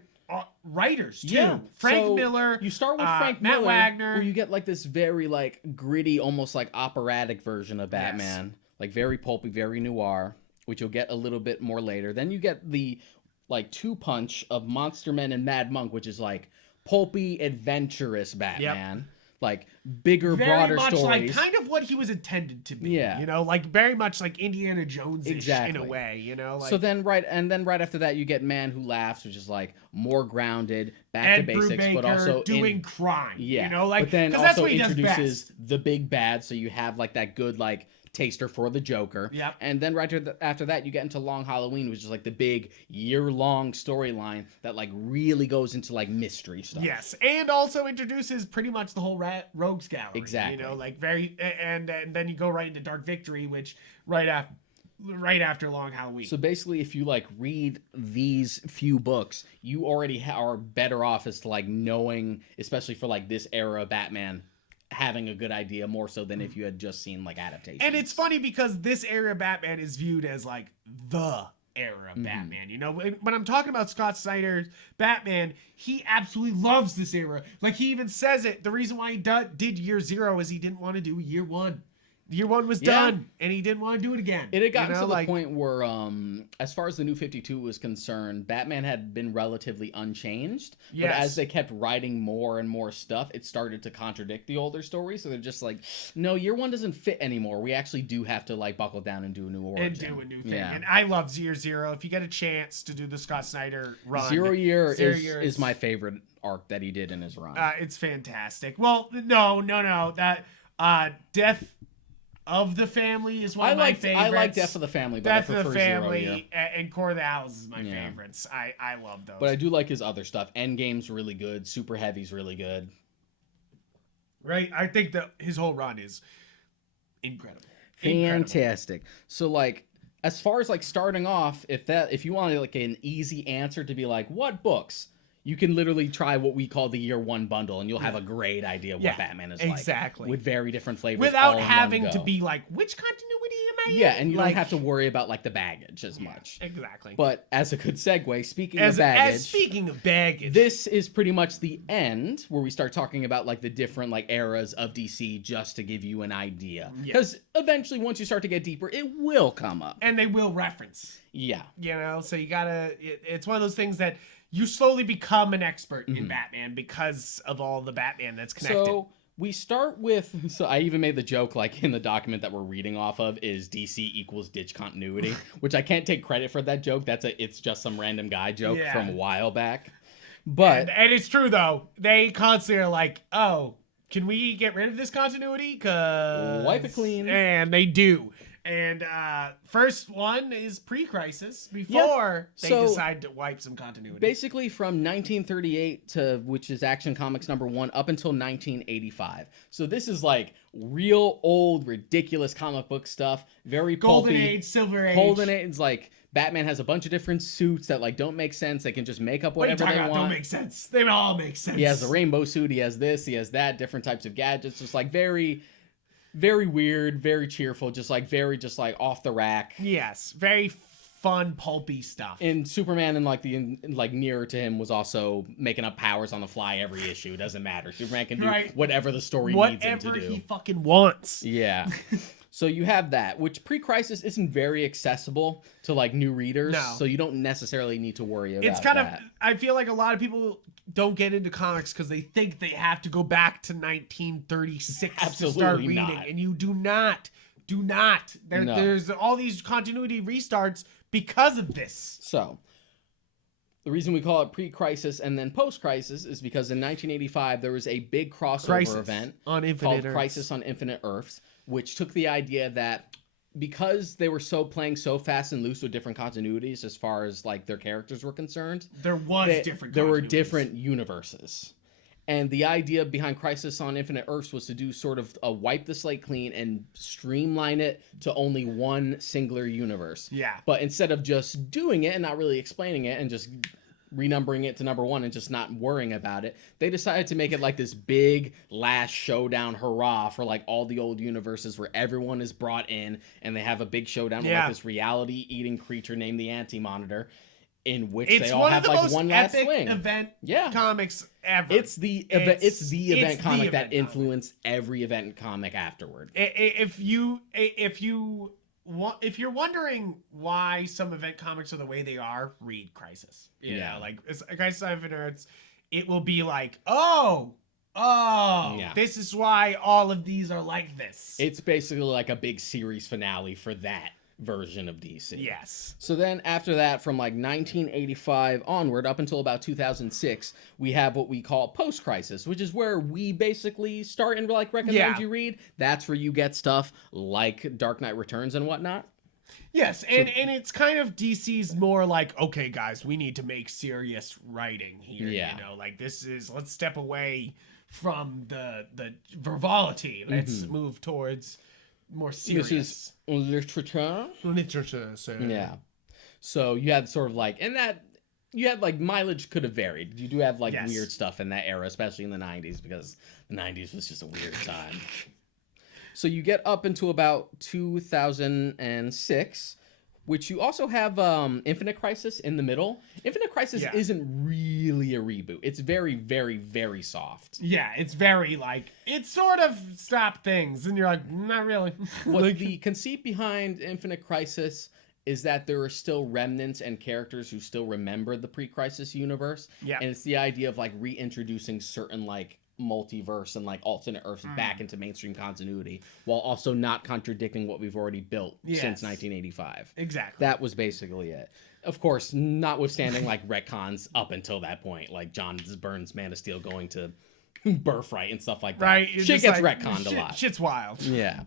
writers too. Yeah. Frank Miller. You start with Frank Miller, Matt Wagner, where you get like this very like gritty, almost like operatic version of Batman, like very pulpy, very noir, which you'll get a little bit more later. Then you get the like 2-punch of Monster Men and Mad Monk, which is like pulpy, adventurous Batman. Yep. Like bigger, broader stories. Like kind of what he was intended to be. Yeah. Like very much like Indiana Jones-ish in a way, Like, so then right after that you get Man Who Laughs, which is like more grounded, back to basics, Brubaker but also doing crime. Yeah. Like, but then also introduces the big bad, so you have like that good like taster for the Joker. Yep. And then right after that you get into Long Halloween, which is like the big year-long storyline that like really goes into like mystery stuff. Yes, and also introduces pretty much the whole Rogues Gallery. Exactly. Like very, and then you go right into Dark Victory, which right after Long Halloween. So basically, if you like read these few books, you already are better off as to like knowing, especially for like this era of Batman, having a good idea more so than if you had just seen like adaptations. And it's funny because this era of Batman is viewed as like the era of Batman. When I'm talking about Scott Snyder's Batman, he absolutely loves this era. Like he even says it. The reason why he did Year Zero is he didn't want to do Year One. Year One was done, and he didn't want to do it again. It had gotten to the point where, as far as the New 52 was concerned, Batman had been relatively unchanged. Yes. But as they kept writing more and more stuff, it started to contradict the older stories. So they're just like, no, Year One doesn't fit anymore. We actually do have to like buckle down and do a new origin. And do a new thing. Yeah. And I love Year Zero. If you get a chance to do the Scott Snyder run. Zero Year is my favorite arc that he did in his run. It's fantastic. Well, no. That Death of the Family is one of my favorites. I like Death of the Family, but Death I prefer of the Family 0 Year. And Core of the Owls is my favorites. I love those. But I do like his other stuff. Endgame's really good. Super Heavy's really good. Right? I think that his whole run is incredible. Fantastic. So like, as far as like starting off, if you want like an easy answer to be like, what books? You can literally try what we call the year one bundle, and you'll have a great idea of what Batman is like. Exactly. With very different flavors. Without all in having one to go. be like, which continuity am I in? Yeah, and you like, don't have to worry about like the baggage as much. Exactly. But as a good segue, speaking of baggage, speaking of baggage, this is pretty much the end where we start talking about like the different like eras of DC, just to give you an idea. Because eventually, once you start to get deeper, it will come up, and they will reference. Yeah. You know, so you gotta. It's one of those things that you slowly become an expert in Batman because of all the Batman that's connected. So we start with, so I even made the joke, like in the document that we're reading off of, is DC equals ditch continuity, which I can't take credit for that joke. It's just some random guy joke from a while back. But and it's true though. They constantly are like, oh, can we get rid of this continuity? Cause wipe it clean. And they do. And first one is pre-crisis before they decide to wipe some continuity. Basically from 1938 to, which is Action Comics #1, up until 1985. So this is like real old, ridiculous comic book stuff. Very Golden pulpy. Age, Silver Age. Golden Age. It's like Batman has a bunch of different suits that like don't make sense. They can just make up whatever they want. Don't make sense. They all make sense. He has a rainbow suit. He has this. He has that. Different types of gadgets. Just like very weird, very cheerful, just like off the rack. Yes, very fun, pulpy stuff. And Superman and like nearer to him was also making up powers on the fly every issue. It doesn't matter. Superman can do whatever the story needs him to do. Whatever he fucking wants. Yeah. So you have that, which pre-crisis isn't very accessible to like new readers. No. So you don't necessarily need to worry about It's kind that. of, I feel like a lot of people don't get into comics because they think they have to go back to 1936 Absolutely to start reading. not. And you do not. There's all these continuity restarts because of this. So the reason we call it pre-crisis and then post-crisis is because in 1985 there was a big crossover event on called Crisis on Infinite Earths, which took the idea that because they were playing so fast and loose with different continuities as far as like their characters were concerned, there were different universes. And the idea behind Crisis on Infinite Earths was to do sort of a wipe the slate clean and streamline it to only one singular universe. Yeah. But instead of just doing it and not really explaining it and just renumbering it to #1 and just not worrying about it, they decided to make it like this big last showdown hurrah for like all the old universes where everyone is brought in and they have a big showdown with like this reality eating creature named the Anti-Monitor, in which they all have like one last swing. Event comics ever. It's the event comic that influenced every event comic afterward. If you're wondering why some event comics are the way they are, read Crisis. You know, like Crisis on Infinite Earths, it will be like, this is why all of these are like this. It's basically like a big series finale for that version of DC. Yes. So then after that, from like 1985 onward up until about 2006, we have what we call post-crisis, which is where we basically start and like recommend you read. That's where you get stuff like Dark Knight Returns and whatnot. Yes, and it's kind of DC's more like, okay, guys, we need to make serious writing here. Yeah. You know, like let's step away from the frivolity. Let's move towards more serious. This is literature. So. Yeah. So you had sort of like, and that you had like mileage could have varied. You do have like weird stuff in that era, especially in the 90s, because the 90s was just a weird time. So you get up into about 2006, which you also have Infinite Crisis in the middle. Infinite Crisis isn't really a reboot. It's very, very, very soft. Yeah, it's very like, it sort of stopped things, and you're like, not really. What the conceit behind Infinite Crisis is that there are still remnants and characters who still remember the pre-crisis universe. Yeah. And it's the idea of like reintroducing certain like multiverse and like alternate Earths back into mainstream continuity while also not contradicting what we've already built since 1985. Exactly. That was basically it. Of course, notwithstanding like retcons up until that point, like John Byrne's Man of Steel going to Birthright and stuff like that. Right. Shit gets retconned a lot. Shit's wild. Yeah.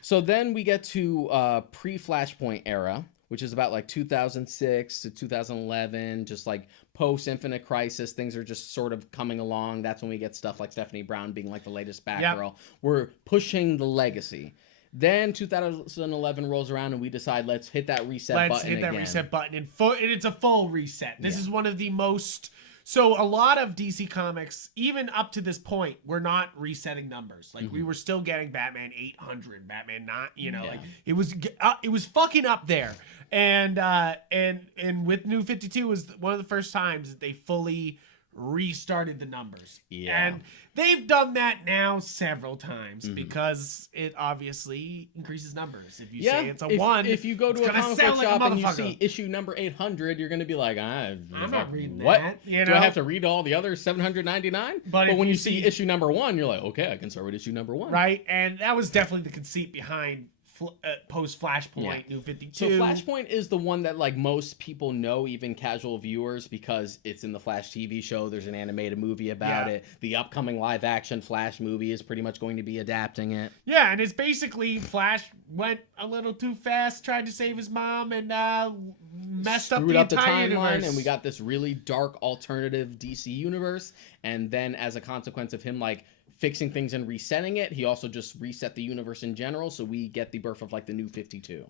So then we get to pre-Flashpoint era, which is about like 2006 to 2011, just like post-Infinite Crisis. Things are just sort of coming along. That's when we get stuff like Stephanie Brown being like the latest Batgirl. We're pushing the legacy. Then 2011 rolls around and we decide, let's hit that reset button again. Let's hit that reset button. And it's a full reset. This is one of the most So a lot of DC Comics, even up to this point, were not resetting numbers. Like we were still getting Batman 800, Batman not, like it was fucking up there. And with New 52 was one of the first times that they fully restarted the numbers. Yeah. And they've done that now several times because it obviously increases numbers. If you say it's a one, if you go to a comic book shop and you see issue number 800, you're going to be like, I'm not reading what? that. Do I have to read all the other 799? But when you see issue number 1, you're like, okay, I can start with issue number 1. Right, and that was definitely the conceit behind post Flashpoint, New 52. So Flashpoint is the one that like most people know, even casual viewers, because it's in the Flash TV show. There's an animated movie about it. The upcoming live action Flash movie is pretty much going to be adapting it. Yeah, and it's basically Flash went a little too fast, tried to save his mom, and messed up the entire universe. And we got this really dark alternative DC universe. And then as a consequence of him like fixing things and resetting it, he also just reset the universe in general, so we get the birth of like the New 52.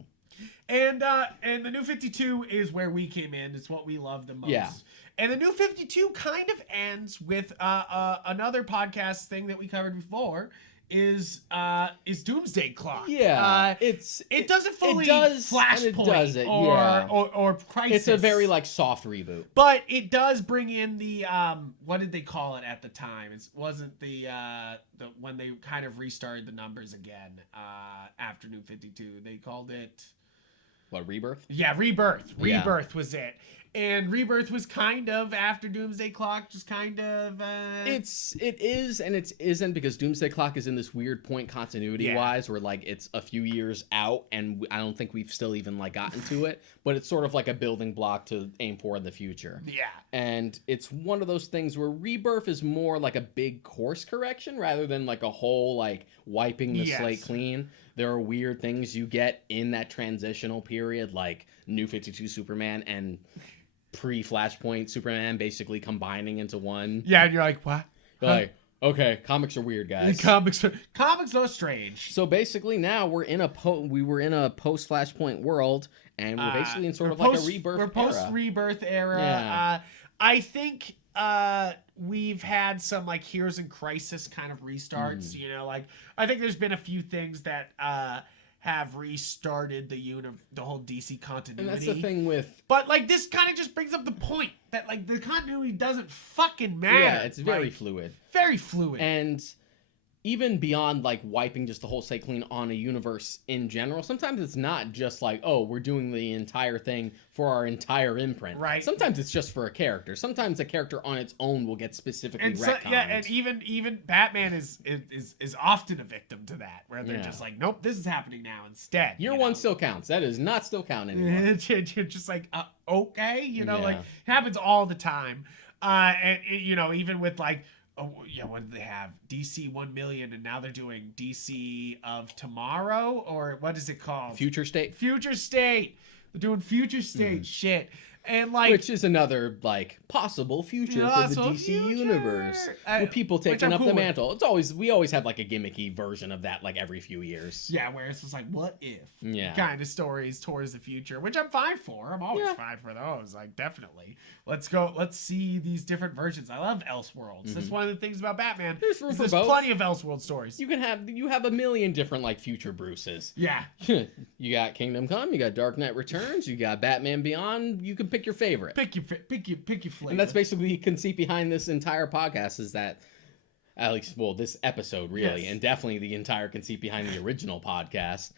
And the New 52 is where we came in. It's what we love the most. Yeah. And the New 52 kind of ends with another podcast thing that we covered before is Doomsday Clock. Yeah, it doesn't fully Flashpoint or Crisis. It's a very like soft reboot, but it does bring in the what did they call it at the time? It wasn't the when they kind of restarted the numbers again after New 52. They called it what, Rebirth? Yeah, Rebirth. Rebirth was it. And Rebirth was kind of after Doomsday Clock, just kind of. It is and it isn't, because Doomsday Clock is in this weird point continuity wise where like it's a few years out, and I don't think we've still even like gotten to it. But it's sort of like a building block to aim for in the future. Yeah. And it's one of those things where Rebirth is more like a big course correction rather than like a whole like wiping the slate clean. There are weird things you get in that transitional period, like New 52 Superman and pre-Flashpoint Superman basically combining into one. Yeah, and you're like, what? You're like, okay, comics are weird, guys. Comics are strange. So basically now we're in a post-Flashpoint world, and we're basically in sort of like a rebirth era. We're post-rebirth era. Yeah. I think we've had some like Heroes in Crisis kind of restarts. Like I think there's been a few things that have restarted the whole DC continuity. And that's the thing with... But, like, this kind of just brings up the point that, like, the continuity doesn't fucking matter. Yeah, it's very fluid. Very fluid. And even beyond, like, wiping just the whole slate clean on a universe in general, sometimes it's not just like, oh, we're doing the entire thing for our entire imprint. Right. Sometimes it's just for a character. Sometimes a character on its own will get specifically retconned. And even Batman is often a victim to that, where they're just like, nope, this is happening now instead. Year one still counts. That is not still counting anymore. You're just like, okay, like it happens all the time. And even with like, what did they have? DC 1 million, and now they're doing DC of Tomorrow, or what is it called? Future State. Future State. They're doing Future State shit. And like, which is another like possible future for the DC universe, with people taking up the mantle. It's always, we always have like a gimmicky version of that like every few years. Yeah, where it's just like, what if? Kind of stories towards the future, which I'm fine for. I'm always fine for those. Like, definitely. Let's go. Let's see these different versions. I love Elseworlds. That's one of the things about Batman. There's room for both. There's plenty of Elseworld stories. You have a million different like future Bruces. Yeah. You got Kingdom Come. You got Dark Knight Returns. You got Batman Beyond. You can pick your favorite. Pick your flavor. And that's basically the conceit behind this entire podcast, is that, at least, well, this episode really, and definitely the entire conceit behind the original podcast,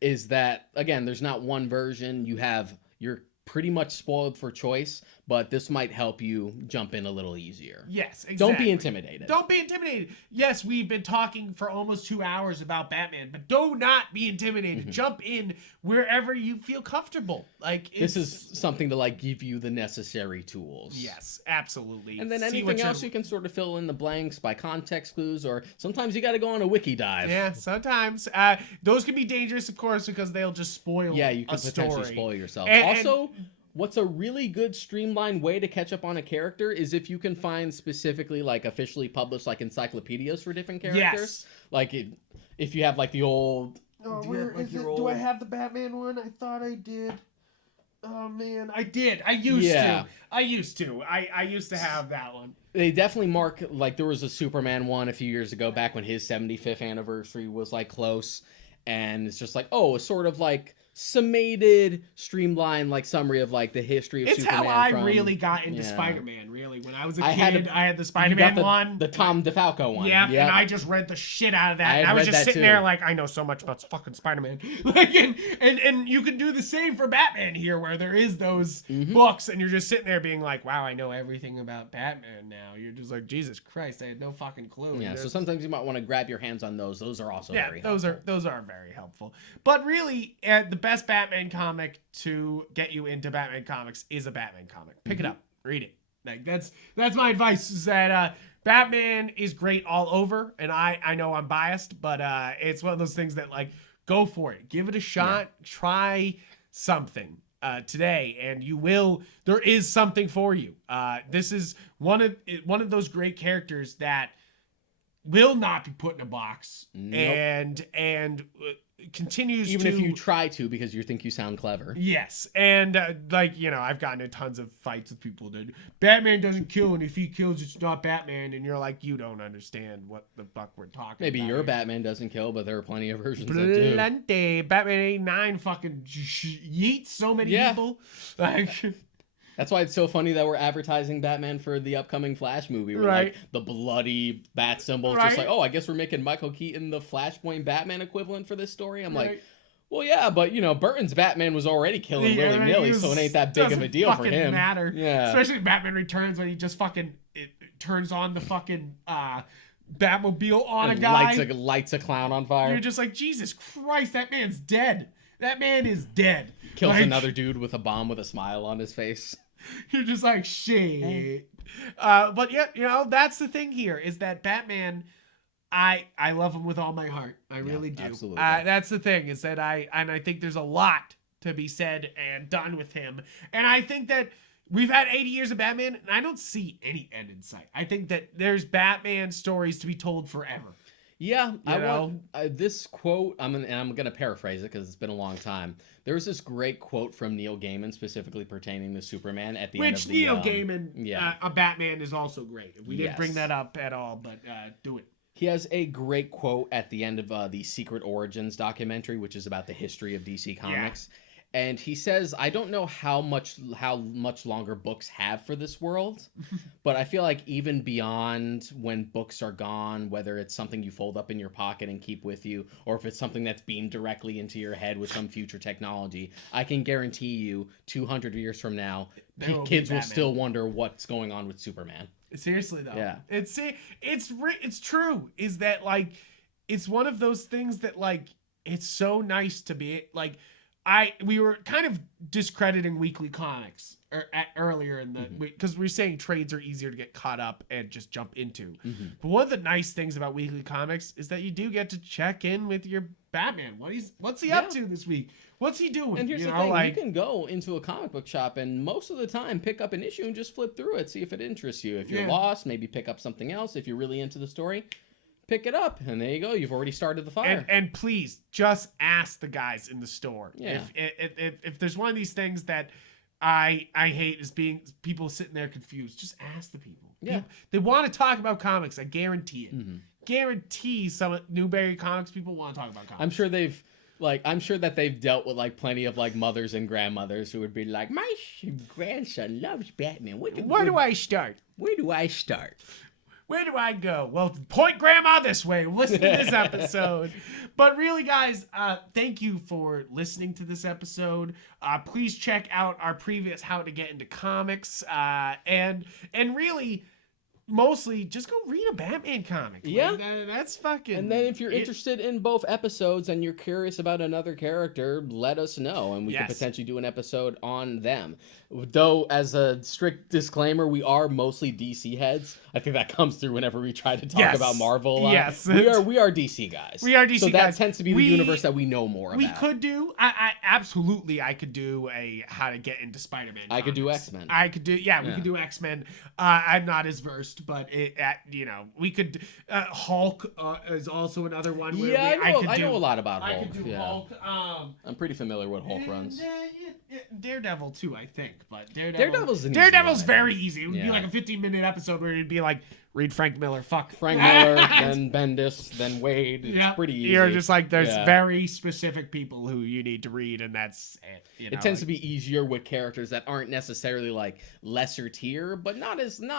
is that, again, there's not one version. You're pretty much spoiled for choice, but this might help you jump in a little easier. Yes, exactly. Don't be intimidated. Don't be intimidated. Yes, we've been talking for almost 2 hours about Batman, but do not be intimidated. Jump in wherever you feel comfortable. Like, this is something to like give you the necessary tools. Yes, absolutely. And then anything else you can sort of fill in the blanks by context clues, or sometimes you got to go on a wiki dive. Yeah, sometimes. Those can be dangerous, of course, because they'll just spoil. Yeah, you can potentially spoil yourself. Also, what's a really good streamlined way to catch up on a character is if you can find specifically like officially published like encyclopedias for different characters. Yes. Like if you have like the old. Oh, where is it? Do I have the Batman one? I thought I did. Oh man, I did. I used to. I used to have that one. They definitely mark, like, there was a Superman one a few years ago, back when his 75th anniversary was, like, close. And it's just like, oh, a sort of, like, summated, streamlined, like, summary of, like, the history of Superman. It's how I really got into Spider-Man, really. When I was a kid, I had the you Spider-Man got one. The Tom DeFalco one. Yeah, and I just read the shit out of that. I And I was read just that sitting too. there like, I know so much about fucking Spider-Man. Like, and you can do the same for Batman here, where there is those books, and you're just sitting there being like, wow, I know everything about Batman now. You're just like, Jesus Christ, I had no fucking clue. Yeah, so sometimes you might want to grab your hands on those. Those are also very helpful. Those are very helpful. But really, the best Batman comic to get you into Batman comics is a Batman comic. Pick it up, read it. Like that's my advice. Is that Batman is great all over, and I know I'm biased, but it's one of those things that, like, go for it, give it a shot, try something today, and you will. There is something for you. This is one of those great characters that will not be put in a box, and continues even to, if you try to, because you think you sound clever. Yes, and like, you know, I've gotten in tons of fights with people that Batman doesn't kill, and if he kills, it's not Batman, and you're like, you don't understand what the fuck we're talking about. Maybe your here. Batman doesn't kill, but there are plenty of versions that do. Plenty. Batman 89 fucking yeets so many people. Like, that's why it's so funny that we're advertising Batman for the upcoming Flash movie. Where, like, the bloody bat symbol is just like, oh, I guess we're making Michael Keaton the Flashpoint Batman equivalent for this story. I'm like, well, yeah, but, you know, Burton's Batman was already killing willy-nilly, so it ain't that big of a deal for him. Matter. Yeah. Especially in Batman Returns, when he just fucking turns on the fucking Batmobile on a guy. Lights a clown on fire. You're just like, Jesus Christ, that man's dead. That man is dead. Kills another dude with a bomb with a smile on his face. You're just like, shit. But yeah, you know, that's the thing here, is that Batman, I love him with all my heart. I really do. Absolutely. That's the thing, is that I think there's a lot to be said and done with him. And I think that we've had 80 years of Batman, and I don't see any end in sight. I think that there's Batman stories to be told forever. Yeah, I want this quote. I'm gonna paraphrase it because it's been a long time. There was this great quote from Neil Gaiman, specifically pertaining to Superman at the end of the. Which Neil Gaiman, a Batman, is also great. We didn't bring that up at all, but do it. He has a great quote at the end of the Secret Origins documentary, which is about the history of DC Comics. And he says, I don't know how much longer books have for this world, but I feel like even beyond when books are gone, whether it's something you fold up in your pocket and keep with you, or if it's something that's beamed directly into your head with some future technology, I can guarantee you 200 years from now, kids will still wonder what's going on with Superman. Seriously though. Yeah. It's true, is that, like, it's one of those things that, like, it's so nice to be, like, we were kind of discrediting weekly comics earlier in the because we're saying trades are easier to get caught up and just jump into. But one of the nice things about weekly comics is that you do get to check in with your Batman. What's he up to this week? What's he doing? And here's the thing, you can go into a comic book shop and most of the time pick up an issue and just flip through it, see if it interests you. If you're lost, maybe pick up something else. If you're really into the story, pick it up, and there you go. You've already started the fire. And please just ask the guys in the store. Yeah. If there's one of these things that I hate, is being people sitting there confused, just ask the people. Yeah. They want to talk about comics. I guarantee it. Guarantee some Newberry Comics people want to talk about comics. I'm sure that they've dealt with, like, plenty of, like, mothers and grandmothers who would be like, my grandson loves Batman. Where do I start? Where do I start? Where do I go? Well, point grandma this way. Listen to this episode. But really, guys, thank you for listening to this episode. Please check out our previous How to Get Into Comics. And really, mostly, just go read a Batman comic. Yeah. Like, that's fucking... And then if you're interested in both episodes and you're curious about another character, let us know, and we can potentially do an episode on them. Though, as a strict disclaimer, we are mostly DC heads. I think that comes through whenever we try to talk about Marvel. Yes. We are DC guys. We are DC guys. So that tends to be the universe that we know more about. We could do... I could do a How to Get Into Spider-Man comics. I could do X-Men. We could do X-Men. I'm not as versed, but we could... Hulk is also another one. Where I know a lot about Hulk. I could do Hulk. I'm pretty familiar with Hulk runs. Daredevil too, I think, but Daredevil's an easy Daredevil's one, I very think. easy. It would be Yeah. like a 15-minute episode where it'd be like, read Frank Miller, fuck. Frank Miller, then Bendis, then Wade. It's pretty easy. You're just like, there's Yeah. very specific people who you need to read, and that's it. It tends to be easier with characters that aren't necessarily like lesser tier, but not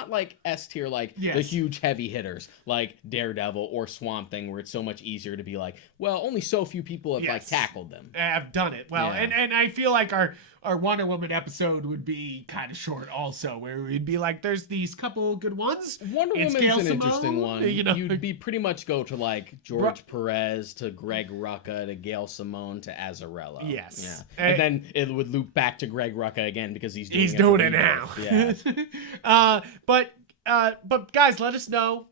like S tier, like the huge heavy hitters like Daredevil or Swamp Thing, where it's so much easier to be like, well, only so few people have like tackled them. I've done it well, and I feel like our Wonder Woman episode would be kind of short also, where we'd be like, there's these couple good ones. Wonder Woman's Gail an Simone, interesting one. you know. You'd be pretty much go to like George Perez to Greg Rucka to Gail Simone to Azarello. Yes. Yeah. And then it would loop back to Greg Rucka again because he's doing it now. Yeah. But guys, let us know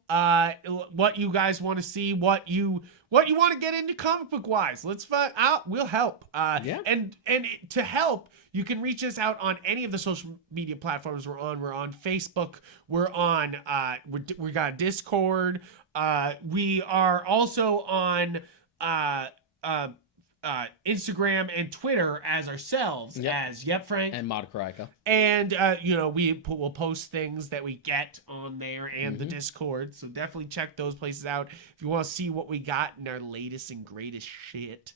what you guys want to see, what you want to get into comic book wise. Let's find out. We'll help. And to help, you can reach us out on any of the social media platforms we're on. We're on Facebook. We're on. We got Discord. We are also on Instagram and Twitter as ourselves, as Yupfrank and Modcryka. And we'll post things that we get on there and the Discord, so definitely check those places out if you want to see what we got in our latest and greatest shit.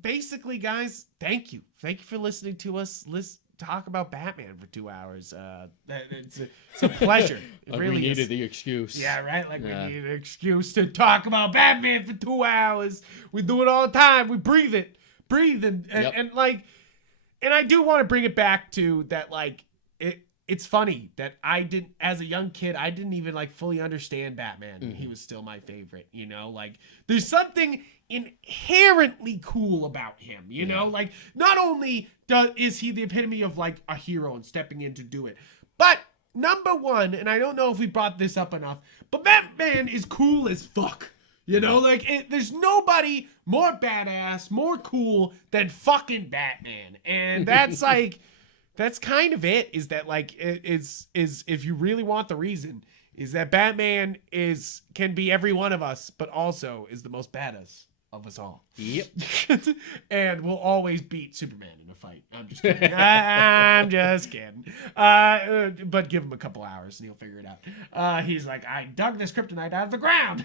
Basically, guys, thank you for listening to us talk about Batman for 2 hours. It's a pleasure. It really we needed is. the excuse. Yeah, right? We need an excuse to talk about Batman for 2 hours. We do it all the time. We breathe and I do want to bring it back to that, like, it's funny that as a young kid, I didn't even like fully understand Batman. And he was still my favorite, like there's something inherently cool about him, you know, like not only is he the epitome of like a hero and stepping in to do it, but number one, and I don't know if we brought this up enough, but Batman is cool as fuck. There's nobody more badass, more cool than fucking Batman. And that's like, that's kind of it, is that like, is if you really want the reason, is that Batman can be every one of us, but also is the most badass of us all. Yep. And will always beat Superman in a fight. I'm just kidding. I'm just kidding. But give him a couple hours and he'll figure it out. He's like, I dug this kryptonite out of the ground.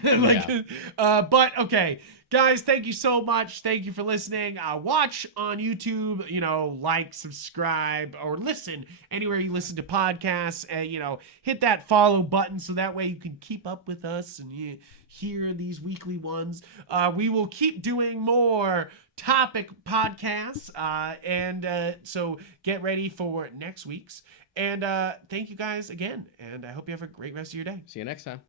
But okay, guys, thank you so much. Thank you for listening. Watch on YouTube, like, subscribe, or listen anywhere you listen to podcasts. Hit that follow button so that way you can keep up with us and you hear these weekly ones. We will keep doing more topic podcasts, and so get ready for next week's. And thank you guys again, and I hope you have a great rest of your day. See you next time.